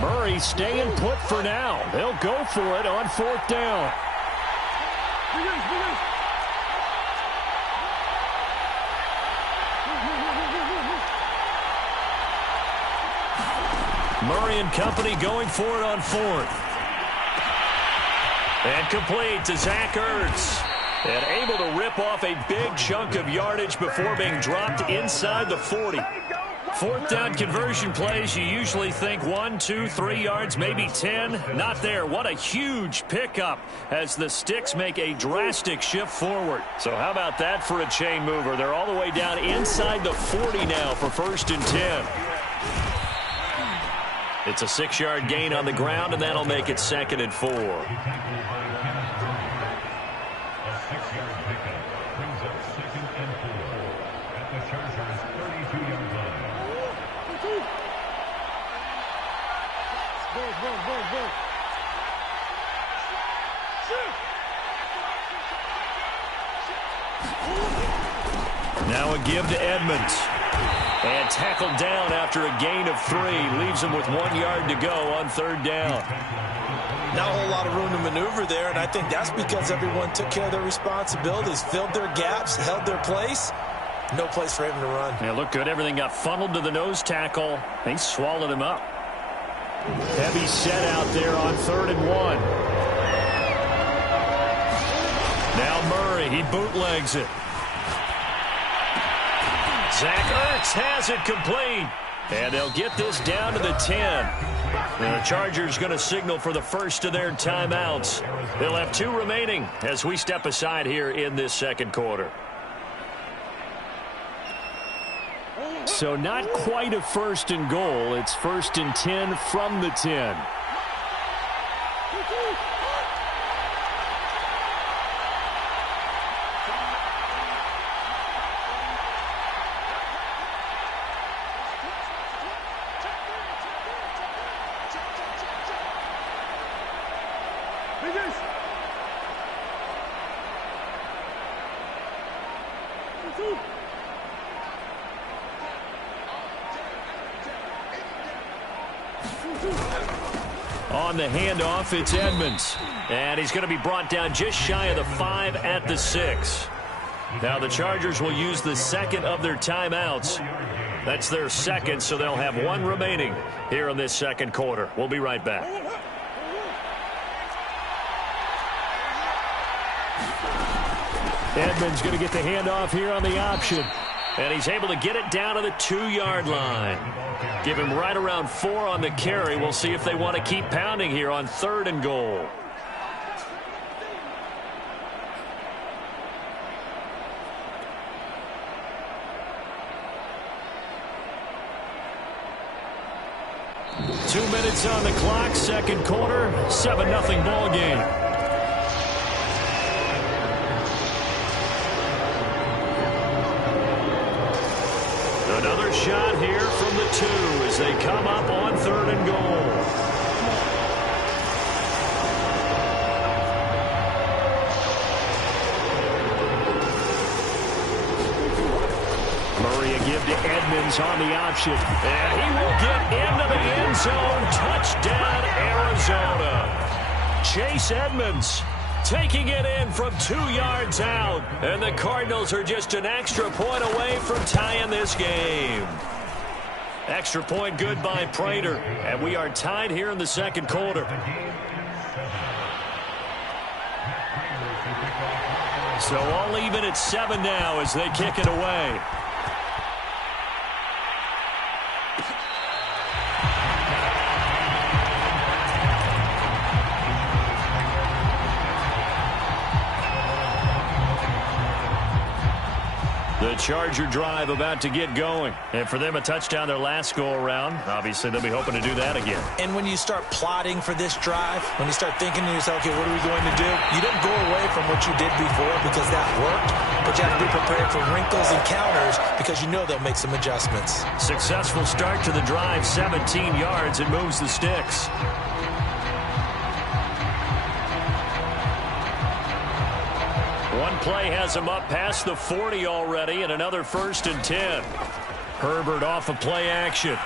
Murray staying put for now. They'll go for it on 4th down. Murray and company going for it on 4th. And complete to Zach Ertz. And able to rip off a big chunk of yardage before being dropped inside the 40. Fourth down conversion plays, you usually think 1, 2, 3 yards, maybe 10. Not there. What a huge pickup as the Sticks make a drastic shift forward. So how about that for a chain mover? They're all the way down inside the 40 now for 1st and 10. It's a 6-yard gain on the ground, and that'll make it 2nd and 4. Now a give to Edmonds. And tackled down after a gain of 3. Leaves him with 1 yard to go on 3rd down. Not a whole lot of room to maneuver there, and I think that's because everyone took care of their responsibilities, filled their gaps, held their place. No place for him to run. Yeah, looked good. Everything got funneled to the nose tackle. They swallowed him up. Heavy set out there on 3rd and 1. Now Murray, he bootlegs it. Zach Ertz has it complete. And they'll get this down to the 10. And the Chargers going to signal for the first of their timeouts. They'll have 2 remaining as we step aside here in this 2nd quarter. So not quite a 1st and goal. It's 1st and 10 from the 10. On the handoff, it's Edmonds. And he's going to be brought down just shy of the 5 at the 6. Now the Chargers will use the 2nd of their timeouts. That's their 2nd, so they'll have 1 remaining here in this 2nd quarter. We'll be right back. Edmonds going to get the handoff here on the option. And he's able to get it down to the 2-yard line. Give him right around 4 on the carry. We'll see if they want to keep pounding here on 3rd and goal. Two minutes on the clock, 2nd quarter, 7-0 ball game. Another shot here from the 2 as they come up on 3rd and goal. Murray a give to Edmonds on the option. And he will get into the end zone. Touchdown, Arizona. Chase Edmonds taking it in from 2 yards out. And the Cardinals are just an extra point away from tying this game. Extra point good by Prater. And we are tied here in the 2nd quarter. So all even at 7 now as they kick it away. The Charger drive about to get going. And for them, a touchdown their last go-around. Obviously, they'll be hoping to do that again. And when you start plotting for this drive, when you start thinking to yourself, okay, what are we going to do? You don't go away from what you did before because that worked. But you have to be prepared for wrinkles and counters because you know they'll make some adjustments. Successful start to the drive, 17 yards, and moves the Sticks. One play has him up past the 40 already, and another 1st and 10. Herbert off of play action.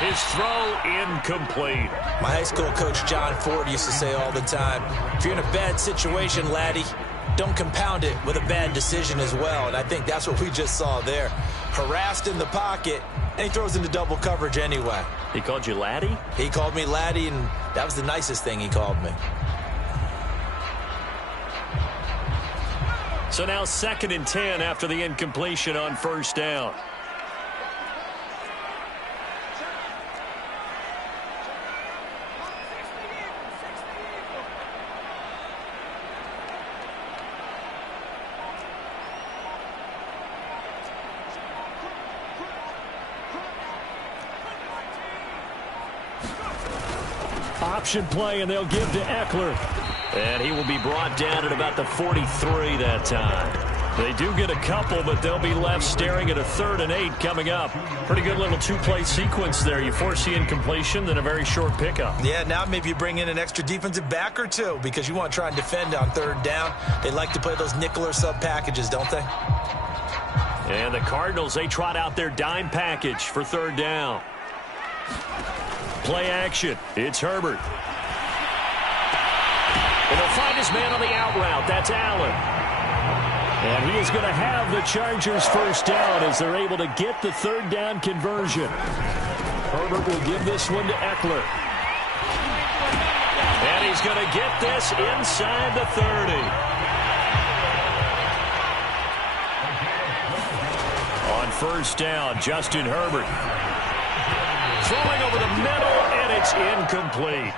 His throw incomplete. My high school coach John Ford used to say all the time, if you're in a bad situation, laddie, don't compound it with a bad decision as well. And I think that's what we just saw there. Harassed in the pocket, and he throws into double coverage anyway. He called you laddie? He called me laddie, and that was the nicest thing he called me. So now 2nd and 10 after the incompletion on first down. Option play, and they'll give to Eckler. And he will be brought down at about the 43 that time. They do get a couple, but they'll be left staring at a 3rd and 8 coming up. Pretty good little 2-play sequence there. You force the incompletion, then a very short pickup. Yeah, now maybe you bring in an extra defensive back or two because you want to try and defend on 3rd down. They like to play those nickel or sub packages, don't they? And the Cardinals, they trot out their dime package for 3rd down. Play action. It's Herbert. And he'll find his man on the out route. That's Allen. And he is going to have the Chargers first down as they're able to get the 3rd down conversion. Herbert will give this one to Eckler. And he's going to get this inside the 30. On first down, Justin Herbert. Throwing over the middle, and it's incomplete.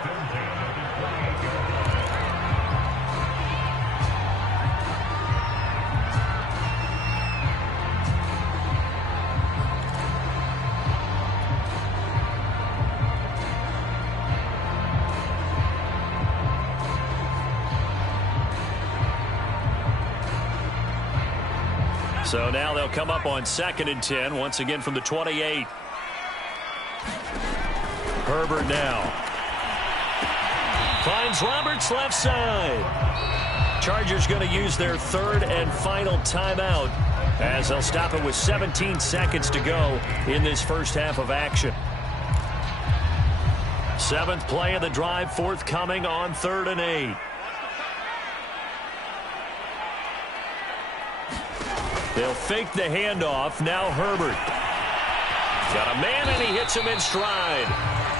So now they'll come up on 2nd and 10, once again from the 28. Herbert now. Finds Roberts left side. Chargers going to use their 3rd and final timeout as they'll stop it with 17 seconds to go in this first half of action. 7th play of the drive forthcoming on 3rd and 8. They'll fake the handoff. Now Herbert. Got a man, and he hits him in stride.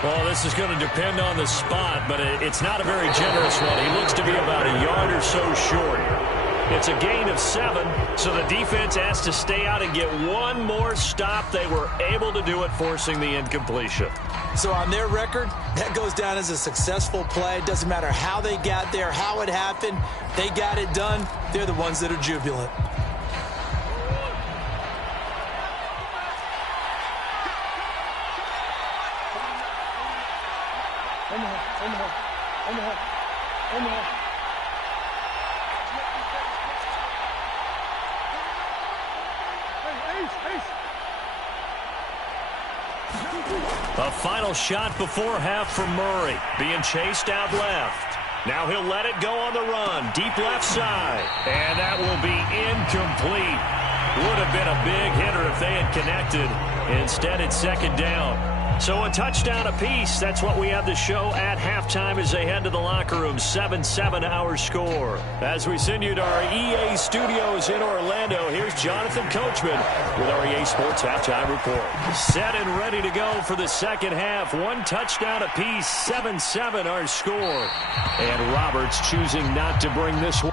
Well, this is going to depend on the spot, but it's not a very generous one. He looks to be about a yard or so short. It's a gain of 7, so the defense has to stay out and get one more stop. They were able to do it, forcing the incompletion. So on their record, that goes down as a successful play. It doesn't matter how they got there, how it happened. They got it done. They're the ones that are jubilant. A final shot before half from Murray. Being chased out left. Now he'll let it go on the run. Deep left side. And that will be incomplete. Would have been a big hitter if they had connected. Instead, it's 2nd down. So a touchdown apiece. That's what we have to show at halftime as they head to the locker room. 7-7 our score. As we send you to our EA studios in Orlando, here's Jonathan Coachman with our EA Sports Halftime Report. Set and ready to go for the second half. 1 touchdown apiece. 7-7 our score. And Roberts choosing not to bring this one.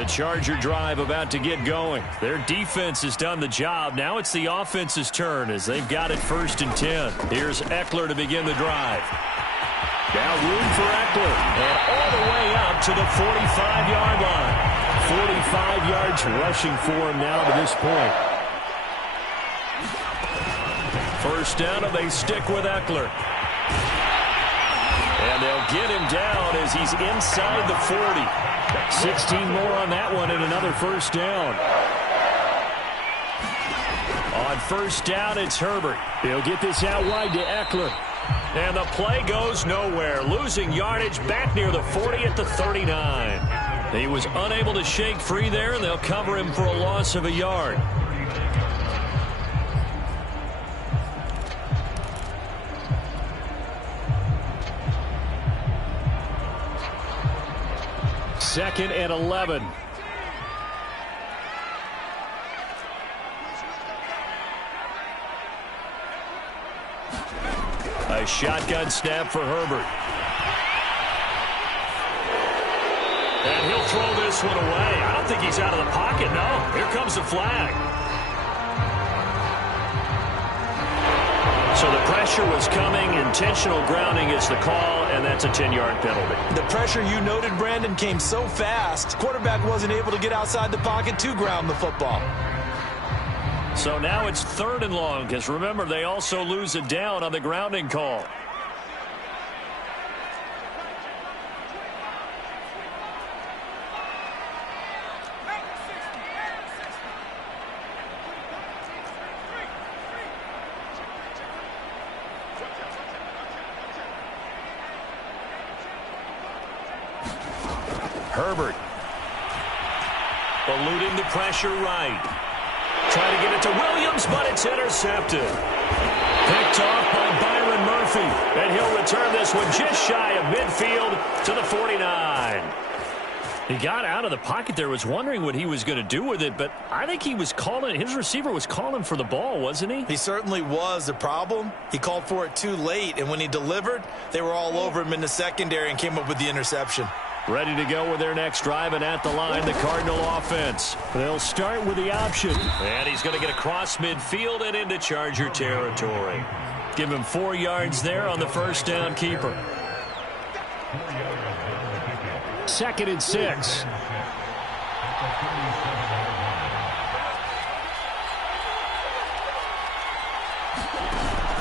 The Charger drive about to get going. Their defense has done the job. Now it's the offense's turn as they've got it 1st and 10. Here's Eckler to begin the drive. Now room for Eckler. And all the way up to the 45-yard line. 45 yards rushing for him now to this point. 1st down, and they stick with Eckler. And they'll get him down as he's inside the 40. 16 more on that one and another 1st down. On 1st down, it's Herbert. He'll get this out wide to Eckler. And the play goes nowhere. Losing yardage back near the 40 at the 39. He was unable to shake free there, and they'll cover him for a loss of a yard. Second and 11. A shotgun snap for Herbert. And he'll throw this one away. I don't think he's out of the pocket, no. Here comes the flag. So the pressure was coming. Intentional grounding is the call, and that's a 10-yard penalty. The pressure you noted, Brandon, came so fast. Quarterback wasn't able to get outside the pocket to ground the football. So now it's 3rd and long, because remember, they also lose a down on the grounding call. Herbert eluding the pressure right. Trying to get it to Williams, but it's intercepted. Picked off by Byron Murphy. And he'll return this one just shy of midfield to the 49. He got out of the pocket there, was wondering what he was going to do with it, but I think he was calling, his receiver was calling for the ball, wasn't he? He certainly was. The problem, he called for it too late, and when he delivered, they were all over him in the secondary and came up with the interception. Ready to go with their next drive, and at the line, the Cardinal offense. They'll start with the option. And he's going to get across midfield and into Charger territory. Give him 4 yards there on the 1st down keeper. 2nd and 6.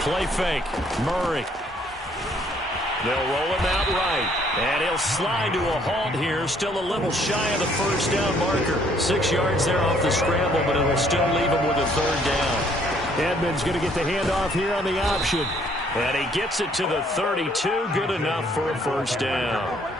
Play fake. Murray. They'll roll him out right. And he'll slide to a halt here. Still a little shy of the 1st down marker. 6 yards there off the scramble, but it'll still leave him with a 3rd down. Edmonds going to get the handoff here on the option. And he gets it to the 32. Good enough for a 1st down.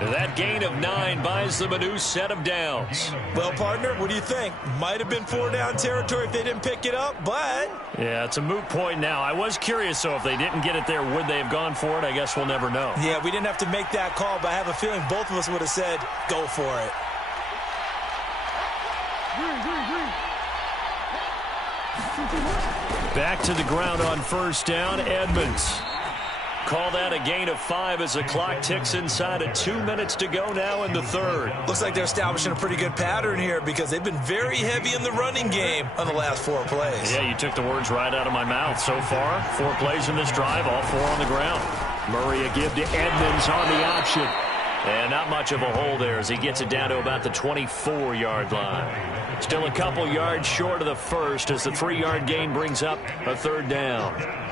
That gain of 9 buys them a new set of downs. Well, partner, what do you think? Might have been 4-down territory if they didn't pick it up, but... Yeah, it's a moot point now. I was curious, so if they didn't get it there, would they have gone for it? I guess we'll never know. Yeah, we didn't have to make that call, but I have a feeling both of us would have said, go for it. Back to the ground on 1st down, Edmonds. Call that a gain of 5 as the clock ticks inside of 2 minutes to go now in the 3rd. Looks like they're establishing a pretty good pattern here because they've been very heavy in the running game on the last 4 plays. Yeah, you took the words right out of my mouth. So far, 4 plays in this drive, all 4 on the ground. Murray a give to Edmonds on the option. And not much of a hole there as he gets it down to about the 24-yard line. Still a couple yards short of the 1st as the 3-yard gain brings up a 3rd down.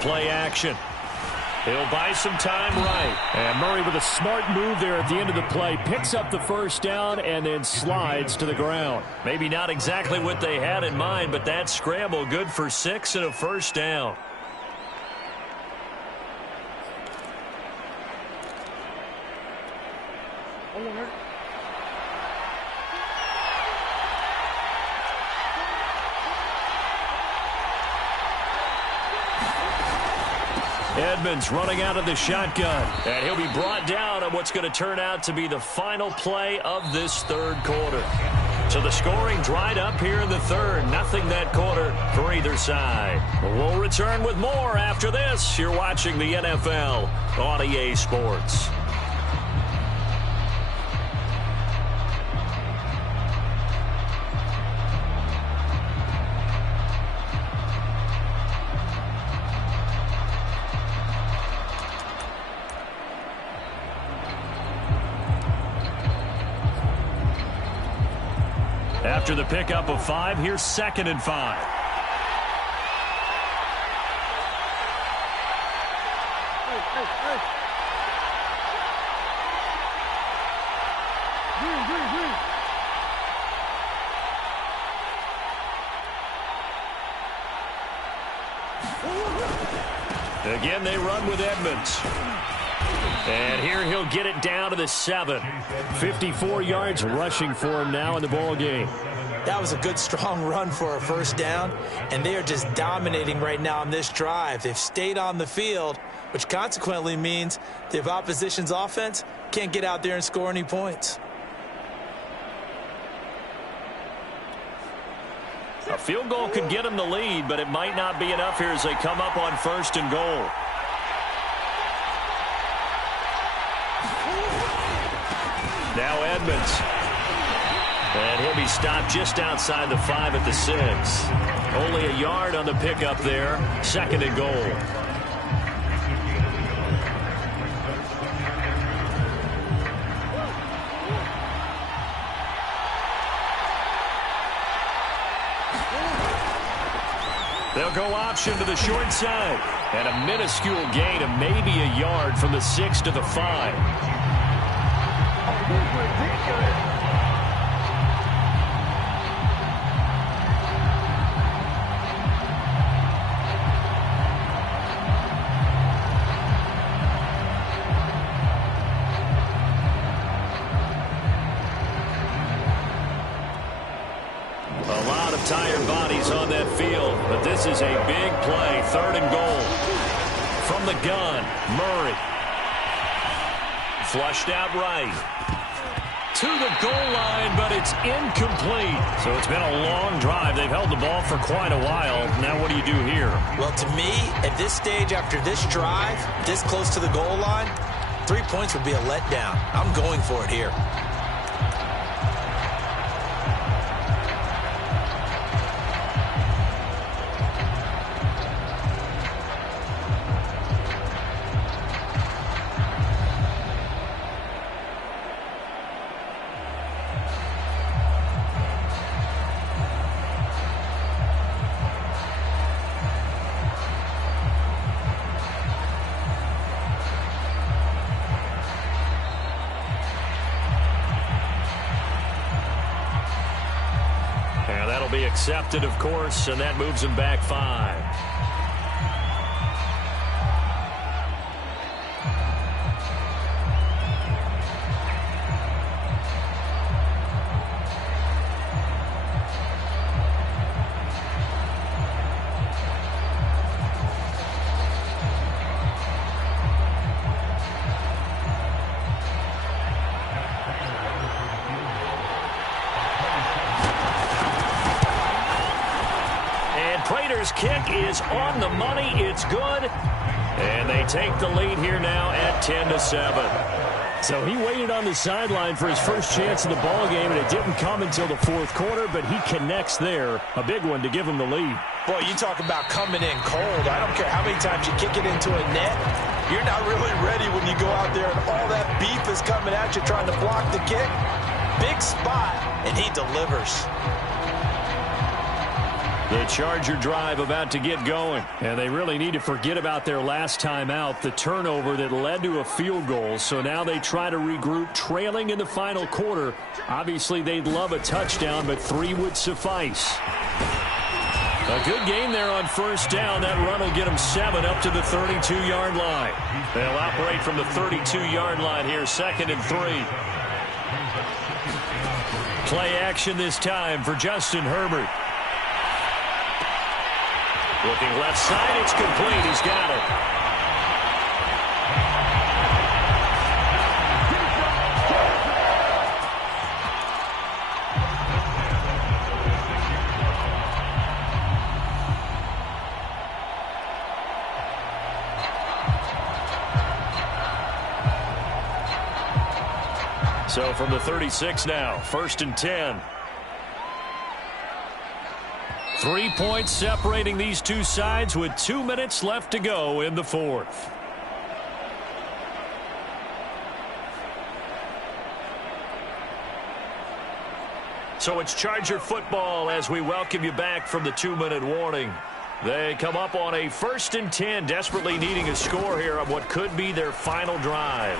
Play action. He'll buy some time right. And Murray with a smart move there at the end of the play. Picks up the 1st down and then slides to the ground. Maybe not exactly what they had in mind, but that scramble good for 6 and a 1st down. Edmonds running out of the shotgun. And he'll be brought down on what's going to turn out to be the final play of this 3rd quarter. So the scoring dried up here in the third. Nothing that quarter for either side. We'll return with more after this. You're watching the NFL on EA Sports. After the pickup of 5, here's 2nd and 5. Again, they run with Edmonds. And here he'll get it down to the 7. 54 yards rushing for him now in the ball game. That was a good, strong run for a first down, and they are just dominating right now on this drive. They've stayed on the field, which consequently means the opposition's offense can't get out there and score any points. A field goal could get them the lead, but it might not be enough here as they come up on 1st and goal. Now Edmonds. And he'll be stopped just outside the 5 at the 6. Only a yard on the pickup there. 2nd and goal. They'll go option to the short side. And a minuscule gain of maybe a yard from the 6 to the 5. A lot of tired bodies on that field, but this is a big play. 3rd and goal. From the gun, Murray. Flushed out right. To the goal line, but it's incomplete. So it's been a long drive. They've held the ball for quite a while. Now what do you do here? Well, to me, at this stage after this drive, this close to the goal line, 3 points would be a letdown. I'm going for it here. Be accepted, of course, and that moves him back 5. Kick is on the money. It's good. And they take the lead here now at 10-7. So he waited on the sideline for his first chance in the ball game, and it didn't come until the 4th quarter, but he connects there. A big one to give him the lead. Boy, you talk about coming in cold. I don't care how many times you kick it into a net. You're not really ready when you go out there and all that beef is coming at you trying to block the kick. Big spot, and he delivers. The Charger drive about to get going, and they really need to forget about their last time out, the turnover that led to a field goal. So now they try to regroup, trailing in the final quarter. Obviously, they'd love a touchdown, but 3 would suffice. A good game there on 1st down. That run will get them 7 up to the 32-yard line. They'll operate from the 32-yard line here, 2nd and 3. Play action this time for Justin Herbert. Looking left side, it's complete. He's got it. So from the 36 now, 1st and 10. 3 points separating these two sides with 2 minutes left to go in the fourth. So it's Charger football as we welcome you back from the 2-minute warning. They come up on a 1st and 10, desperately needing a score here on what could be their final drive.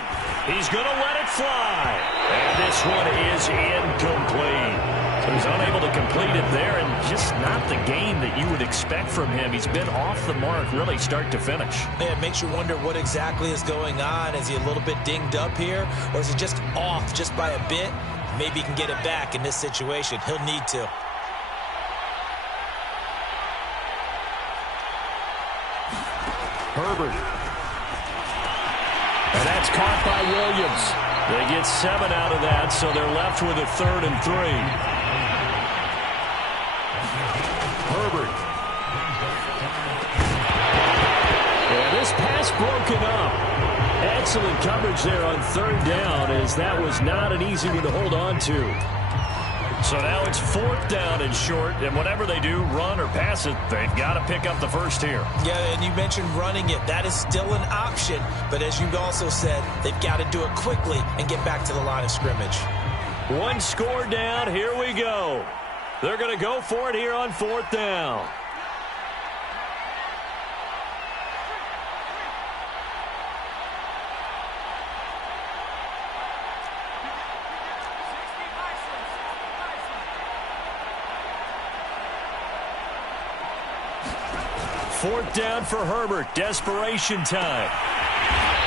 He's going to let it fly. And this one is incomplete. So he's unable to complete it there, and just not the game that you would expect from him. He's been off the mark really start to finish. Yeah, it makes you wonder what exactly is going on. Is he a little bit dinged up here, or is he just off just by a bit? Maybe he can get it back in this situation. He'll need to. Herbert. And that's caught by Williams. They get 7 out of that, so they're left with a 3rd and 3. Herbert. Yeah, this pass broken up. Excellent coverage there on 3rd down, as that was not an easy one to hold on to. So now it's 4th down and short, and whatever they do, run or pass it, they've got to pick up the first here. Yeah, and you mentioned running it. That is still an option, but as you also said, they've got to do it quickly and get back to the line of scrimmage. 1 score down, here we go. They're going to go for it here on 4th down. Fourth down for Herbert. Desperation time.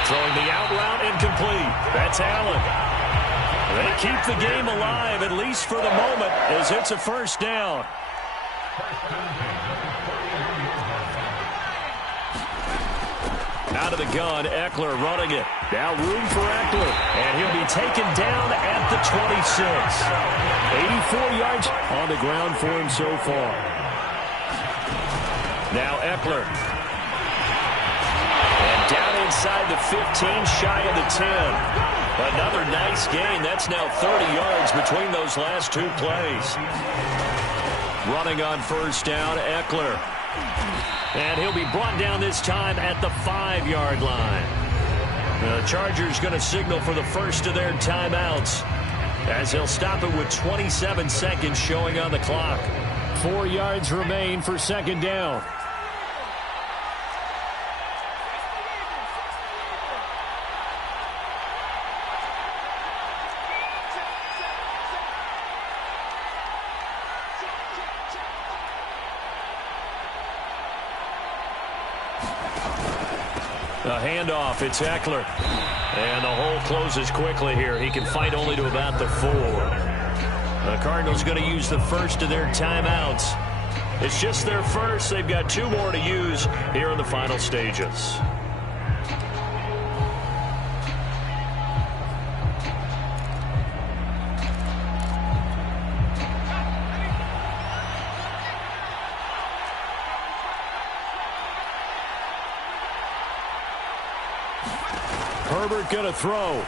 Throwing the out route incomplete. That's Allen. They keep the game alive, at least for the moment, as it's a 1st down. Out of the gun, Eckler running it. Now room for Eckler, and he'll be taken down at the 26. 84 yards on the ground for him so far. Now Eckler. And down inside the 15, shy of the 10. Another nice gain. That's now 30 yards between those last 2 plays. Running on 1st down, Eckler. And he'll be brought down this time at the 5-yard line. The Chargers going to signal for the first of their timeouts, as they'll stop it with 27 seconds showing on the clock. 4 yards remain for 2nd down. A handoff, it's Eckler. And the hole closes quickly here. He can fight only to about the 4. The Cardinals going to use the first of their timeouts. It's just their first. They've got 2 more to use here in the final stages. Herbert going to throw.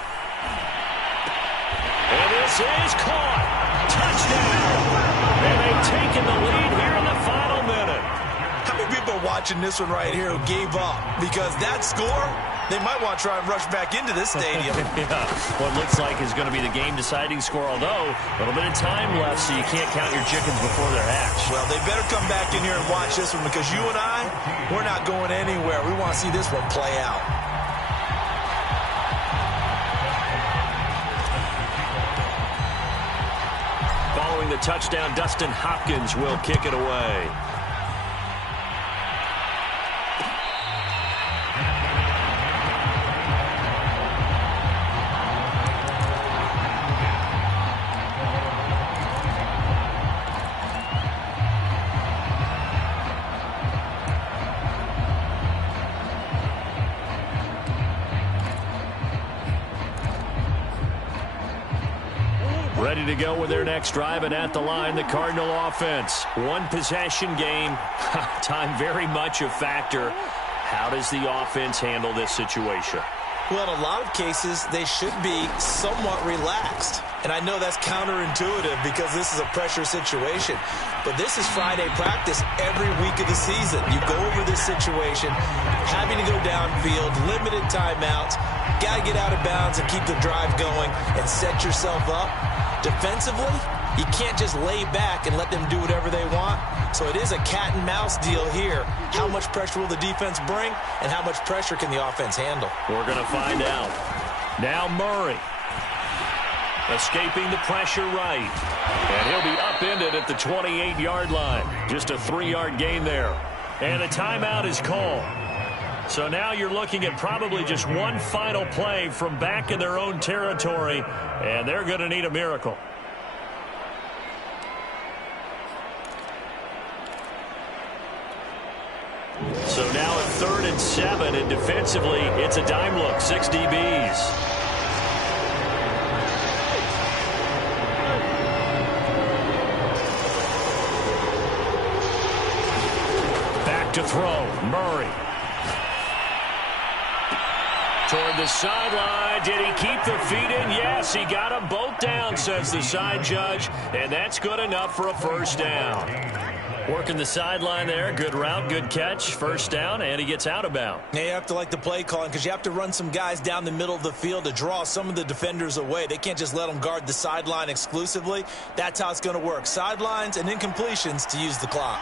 And this is caught. Touchdown. And they've taken the lead here in the final minute. How many people are watching this one right here who gave up? Because that score, they might want to try and rush back into this stadium. Yeah, what looks like is going to be the game-deciding score, although a little bit of time left, so you can't count your chickens before they're hatched. Well, they better come back in here and watch this one, because you and I, we're not going anywhere. We want to see this one play out. Following the touchdown, Dustin Hopkins will kick it away. Ready to go with their next drive, and at the line, the Cardinal offense. 1 possession game. Time very much a factor. How does the offense handle this situation? Well, in a lot of cases, they should be somewhat relaxed. And I know that's counterintuitive because this is a pressure situation. But this is Friday practice every week of the season. You go over this situation, having to go downfield, limited timeouts, got to get out of bounds and keep the drive going and set yourself up. Defensively, you can't just lay back and let them do whatever they want. So it is a cat and mouse deal here. How much pressure will the defense bring, and how much pressure can the offense handle? We're going to find out. Now Murray. Escaping the pressure right. And he'll be upended at the 28-yard line. Just a 3-yard gain there. And a timeout is called. So now you're looking at probably just one final play from back in their own territory, and they're going to need a miracle. So now at 3rd and 7, and defensively, it's a dime look, 6 DBs. Back to throw, Murray. Toward the sideline. Did he keep the feet in? Yes, he got them both down, says the side judge, and that's good enough for a first down. Working the sideline there. Good route, good catch. First down, and he gets out of bounds. Yeah, you have to like the play calling because you have to run some guys down the middle of the field to draw some of the defenders away. They can't just let them guard the sideline exclusively. That's how it's going to work. Sidelines and incompletions to use the clock.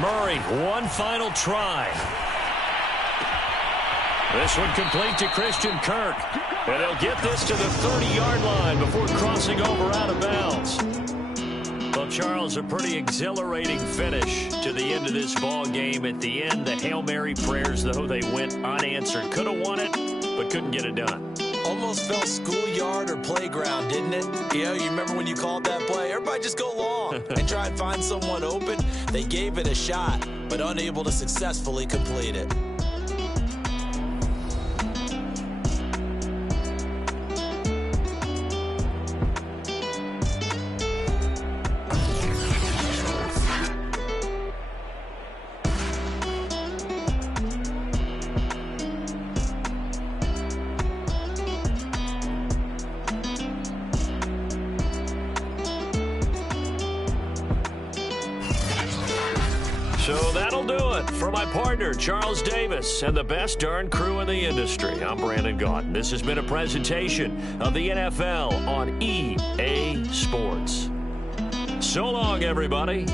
Murray, one final try. This one complete to Christian Kirk. And he'll get this to the 30-yard line before crossing over out of bounds. Well, Charles, a pretty exhilarating finish to the end of this ball game. At the end, the Hail Mary prayers, though they went unanswered. Could have won it, but couldn't get it done. Almost felt schoolyard or playground, didn't it? You remember when you called that play? Everybody just go long and try and find someone open. They gave it a shot, but unable to successfully complete it. So that'll do it for my partner, Charles Davis, and the best darn crew in the industry. I'm Brandon Gaudin. This has been a presentation of the NFL on EA Sports. So long, everybody.